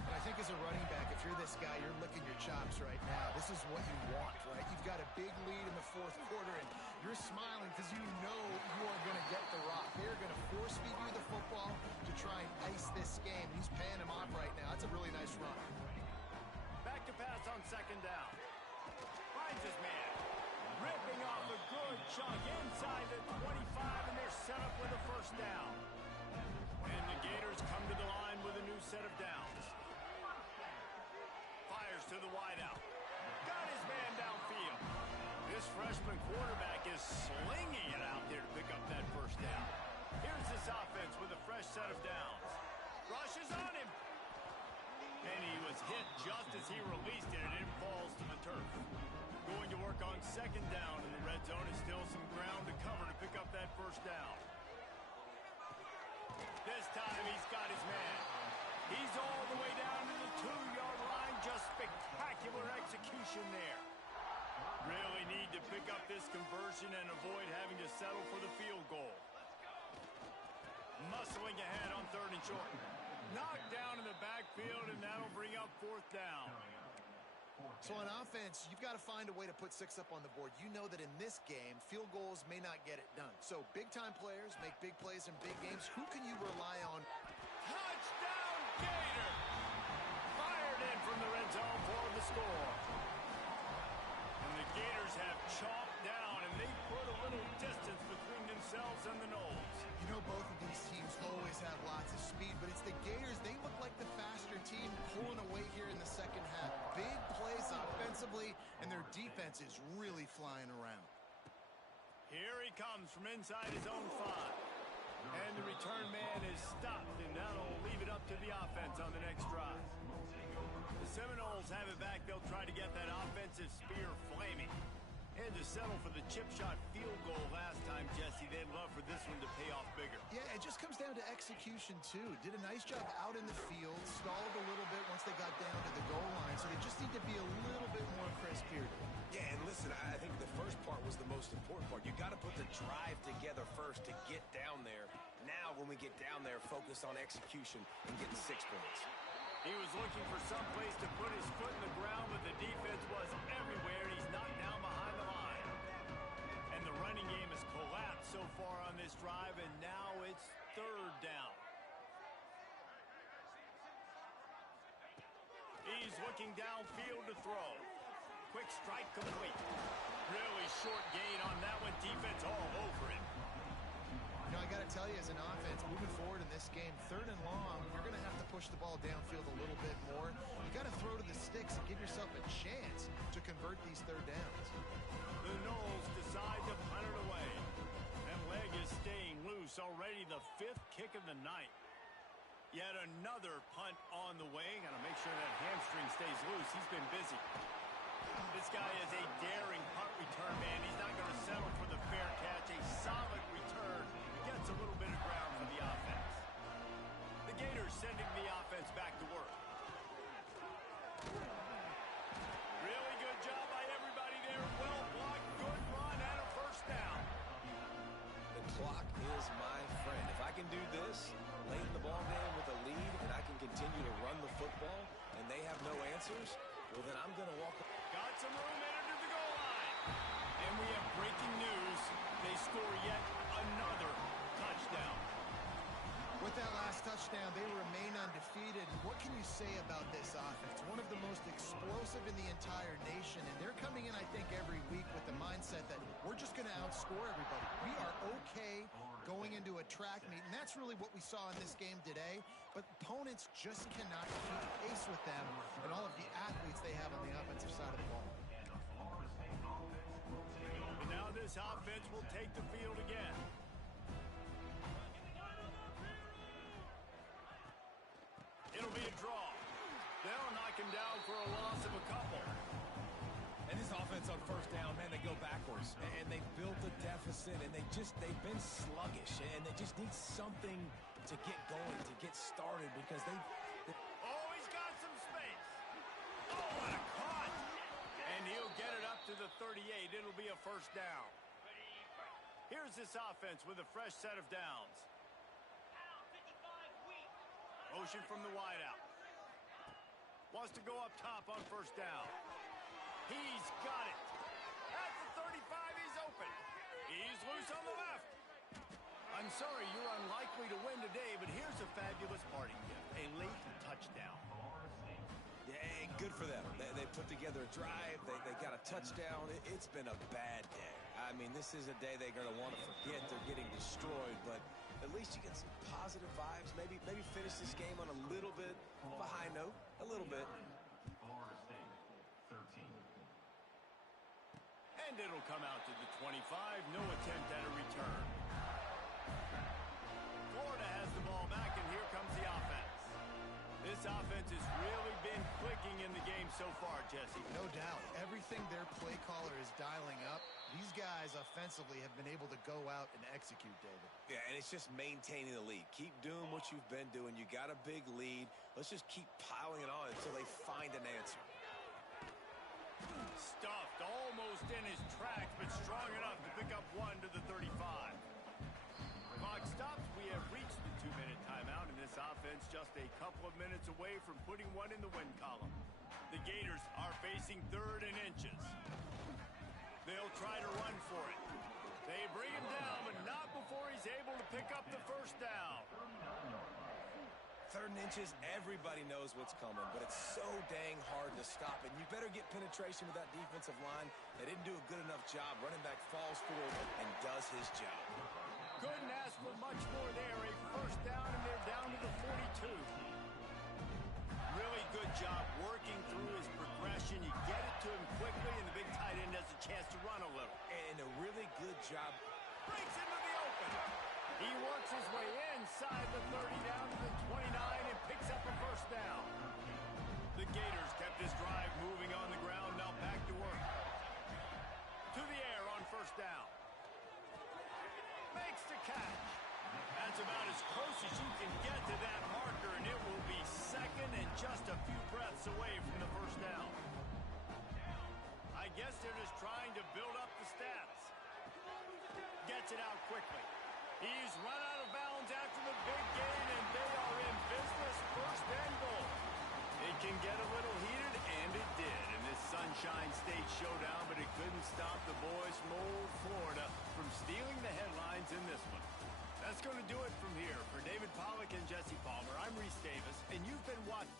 And I think as a running back, if you're this guy, you're licking your chops right now. This is what you want, right? You've got a big lead in the 4th quarter, and you're smiling because you know you are going to get the rock. They're going to force-feed you the football to try and ice this game. He's paying him off right now. That's a really nice run. Back to pass on 2nd down. Finds his man. Ripping off a good chunk inside the 25, and they're set up with a 1st down. And the Gators come to the line with a new set of downs. Fires to the wideout. Got his man downfield. This freshman quarterback is slinging it out there to pick up that 1st down. Here's this offense with a fresh set of downs. Rushes on him. And he was hit just as he released it, and it falls to the turf. Going to work on 2nd down in the red zone. Is still some ground to cover to pick up that 1st down. This time he's got his man. He's all the way down to the 2-yard line. Just spectacular execution there. Really need to pick up this conversion and avoid having to settle for the field goal. Muscling ahead on 3rd and short. Knocked down in the backfield, and that'll bring up 4th down. So on offense, you've got to find a way to put 6 up on the board. You know that in this game, field goals may not get it done. So big-time players make big plays in big games. Who can you rely on? Touchdown, Gator! Fired in from the red zone for the score. And the Gators have chopped down, and they put a little distance between themselves and the Noles. You know, both of these teams always have lots of speed, but it's the Gators. They look like the faster team pulling away here in the 2nd half. Big plays offensively, and their defense is really flying around. Here he comes from inside his own 5. And the return man is stopped, and that'll leave it up to the offense on the next drive. The Seminoles have it back. They'll try to get that offensive spear flaming. And to settle for the chip shot field goal last time, Jesse, they'd love for this one to pay off bigger. Yeah, it just comes down to execution, too. Did a nice job out in the field, stalled a little bit once they got down to the goal line, so they just need to be a little bit more crisp here. Yeah, and listen, I think the first part was the most important part. You got to put the drive together first to get down there. Now, when we get down there, focus on execution and getting 6 points. He was looking for some place to put his foot in the ground, but the defense was everywhere, and he's knocked down behind the line. And the running game has collapsed so far on this drive, and now it's 3rd down. He's looking downfield to throw. Quick strike complete. Really short gain on that one. Defense all over him. You know, I got to tell you, as an offense, moving forward in this game, 3rd and long, you're going to have to push the ball downfield a little bit more. You got to throw to the sticks and give yourself a chance to convert these 3rd downs. The Noles decide to punt it away. And leg is staying loose. Already the 5th kick of the night. Yet another punt on the way. Got to make sure that hamstring stays loose. He's been busy. This guy is a daring punt return man. He's not going to settle for the fair catch. A solid return. Gets a little bit of ground for the offense. The Gators sending the offense back to work. Really good job by everybody there. Well blocked, good run, and a 1st down. The clock is my friend. If I can do this late in the ball game with a lead and I can continue to run the football and they have no answers, well, then I'm going to walk. Got some room into the goal line. And we have breaking news. They score yet another touchdown. With that last touchdown, they remain undefeated. What can you say about this offense? One of the most explosive in the entire nation, and they're coming in, I think, every week with the mindset that we're just going to outscore everybody. We are okay going into a track meet, and that's really what we saw in this game today. But opponents just cannot keep pace with them and all of the athletes they have on the offensive side of the ball. And now this offense will take the field again. It'll be a draw. They'll knock him down for a loss of a couple. And this offense on 1st down, man, they go backwards. And they built a deficit, and they've been sluggish. And they just need something to get going, to get started, because they Oh, he's got some space. Oh, what a cut. And he'll get it up to the 38. It'll be a 1st down. Here's this offense with a fresh set of downs. Motion from the wideout. Wants to go up top on 1st down. He's got it. At the 35, he's open. He's loose on the left. I'm sorry, you're unlikely to win today, but here's a fabulous parting gift. A late touchdown. Yeah, good for them. They put together a drive. They got a touchdown. It's been a bad day. I mean, this is a day they're going to want to forget. They're getting destroyed, but at least you get some positive vibes. Maybe finish this game on a little bit of a high note. A little bit. Florida State, 13. And it'll come out to the 25. No attempt at a return. Florida has the ball back, and here comes the offense. This offense has really been clicking in the game so far, Jesse. No doubt. Everything their play caller is dialing up, these guys offensively have been able to go out and execute, David. Yeah, and it's just maintaining the lead. Keep doing what you've been doing. You got a big lead. Let's just keep piling it on until they find an answer. Stuffed almost in his tracks, but strong enough to pick up one to the 35. Clock stops. We have reached the 2-minute timeout, and this offense just a couple of minutes away from putting one in the win column. The Gators are facing 3rd and inches. They'll try to run for it. They bring him down, but not before he's able to pick up the 1st down. 3rd and inches, everybody knows what's coming, but it's so dang hard to stop it. You better get penetration with that defensive line. They didn't do a good enough job. Running back falls forward and does his job. Couldn't ask for much more there. A 1st down, and they're down to the 42. Really good job working through his progression. You get it to him quickly, and the big tight end has a chance to run a little. And a really good job. Breaks into the open. He works his way inside the 30 down to the 29 and picks up a 1st down. The Gators kept this drive moving on the ground. Now back to work. To the air on 1st down. Makes the catch. Has That's about as close as you can get to that marker, and it will be second and just a few breaths away from the first down. I guess they're just trying to build up the stats. Gets it out quickly. He's run out of bounds after the big gain, and they are in business. First and goal. It can get a little heated, and it did in this Sunshine State showdown, but it couldn't stop the boys from old Florida from stealing the headlines in this one. That's going to do it from here. For David Pollack and Jesse Palmer, I'm Reese Davis, and you've been watching.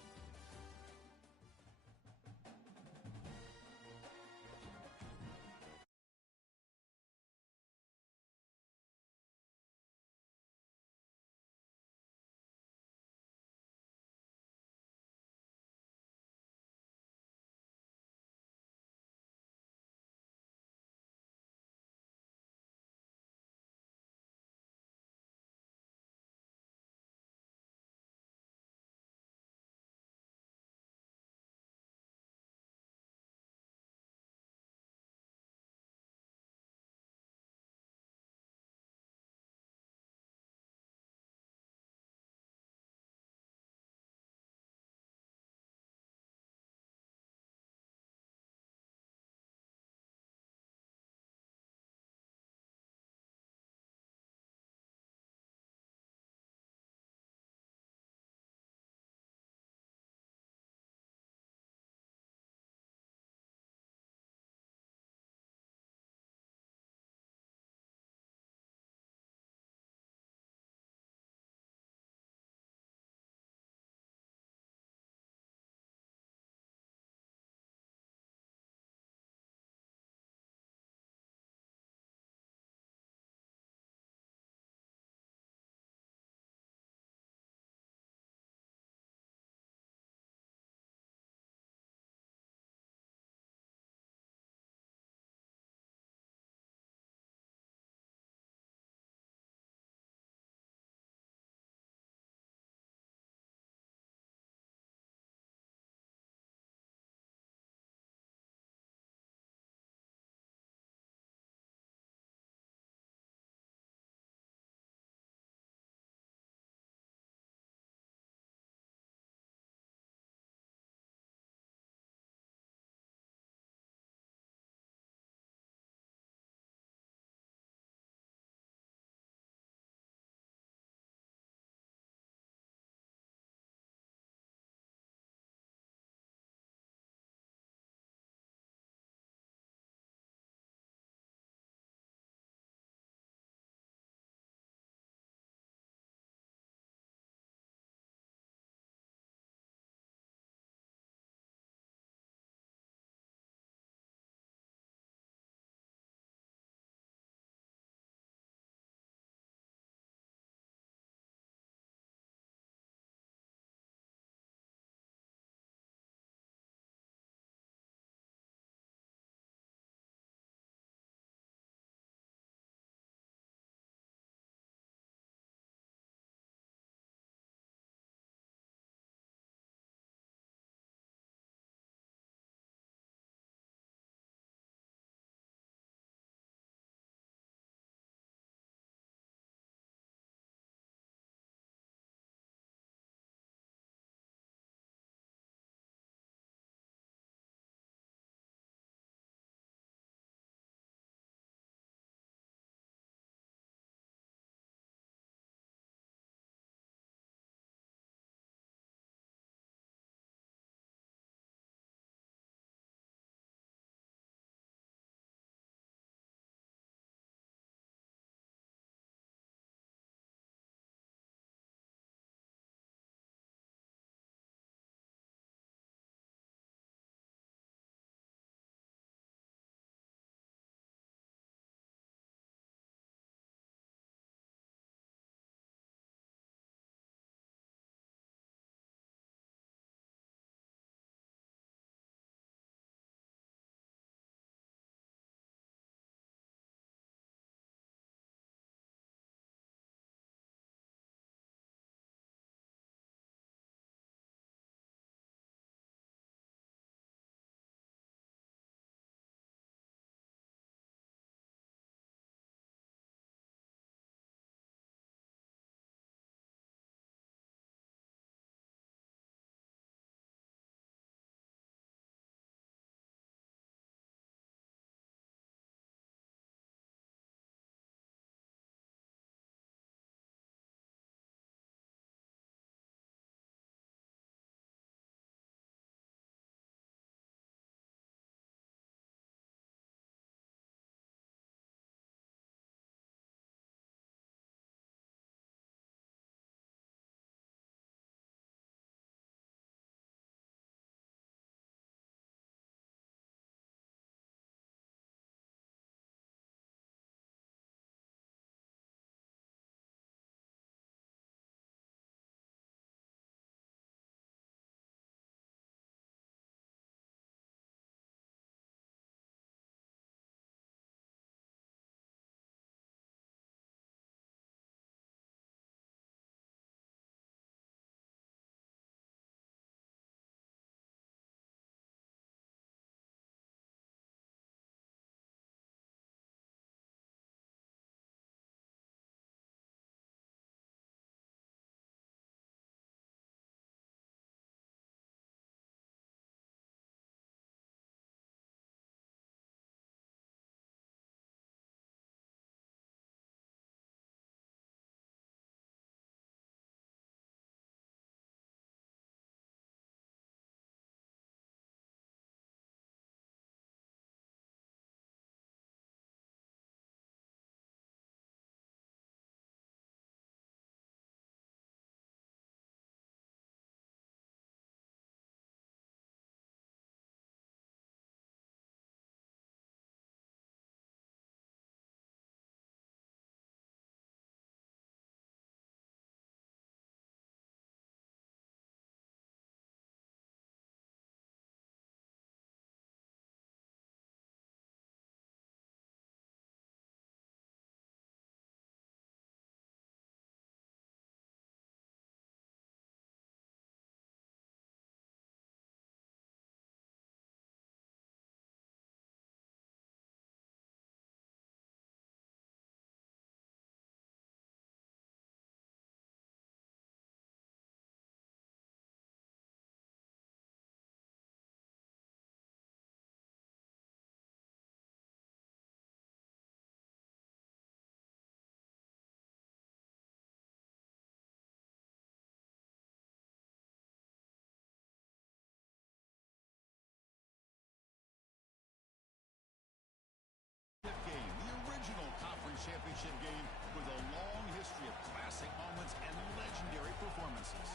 original conference championship game with a long history of classic moments and legendary performances.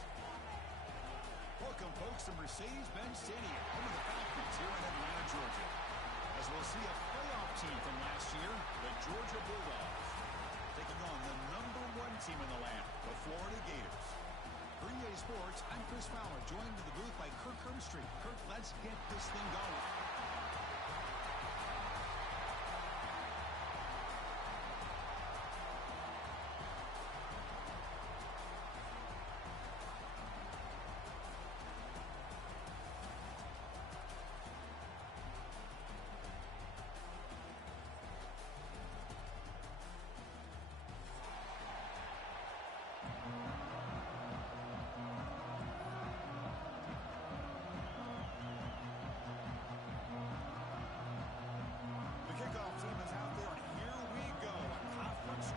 Welcome, folks, to Mercedes-Benz Stadium, home of the Falcons here in Atlanta, Georgia. As we'll see a playoff team from last year, the Georgia Bulldogs, taking on the #1 team in the land, the Florida Gators. For EA Sports, I'm Chris Fowler, joined in the booth by Kirk Herbstreit. Kirk, let's get this thing going.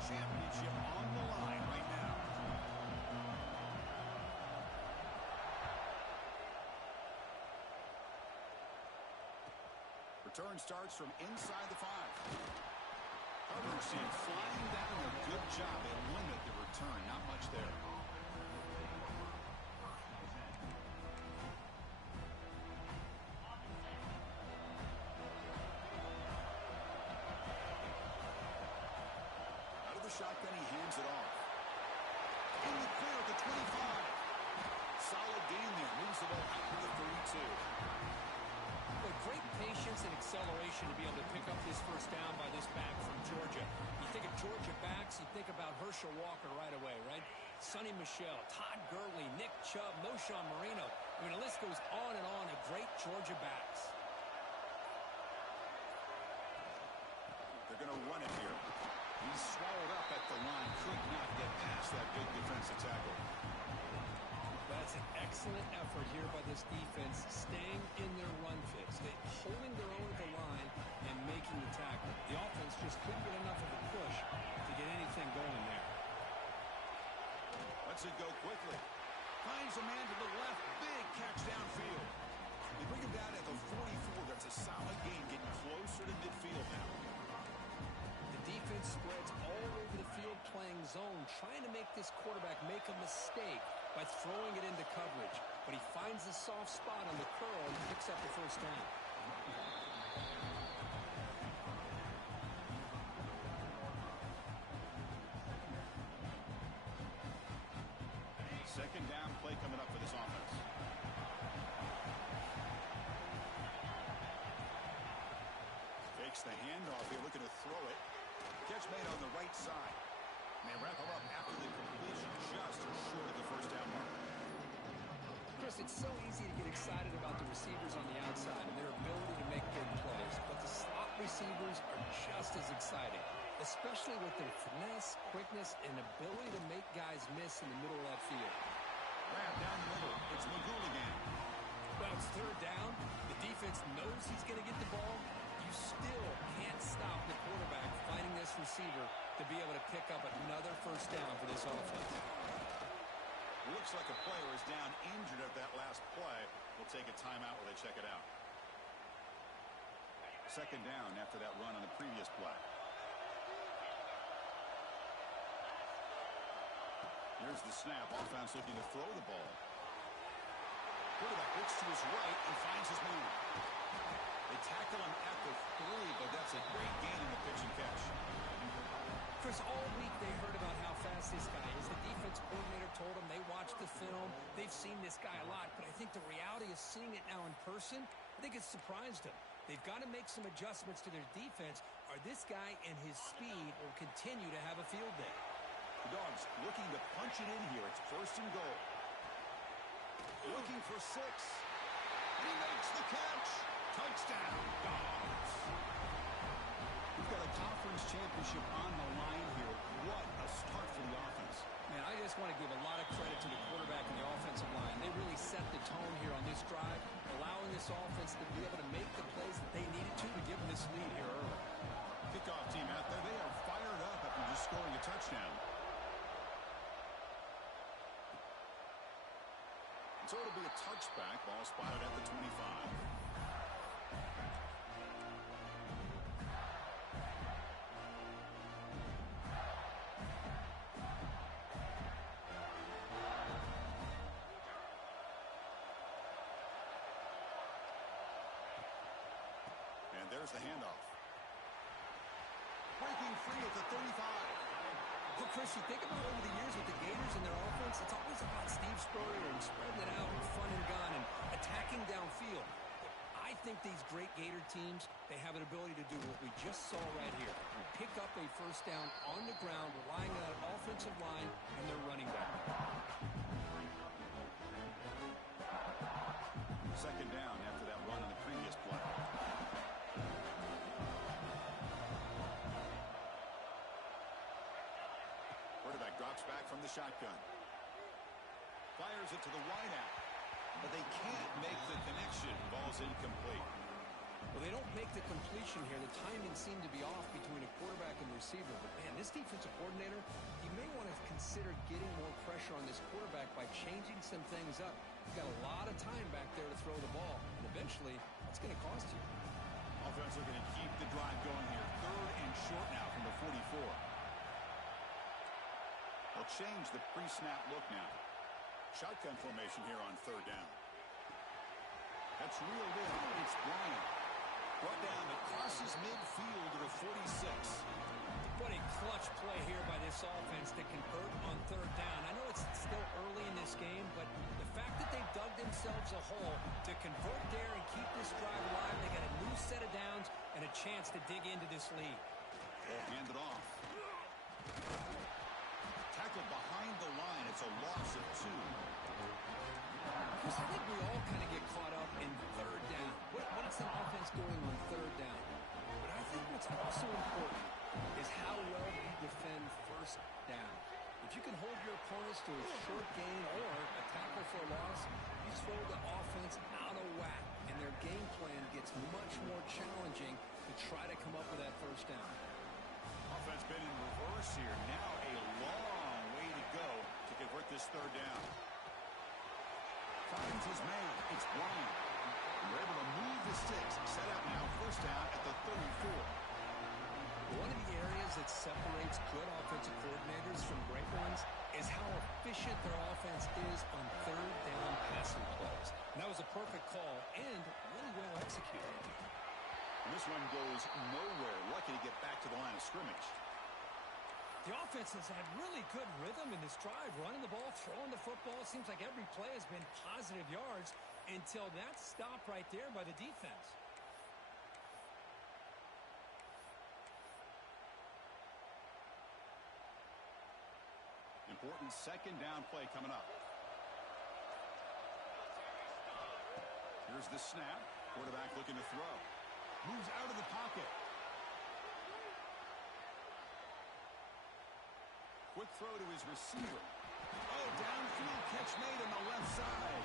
Championship on the line right now. Return starts from inside the 5. Coverage team flying down a good job. They limit the return. Not much there. Shotgun, he hands it off. In the clear at the 25. Solid gain there. Moves the ball out to the 32. But great patience and acceleration to be able to pick up this first down by this back from Georgia. You think of Georgia backs, you think about Herschel Walker right away, right? Sonny Michel, Todd Gurley, Nick Chubb, Knowshon Moreno. I mean, the list goes on and on of great Georgia backs. They're going to run it here. He's swallowed up at the line. Could not get past that big defensive tackle. That's an excellent effort here by this defense, staying in their run fits. They're holding their own at the line and making the tackle. The offense just couldn't get enough of a push to get anything going there. Lets it go quickly. Finds a man to the left. Big catch downfield. They bring him down at the 44. That's a solid gain, getting closer to midfield now. Defense spreads all over the field playing zone, trying to make this quarterback make a mistake by throwing it into coverage. But he finds the soft spot on the curl and picks up the first down. Second down play coming up for this offense. Takes the handoff here, looking to throw it. Catch made on the right side. They wrap him up after the completion, just short of the first down mark. Chris, it's so easy to get excited about the receivers on the outside and their ability to make big plays, but the slot receivers are just as exciting, especially with their finesse, quickness, and ability to make guys miss in the middle of that field. Grab down the middle. It's McGool again. Well, it's third down. The defense knows he's going to get the ball. You still can't stop the quarterback fighting this receiver to be able to pick up another first down for this offense. Looks like a player is down injured at that last play. We'll take a timeout while they check it out. Second down after that run on the previous play. Here's the snap. Offense looking to throw the ball. Quarterback looks to his right and finds his man. They tackle him at the 3, but that's a great gain in the pitch and catch. Chris, all week they heard about how fast this guy is. The defense coordinator told them they watched the film. They've seen this guy a lot, but I think the reality is seeing it now in person, I think it's surprised them. They've got to make some adjustments to their defense, or this guy and his speed will continue to have a field day. The Dogs looking to punch it in here. It's first and goal. Looking for 6. He makes the catch. Touchdown, Dogs. We've got a conference championship on the line here. What a start for the offense. Man, I just want to give a lot of credit to the quarterback and the offensive line. They really set the tone here on this drive, allowing this offense to be able to make the plays that they needed to give them this lead here early. Kickoff team out there, they are fired up after just scoring a touchdown. So it'll be a touchback. Ball spotted at the 25. And there's the handoff. Breaking free at the 35. Well, Chris, you think about over the years with the Gators and their offense, it's always about Steve Spurrier and spreading it out and fun and gun and attacking downfield. I think these great Gator teams, they have an ability to do what we just saw right here. Pick up a first down on the ground, relying on that offensive line and their running back. Second down after that run on the previous play. Quarterback drops back from the shotgun. Fires it to the wideout. But they can't make the connection. Ball's incomplete. Well, they don't make the completion here. The timing seemed to be off between a quarterback and receiver. But, man, this defensive coordinator, he may want to consider getting more pressure on this quarterback by changing some things up. He's got a lot of time back there to throw the ball. And eventually, that's going to cost you. Offense looking to keep the drive going here. 3rd and short now from the 44. They'll change the pre-snap look now. Shotgun formation here on 3rd down. That's reeled in. It's Bryant. Brought down across midfield to the 46. What a clutch play here by this offense to convert on 3rd down. I know it's still early in this game, but the fact that they've dug themselves a hole to convert there and keep this drive alive, they got a new set of downs and a chance to dig into this lead. Ball handed off. Tackled behind the line. It's a loss of 2. Because I think we all kind of get caught up in 3rd down. What is an offense doing on 3rd down? But I think what's also important is how well you defend 1st down. If you can hold your opponents to a short gain or a tackle for a loss, you throw the offense out of whack, and their game plan gets much more challenging to try to come up with that 1st down. Offense been in reverse here. Now a long way to go to convert this 3rd down. Finds his man. It's Bryant. We're able to move the sticks. Set up now. 1st down at the 34. One of the areas that separates good offensive coordinators from great ones is how efficient their offense is on 3rd down passing plays. And that was a perfect call and really well executed. And this one goes nowhere. Lucky to get back to the line of scrimmage. The offense has had really good rhythm in this drive, running the ball, throwing the football. It seems like every play has been positive yards until that stop right there by the defense. Important 2nd down play coming up. Here's the snap. Quarterback looking to throw. Moves out of the pocket. Quick throw to his receiver. Oh, downfield catch made on the left side.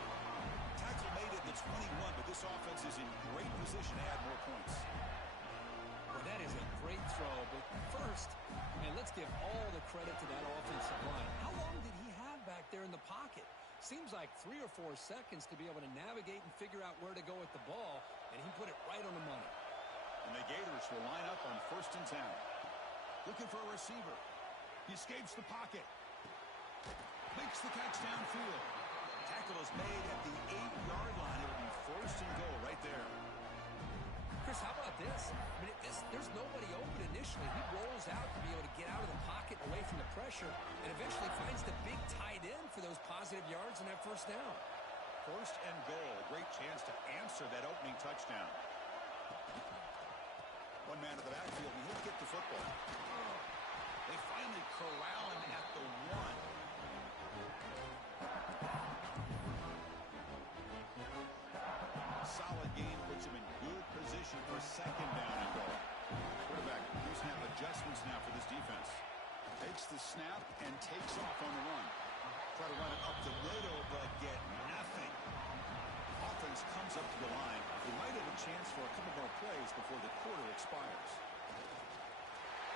Tackle made at the 21, but this offense is in great position to add more points. Well, that is a great throw, but first, man, let's give all the credit to that offensive line. How long did he have back there in the pocket? Seems like 3 or 4 seconds to be able to navigate and figure out where to go with the ball, and he put it right on the money. And the Gators will line up on 1st and 10. Looking for a receiver. He escapes the pocket. Makes the catch downfield. Tackle is made at the 8-yard line. It will be 1st and goal right there. Chris, how about this? I mean, there's nobody open initially. He rolls out to be able to get out of the pocket away from the pressure and eventually finds the big tight end for those positive yards in that 1st down. 1st and goal. A great chance to answer that opening touchdown. One man at the backfield, and he'll get the football. They finally corral him at the 1. Solid game puts him in good position for 2nd down and goal. Quarterback using have adjustments now for this defense. Takes the snap and takes off on the run. Try to run it up the middle, but get nothing. Offense comes up to the line. They might have a chance for a couple more plays before the quarter expires.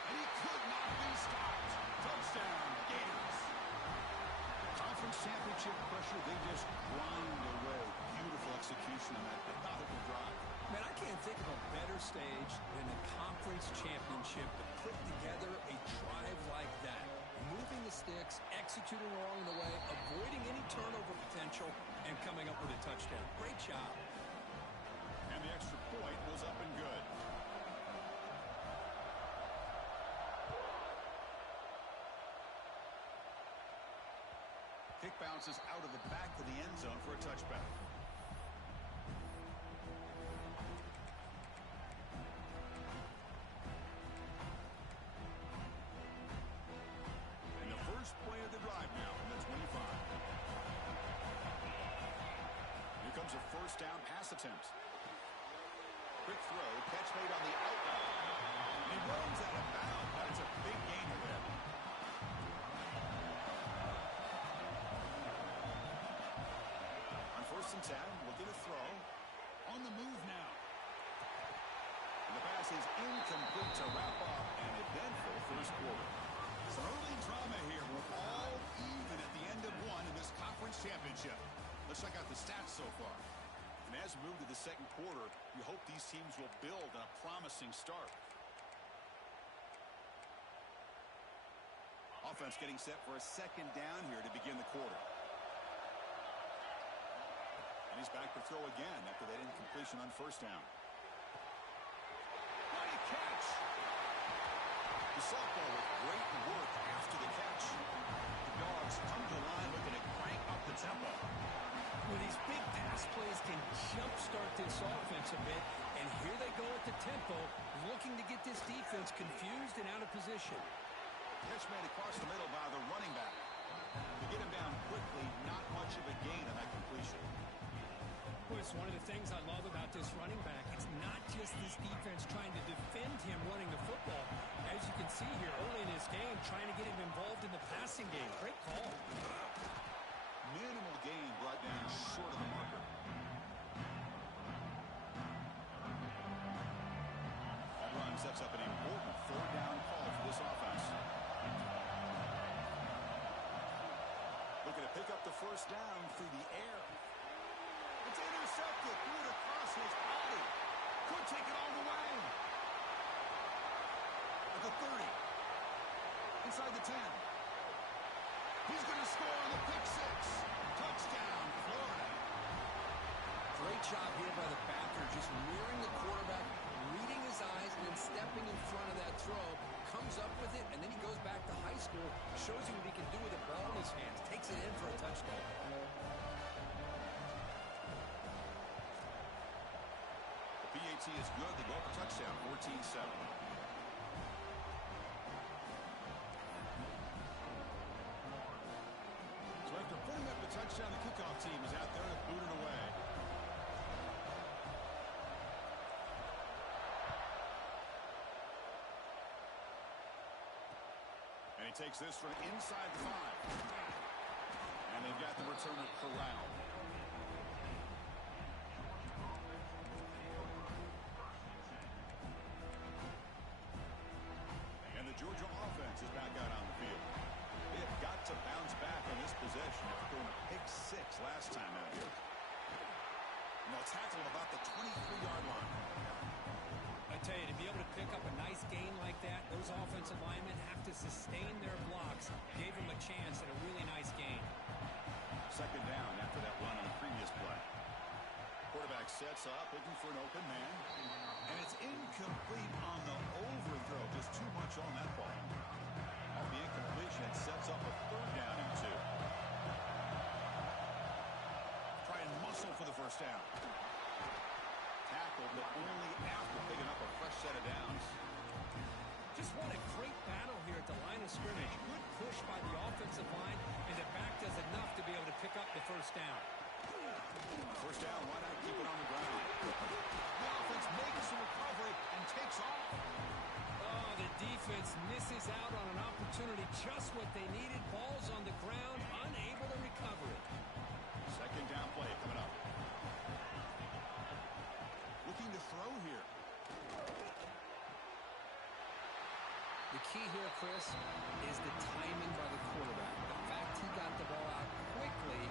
And he could not be stopped. Touchdown, Gators. Conference championship pressure, they just grind away. Beautiful execution in that methodical drive. Man, I can't think of a better stage than the conference championship to put together a drive like that. Moving the sticks, executing along the way, avoiding any turnover potential, and coming up with a touchdown. Great job. And the extra point was up and good. Kick bounces out of the back of the end zone for a touchback. And the first play of the drive now from the 25. Here comes a first down pass attempt. Quick throw, catch made on the outlet. And he runs out of bounds. That's a big gainer there. On 1st and 10, looking to throw. On the move now. And the pass is incomplete to wrap up an eventful first quarter. Some early drama here. We're all even at the end of one in this conference championship. Let's check out the stats so far. And as we move to the second quarter, you hope these teams will build on a promising start. Offense getting set for a second down here to begin the quarter. And he's back to throw again after that incompletion on first down. Great catch! The softball with great work after the catch. The Dogs come to the line looking to crank up the tempo. Well, these big pass plays can jumpstart this offense a bit, and here they go at the tempo, looking to get this defense confused and out of position. Catch made across the middle by the running back. To get him down quickly, not much of a gain on that completion. Well, it's one of the things I love about this running back. It's not just this defense trying to defend him running the football. As you can see here early in his game, trying to get him involved in the passing game. Great call. Minimal gain brought down short of the marker. That run sets up an important third down call for this offense. Looking to pick up the first down through the air. It's intercepted. Threw it across his body. Could take it all the way. At the 30. Inside the 10. He's going to score on the pick six. Touchdown, Florida. Great job here by the backer, just mirroring the quarterback, reading his eyes, and then stepping in front of that throw. Comes up with it, and then he goes back to high school, shows you what he can do with a ball in his hands, takes it in for a touchdown. The PAT is good. They go up a touchdown, 14-7. So after putting up the touchdown, the kickoff team is out there to boot it away. And he takes this from inside the 5. And they've got the returner corralled. And the Georgia offense is back out on the field. They have got to bounce back on this possession after throwing a pick six last time out here. And they'll tackle about the 23-yard line. I tell you, to be able to pick up a nice gain like that, those offensive linemen have to sustain their blocks. Gave them a chance at a really nice gain. Second down after that run on the previous play. Quarterback sets up, looking for an open man. And it's incomplete on the overthrow. Just too much on that ball. Off the incompletion, it sets up a third down and 2. Try and muscle for the first down. Tackled, but only after picking up a fresh set of downs. Just what a great battle here at the line of scrimmage. Good push by the offensive line, and the back does enough to be able to pick up the first down. First down, why not keep it on the ground? The offense makes some recovery and takes off. Oh, the defense misses out on an opportunity, just what they needed. Ball's on the ground, unable to recover it. Second down play coming up. Looking to throw here. The key here, Chris, is the timing by the quarterback. The fact he got the ball out quickly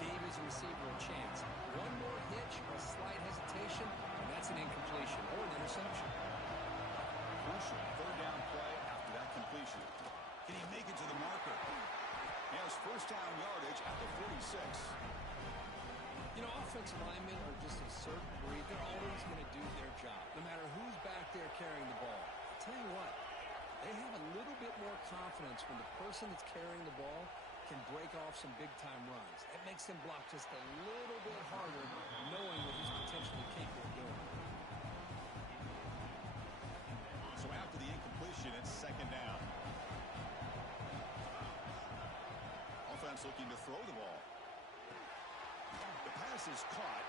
gave his receiver a chance. One more hitch or slight hesitation, and that's an incompletion or an interception. Crucial third down play after that completion. Can he make it to the marker? He has first down yardage at the 46. You know, offensive linemen are just a certain breed. They're always going to do their job, no matter who's back there carrying the ball. I'll tell you what, they have a little bit more confidence when the person that's carrying the ball can break off some big-time runs. That makes him block just a little bit harder, knowing what he's potentially capable of doing. So after the incompletion, it's second down. Offense looking to throw the ball. The pass is caught.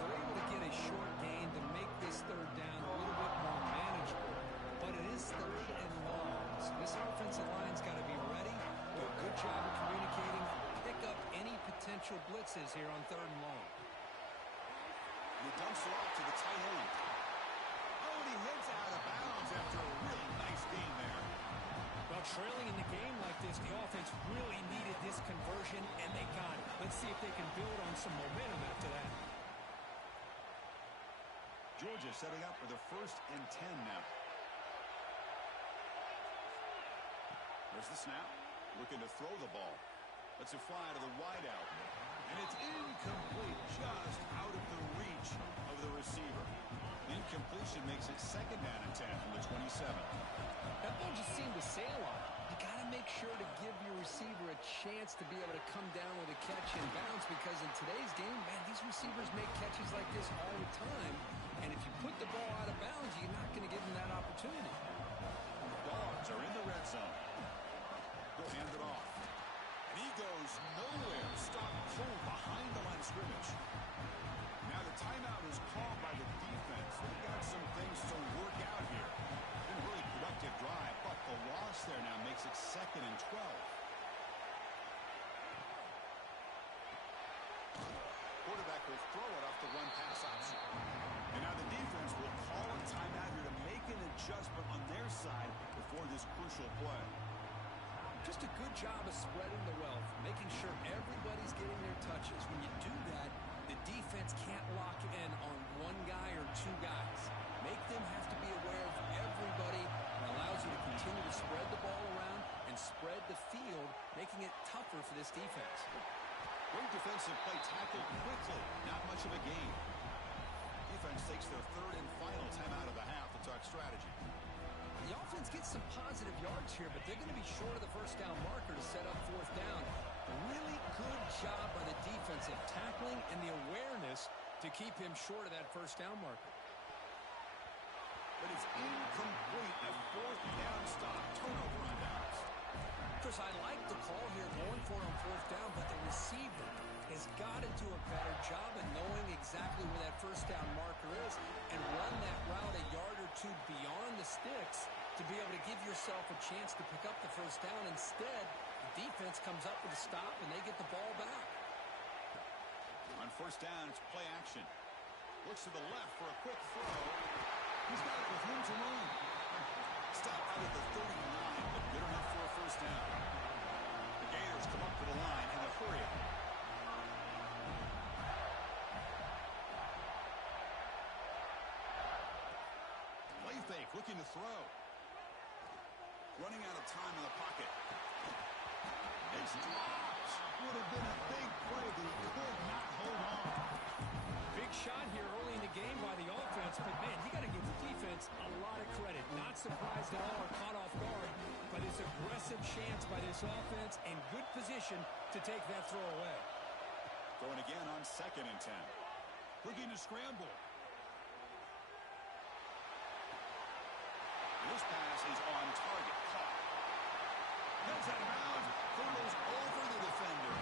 They're able to get a short gain to make this third down a little bit more manageable, but it is third and long. So this offensive line's got to be ready, do a good job of communicating, pick up any potential blitzes here on third and long. And he dumps it off to the tight end. Oh, and he heads out of bounds after a really nice game there. Well, trailing in the game like this, the offense really needed this conversion, and they got it. Let's see if they can build on some momentum after that. Georgia setting up for the 1st and 10 now. There's the snap. Looking to throw the ball. Lets it fly to the wideout. And it's incomplete, just out of the reach of the receiver. Incompletion makes it second down and 10 from the 27. That ball just seemed to sail on it. You got to make sure to give your receiver a chance to be able to come down with a catch and bounce, because in today's game, man, these receivers make catches like this all the time. And if you put the ball out of bounds, you're not going to give them that opportunity. The Dogs are in the red zone. They'll hand it off. And he goes nowhere. Stop cold behind the line of scrimmage. Now the timeout is called by the defense. They've got some things to work out here. Been a really productive drive, but the loss there now makes it second and 12. Quarterback will throw it off the run-pass option. And now the defense will call a timeout here to make an adjustment on their side before this crucial play. Just a good job of spreading the wealth, making sure everybody's getting their touches. When you do that, the defense can't lock in on one guy or two guys. Make them have to be aware of everybody, and allows you to continue to spread the ball around and spread the field, making it tougher for this defense. Great defensive play, tackled quickly. Not much of a gain. Defense takes their third and final timeout of the half to talk strategy. The offense gets some positive yards here, but they're going to be short of the first down marker to set up fourth down. A really good job by the defensive tackling and the awareness to keep him short of that first down marker. But it's incomplete. A fourth down stop. Turnover on downs. Chris, I like the call here going for it on fourth down, but the receiver has got to do a better job of knowing exactly where that first down marker is and run that route a yard or two beyond the sticks to be able to give yourself a chance to pick up the first down. Instead, the defense comes up with a stop and they get the ball back. On first down, it's play action. Looks to the left for a quick throw. He's got it with room to run. Stop out at the 39, but good enough for a first down. The Gators come up to the line in a hurry. Play fake, looking to throw. Running out of time in the pocket. It's dropped. Would have been a big play, but he could not hold on. Big shot here early in the game by the offense, but man, you got to give the defense a lot of credit. Not surprised at all or caught off guard by this aggressive chance by this offense and good position to take that throw away. Throwing again on second and 10. Looking to scramble. This pass is on target. Caught. Heads out of bounds. Hurdles over the defender.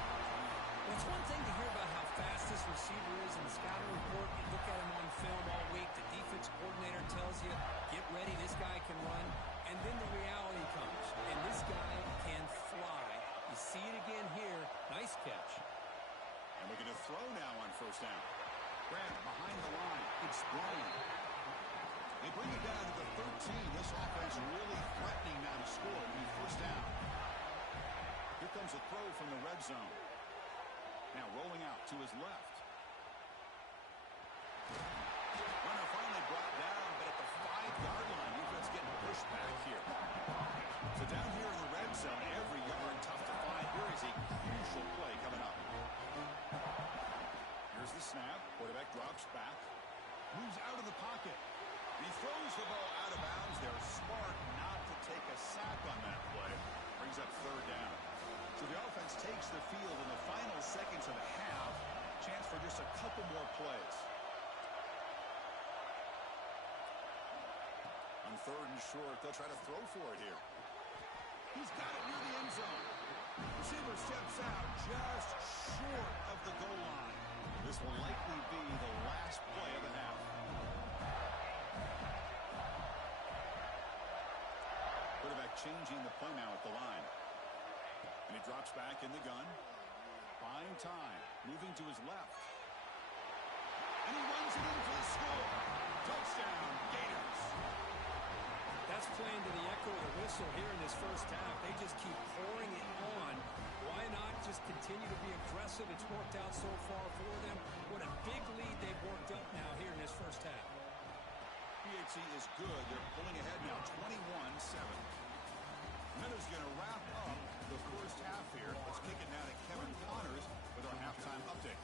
Well, it's one thing to hear about how fast this receiver is in the scouting report. You look at him on film all week. The defense coordinator tells you, get ready, this guy can run. And then the reality comes. And this guy can fly. You see it again here. Nice catch. And we're going to throw now on first down. Grant behind the line. It's Brian. They bring it down to the 13. This offense really threatening now to score in first down. Here comes a throw from the red zone. Now rolling out to his left. Runner finally brought down, but at the 5-yard line, defense getting pushed back here. So down here in the red zone, every yard tough to find. Here is a crucial play coming up. Here's the snap. Quarterback drops back. Moves out of the pocket. He throws the ball out of bounds. They're smart not to take a sack on that play. Brings up third down. So the offense takes the field in the final seconds of the half. Chance for just a couple more plays. On third and short, they'll try to throw for it here. He's got it near the end zone. Receiver steps out just short of the goal line. This will likely be the last play of the half. Quarterback changing the play now at the line. And he drops back in the gun. Buying time. Moving to his left. And he runs it in for the score. Touchdown, Gators. That's playing to the echo of the whistle here in this first half. They just keep pouring it on. Why not just continue to be aggressive? It's worked out so far for them. What a big lead they've worked up now here in this first half. PHC is good. They're pulling ahead now, 21-7. Miller's going to wrap up the first half here. Let's kick it now to Kevin Connors with our halftime update.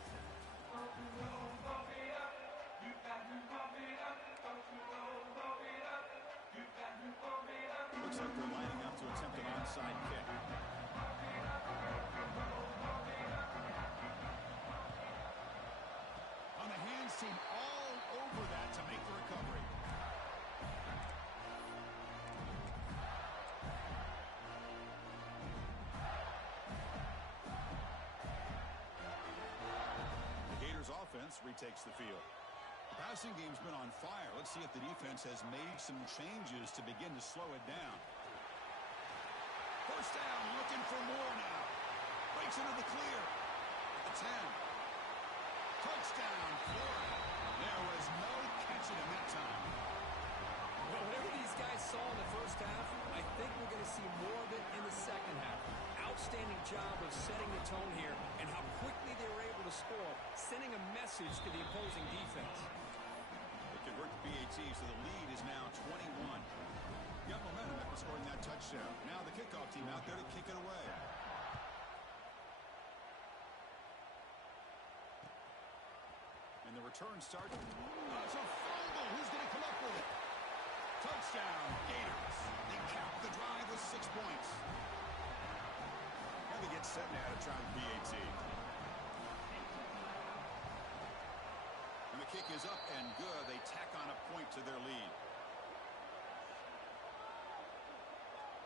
Looks like they're lining up to attempt an onside kick. On the hands team, all over that to make the recovery. The Gators offense retakes the field. The passing game's been on fire. Let's see if the defense has made some changes to begin to slow it down. First down, looking for more now. Breaks into the clear. At the 10. Touchdown, Florida. There was no catching him that time. Well, whatever these guys saw in the first half, I think we're going to see more of it in the second half. Outstanding job of setting the tone here and how quickly they were able to score, sending a message to the opposing defense. They convert to BAT, so the lead is now 21. Got momentum after scoring that touchdown. Now the kickoff team out there to kick it away. And the return starts. Oh, it's a fumble. Who's going to come up with it? Touchdown, Gators. They cap the drive with 6 points. And they get set now to try with BAT. And the kick is up and good. They tack on a point to their lead.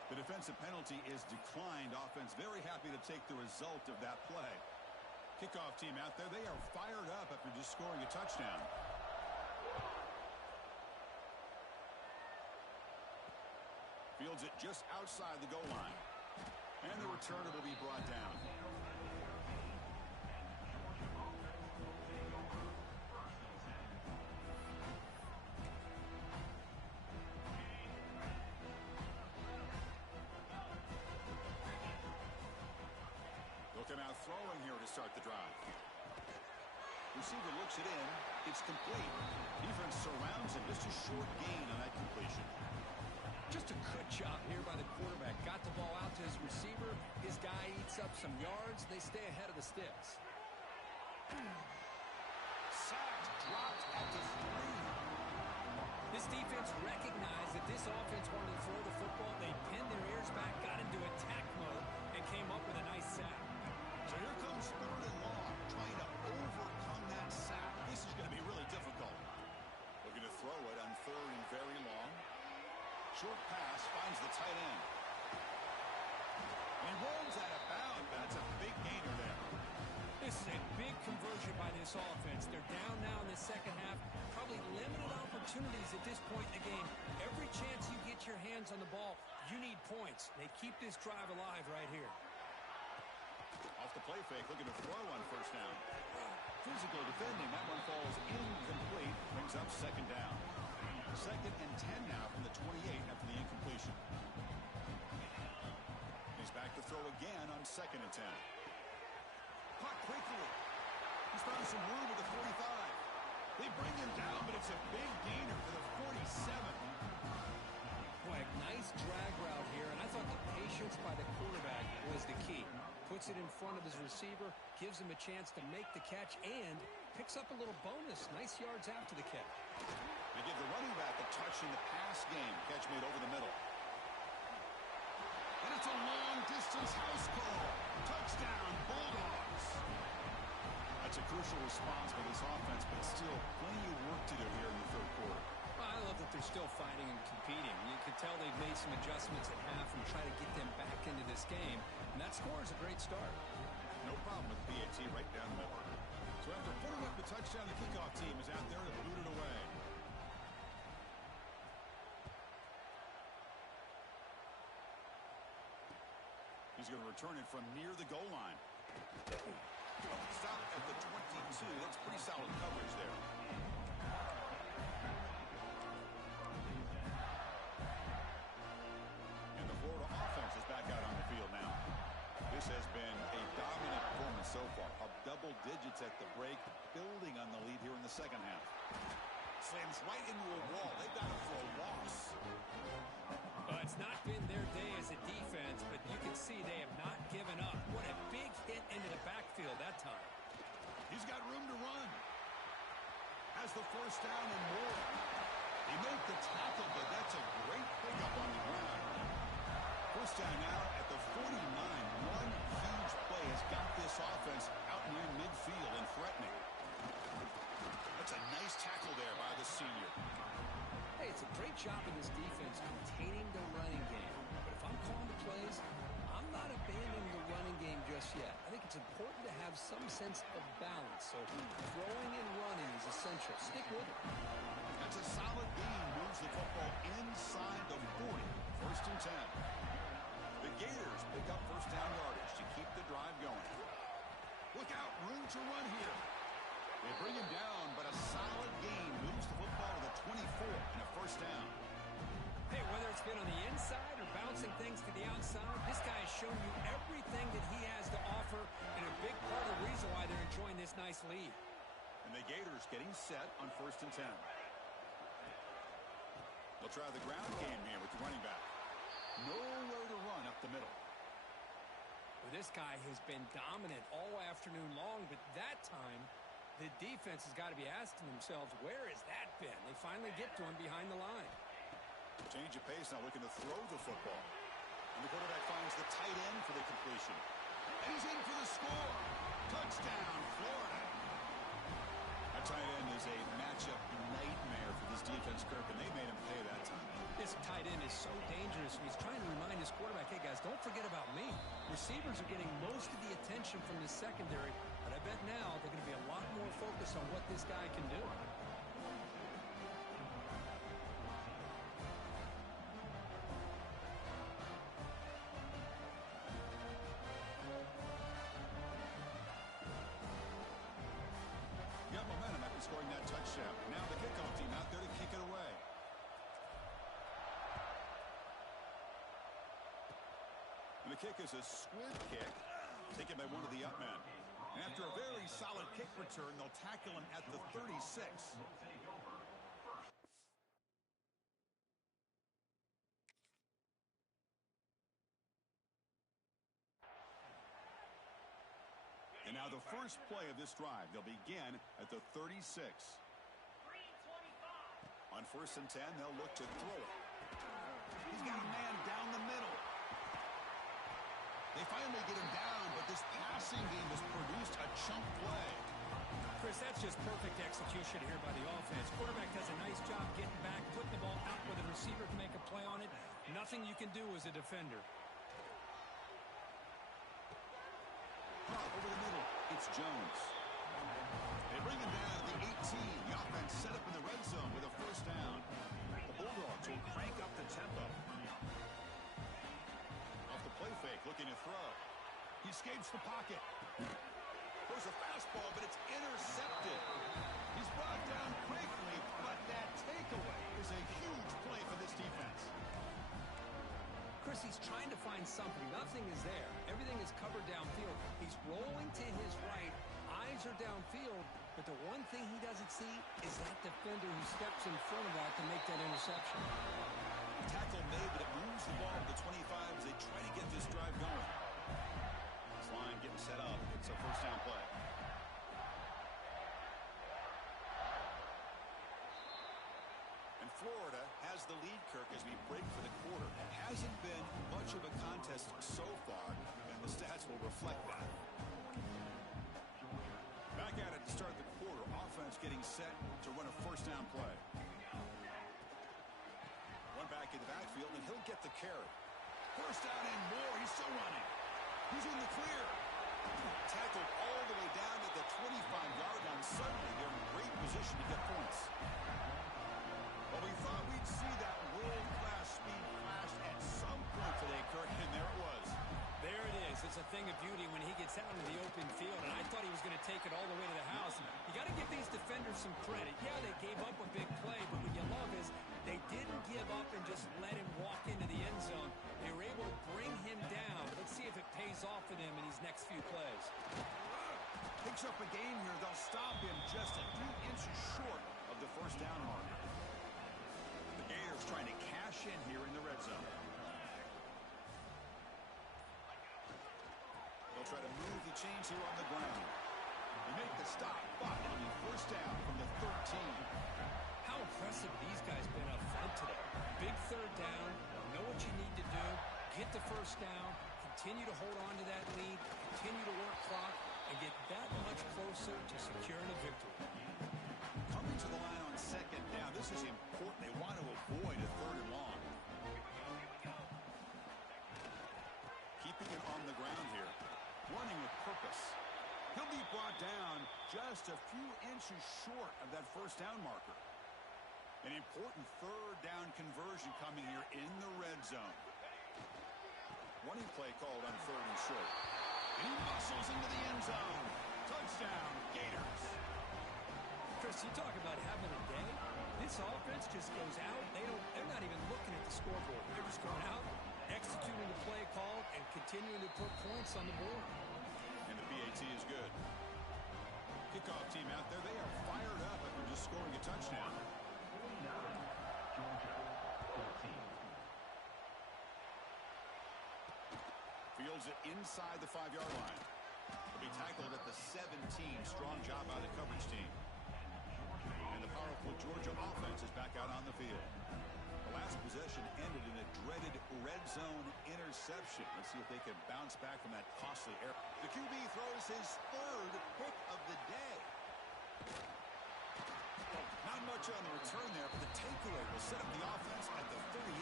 The defensive penalty is declined. Offense very happy to take the result of that play. Kickoff team out there. They are fired up after just scoring a touchdown. Fields it just outside the goal line. And the returner will be brought down. They'll come out throwing here to start the drive. Receiver looks it in. It's complete. Defense surrounds him. Just a short gain on that completion. Just a good job here by the quarterback. Got the ball out to his receiver. His guy eats up some yards. They stay ahead of the sticks. Sacked, dropped at the 3. This defense recognized that this offense wanted to throw the football. They pinned their ears back, got into attack mode, and came up with a nice sack. So here comes third and long, trying to overcome that sack. This is going to be really difficult. Looking to throw it on third and very long. Short pass finds the tight end. And he rolls out of bounds, but it's a big gainer there. This is a big conversion by this offense. They're down now in the second half. Probably limited opportunities at this point in the game. Every chance you get your hands on the ball, you need points. They keep this drive alive right here. Off the play fake, looking to throw on first down. Physical defending. That one falls incomplete. Brings up second down. Second and 10 now from the 28 after the incompletion. He's back to throw again on second and 10. Caught quickly. He's found some room with the 45. They bring him down, but it's a big gainer for the 47. Boy, nice drag route here, and I thought the patience by the quarterback was the key. Puts it in front of his receiver, gives him a chance to make the catch, and picks up a little bonus. Nice yards after the catch. They give the running back a touch in the pass game. Catch made over the middle. And it's a long-distance house call. Touchdown, Bulldogs. That's a crucial response by this offense, but still plenty of work to do here in the third quarter. Well, I love that they're still fighting and competing. You can tell they've made some adjustments at half and try to get them back into this game. And that score is a great start. No problem with PAT right down the middle. So after putting up the touchdown, the kickoff team is out there to boot it away. He's going to return it from near the goal line. Stop at the 22. That's pretty solid coverage there. And the Florida offense is back out on the field now. This has been a dominant performance so far. Up double digits at the break, building on the lead here in the second half. Slams right into a wall. They've got it for a loss. It's not been their day as a defense, but you can see they have not given up. What a big hit into the backfield that time. He's got room to run. Has the first down and more. He made the tackle, but that's a great pickup on the ground. First down now at the 49. One huge play has got this offense out near midfield and threatening. That's a nice tackle there by the senior. Hey, it's a great job of this defense containing the running game. But if I'm calling the plays, I'm not abandoning the running game just yet. I think it's important to have some sense of balance. So throwing and running is essential. Stick with it. That's a solid gain. Moves the football inside the 40. First and 10. The Gators pick up first down yardage to keep the drive going. Look out, room to run here. They bring him down, but a solid gain moves the football to the 24 and a first down. Hey, whether it's been on the inside or bouncing things to the outside, this guy has shown you everything that he has to offer, and a big part of the reason why they're enjoying this nice lead. And the Gators getting set on first and 10. They'll try the ground game here with the running back. Nowhere to run up the middle. Well, this guy has been dominant all afternoon long, but that time the defense has got to be asking themselves, where has that been? They finally get to him behind the line. Change of pace, now looking to throw the football. And the quarterback finds the tight end for the completion. And he's in for the score. Touchdown, Florida. That tight end is a matchup nightmare for this defense, Kirk, and they made him pay that time. This tight end is so dangerous. He's trying to remind his quarterback, hey, guys, don't forget about me. Receivers are getting most of the attention from the secondary, but I bet now they're going to be a lot more focused on what this guy can do. Got momentum after scoring that touchdown. Now the kickoff team out there to kick it away. And the kick is a squib kick, taken by one of the up men. And after a very solid kick return, they'll tackle him at the 36. And now the first play of this drive, they'll begin at the 36. On first and 10, they'll look to throw it. He's got a man down the middle. They finally get him down, but this passing game has produced a chunk play. Chris, that's just perfect execution here by the offense. Quarterback does a nice job getting back, putting the ball out where the receiver can make a play on it. Nothing you can do as a defender. Over the middle, it's Jones. They bring him down at the 18. The offense set up in the red zone with a first down. The Bulldogs will crank up the tempo. Off the play fake, looking to throw. He escapes the pocket. There's a fastball, but it's intercepted. He's brought down quickly, but that takeaway is a huge play for this defense. Chris, he's trying to find something. Nothing is there. Everything is covered downfield. He's rolling to his right. Eyes are downfield. But the one thing he doesn't see is that defender who steps in front of that to make that interception. Tackle made, but it moves the ball to the 25 as they try to get this drive going. This line getting set up. It's a first down play. Kirk, as we break for the quarter. Hasn't been much of a contest so far, and the stats will reflect that. Back at it to start the quarter. Offense getting set to run a first down play. One back in the backfield, and he'll get the carry. First down and more. He's still running. He's in the clear. Tackled all the way down at the 25-yard line. Suddenly, they're in great position to get points. Well, we thought we'd see that world-class speed flash at some point today, Kirk, and there it was. There it is. It's a thing of beauty when he gets out into the open field, and I thought he was going to take it all the way to the house. You got to give these defenders some credit. Yeah, they gave up a big play, but what you love is they didn't give up and just let him walk into the end zone. They were able to bring him down. Let's see if it pays off for them in these next few plays. Picks up a game here. They'll stop him just a few inches short of the first down mark. The Gators trying to cash in here in the red zone. They'll try to move the chains here on the ground. They make the stop, but it'll be first down from the 13. How impressive these guys been up front today. Big third down, know what you need to do, get the first down, continue to hold on to that lead, continue to work clock, and get that much closer to securing a victory. Coming to the line on second down, this is important. They want to avoid a third and long. Keeping it on the ground here. Running with purpose. He'll be brought down just a few inches short of that first down marker. An important third down conversion coming here in the red zone. Running play called on third and short. And he muscles into the end zone. Touchdown, Gators. Chris, you talk about having a day. This offense just goes out. They're not even looking at the scoreboard. They're just going out, executing the play call, and continuing to put points on the board. And the PAT is good. Kickoff team out there, they are fired up after just scoring a touchdown. Georgia 14. Fields it inside the 5-yard line. He'll be tackled at the 17. Strong job by the coverage team. And the powerful Georgia offense is back out on the field. The last possession ended in a dreaded red zone interception. Let's see if they can bounce back from that costly error. The QB throws his third pick of the day. Not much on the return there, but the takeaway will set up the offense at the 38.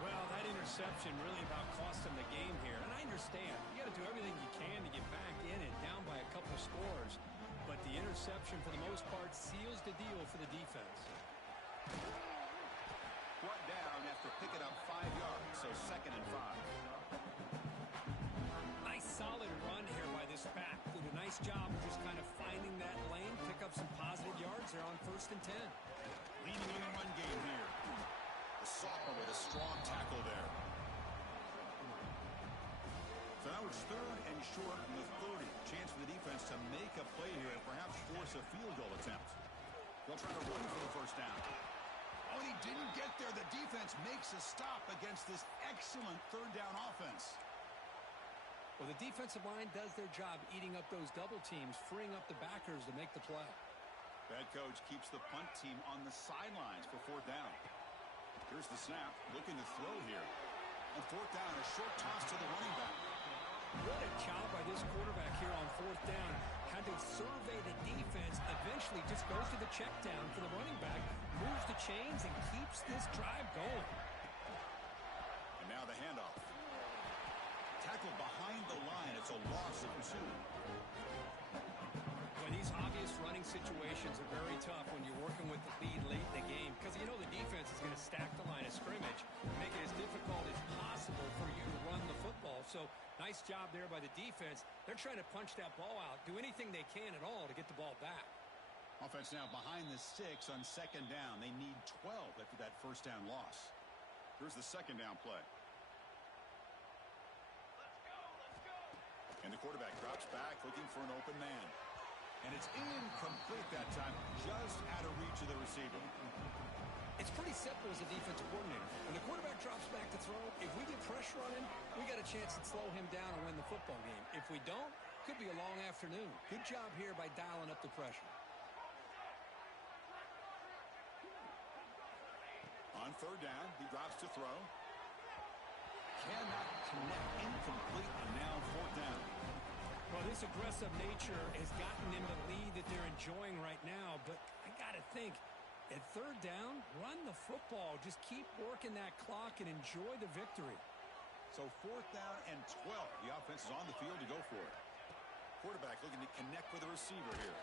Well, that interception really about cost them the game here. And I understand. You got to do everything you can to get back in it, down by a couple scores. But the interception, for the most part, seals the deal for the defense. Brought down after picking up 5 yards, so second and 5. Nice solid run here by this back. Did a nice job of just kind of finding that lane, pick up some positive yards there on 1st and 10. Leading in the run game here. The sophomore with a strong tackle there. So now it's third and short from the 30. Chance for the defense to make a play here and perhaps force a field goal attempt. They'll try to run for the first down. Oh, and he didn't get there. The defense makes a stop against this excellent third down offense. Well, the defensive line does their job eating up those double teams, freeing up the backers to make the play. Head coach keeps the punt team on the sidelines for fourth down. Here's the snap, looking to throw here. On fourth down, a short toss to the running back. What a job by this quarterback here on fourth down. Had to survey the defense, eventually just goes to the check down for the running back, moves the chains, and keeps this drive going. And now the handoff. Tackled behind the line. It's a loss of 2. Well, these obvious running situations are very tough when you're working with the lead late in the game because you know the defense is going to stack the line of scrimmage, make it as difficult as possible for you to run the football. So nice job there by the defense. They're trying to punch that ball out, do anything they can at all to get the ball back. Offense now behind the 6 on second down. They need 12 after that first down loss. Here's the second down play. And the quarterback drops back looking for an open man. And it's incomplete that time, just out of reach of the receiver. It's pretty simple as a defensive coordinator. When the quarterback drops back to throw, if we get pressure on him, we got a chance to slow him down and win the football game. If we don't, could be a long afternoon. Good job here by dialing up the pressure. On On third down, he drops to throw. Cannot connect, incomplete, and now fourth down. Well, this aggressive nature has gotten them the lead that they're enjoying right now, but I got to think, at third down, run the football. Just keep working that clock and enjoy the victory. So fourth down and 12. The offense is on the field to go for it. Quarterback looking to connect with the receiver here.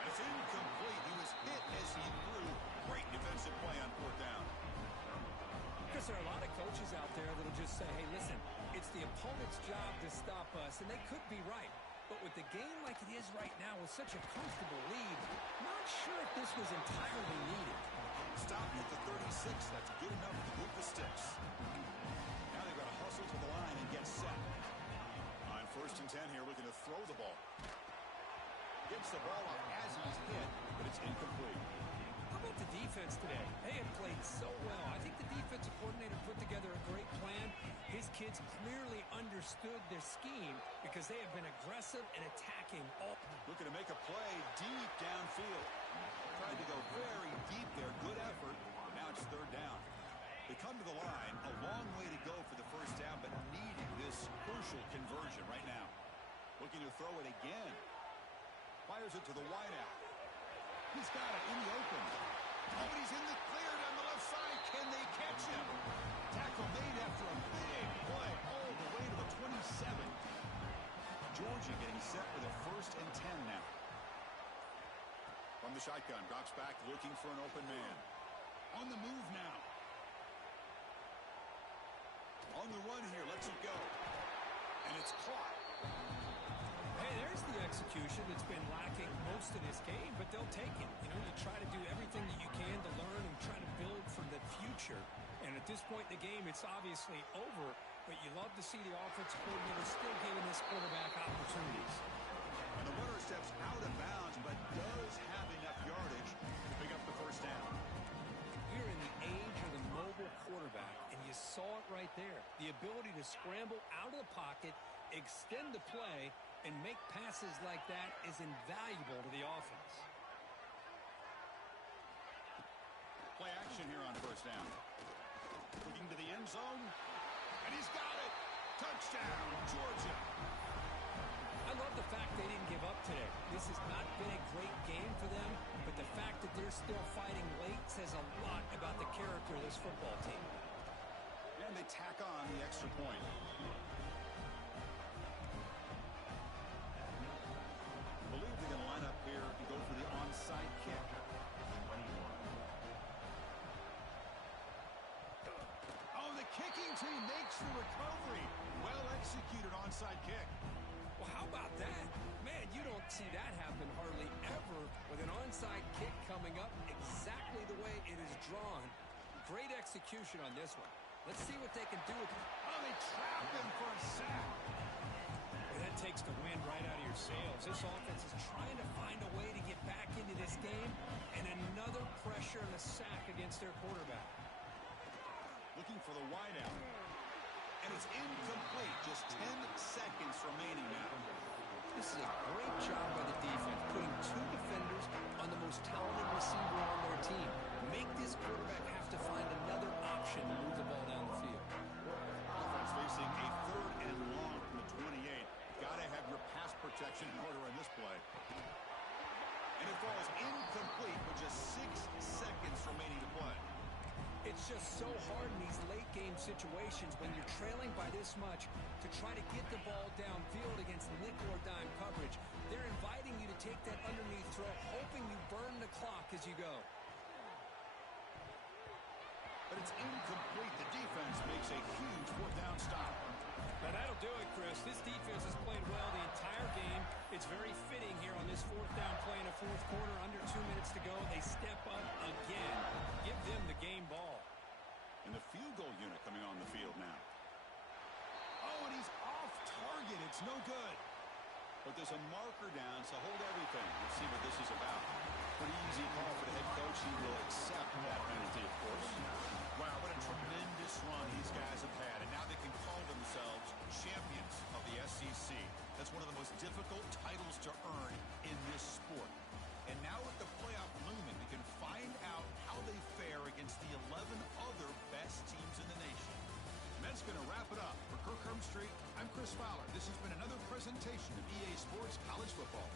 And it's incomplete. He was hit as he threw. Great defensive play on fourth down. Because there are a lot of coaches out there that will just say, hey, listen, it's the opponent's job to stop us, and they could be right. But with the game like it is right now with such a comfortable lead, not sure if this was entirely needed. Stop at the 36. That's good enough to move the sticks. Now they've got to hustle to the line and get set. On first and 10 here, looking to throw the ball. Gets the ball up as he's hit, but it's incomplete. How about the defense today? They have played so well. I think the defensive coordinator put together a great plan. His kids clearly understood their scheme because they have been aggressive and attacking all. Looking to make a play deep downfield. Tried to go very deep there. Good effort. Now it's third down. They come to the line. A long way to go for the first down, but needing this crucial conversion right now. Looking to throw it again. Fires it to the wideout. He's got it in the open. Oh, and he's in the clear down the left side. Can they catch him? Tackle made after a big play all the way to the 27. Georgia getting set with a first and 10 now. From the shotgun, drops back looking for an open man. On the move now. On the run here, lets it go. And it's caught. Hey, there's the execution that's been lacking most of this game, but they'll take it. You know, you try to do everything that you can to learn and try to build for the future. And at this point in the game, it's obviously over, but you love to see the offensive coordinator still giving this quarterback opportunities. And the runner steps out of bounds, but does have enough yardage to pick up the first down. We're in the age of the mobile quarterback, and you saw it right there. The ability to scramble out of the pocket, extend the play, and make passes like that is invaluable to the offense. Play action here on first down. Looking to the end zone, and he's got it. Touchdown, Georgia. I love the fact they didn't give up today. This has not been a great game for them, but the fact that they're still fighting late says a lot about the character of this football team. And they tack on the extra point. Believe they're going to line up here and go for the onside kick. Oh, the kicking team makes the recovery. Well executed onside kick. Well, how about that? Man, you don't see that happen hardly ever with an onside kick coming up exactly the way it is drawn. Great execution on this one. Let's see what they can do with it. Oh, they trap him for a sack. And that takes the wind right out of your sails. This offense is trying to find a way to get back into this game, and another pressure and a sack against their quarterback. Looking for the wideout. And it's incomplete. Just 10 seconds remaining now. This is a great job by the defense, putting two defenders on the most talented receiver on their team. Make this quarterback have to find another option to move the ball down the field. Offense facing a third and long from the 28. Got to have your pass protection in order in this play. And it falls incomplete with just 6 seconds remaining to play. It's just so hard in these late-game situations when you're trailing by this much to try to get the ball downfield against nickel or dime coverage. They're inviting you to take that underneath throw, hoping you burn the clock as you go. But it's incomplete. The defense makes a huge fourth down stop. Now that'll do it, Chris. This defense has played well the entire game. It's very fitting here on this fourth down play in the fourth quarter. Under 2 minutes to go. They step up again. Give them the game ball. And the field goal unit coming on the field now. Oh, and he's off target. It's no good. But there's a marker down, so hold everything. Let's see what this is about. Pretty easy call for the head coach. He will accept that penalty, of course. Wow, what a tremendous run these guys have had. And now they can call themselves champions of the SEC. That's one of the most difficult titles to earn in this sport. And now with the playoff looming, we can find out how they fare against the 11-0 that's going to wrap it up. For Kirk Herbstreit, I'm Chris Fowler. This has been another presentation of EA Sports College Football.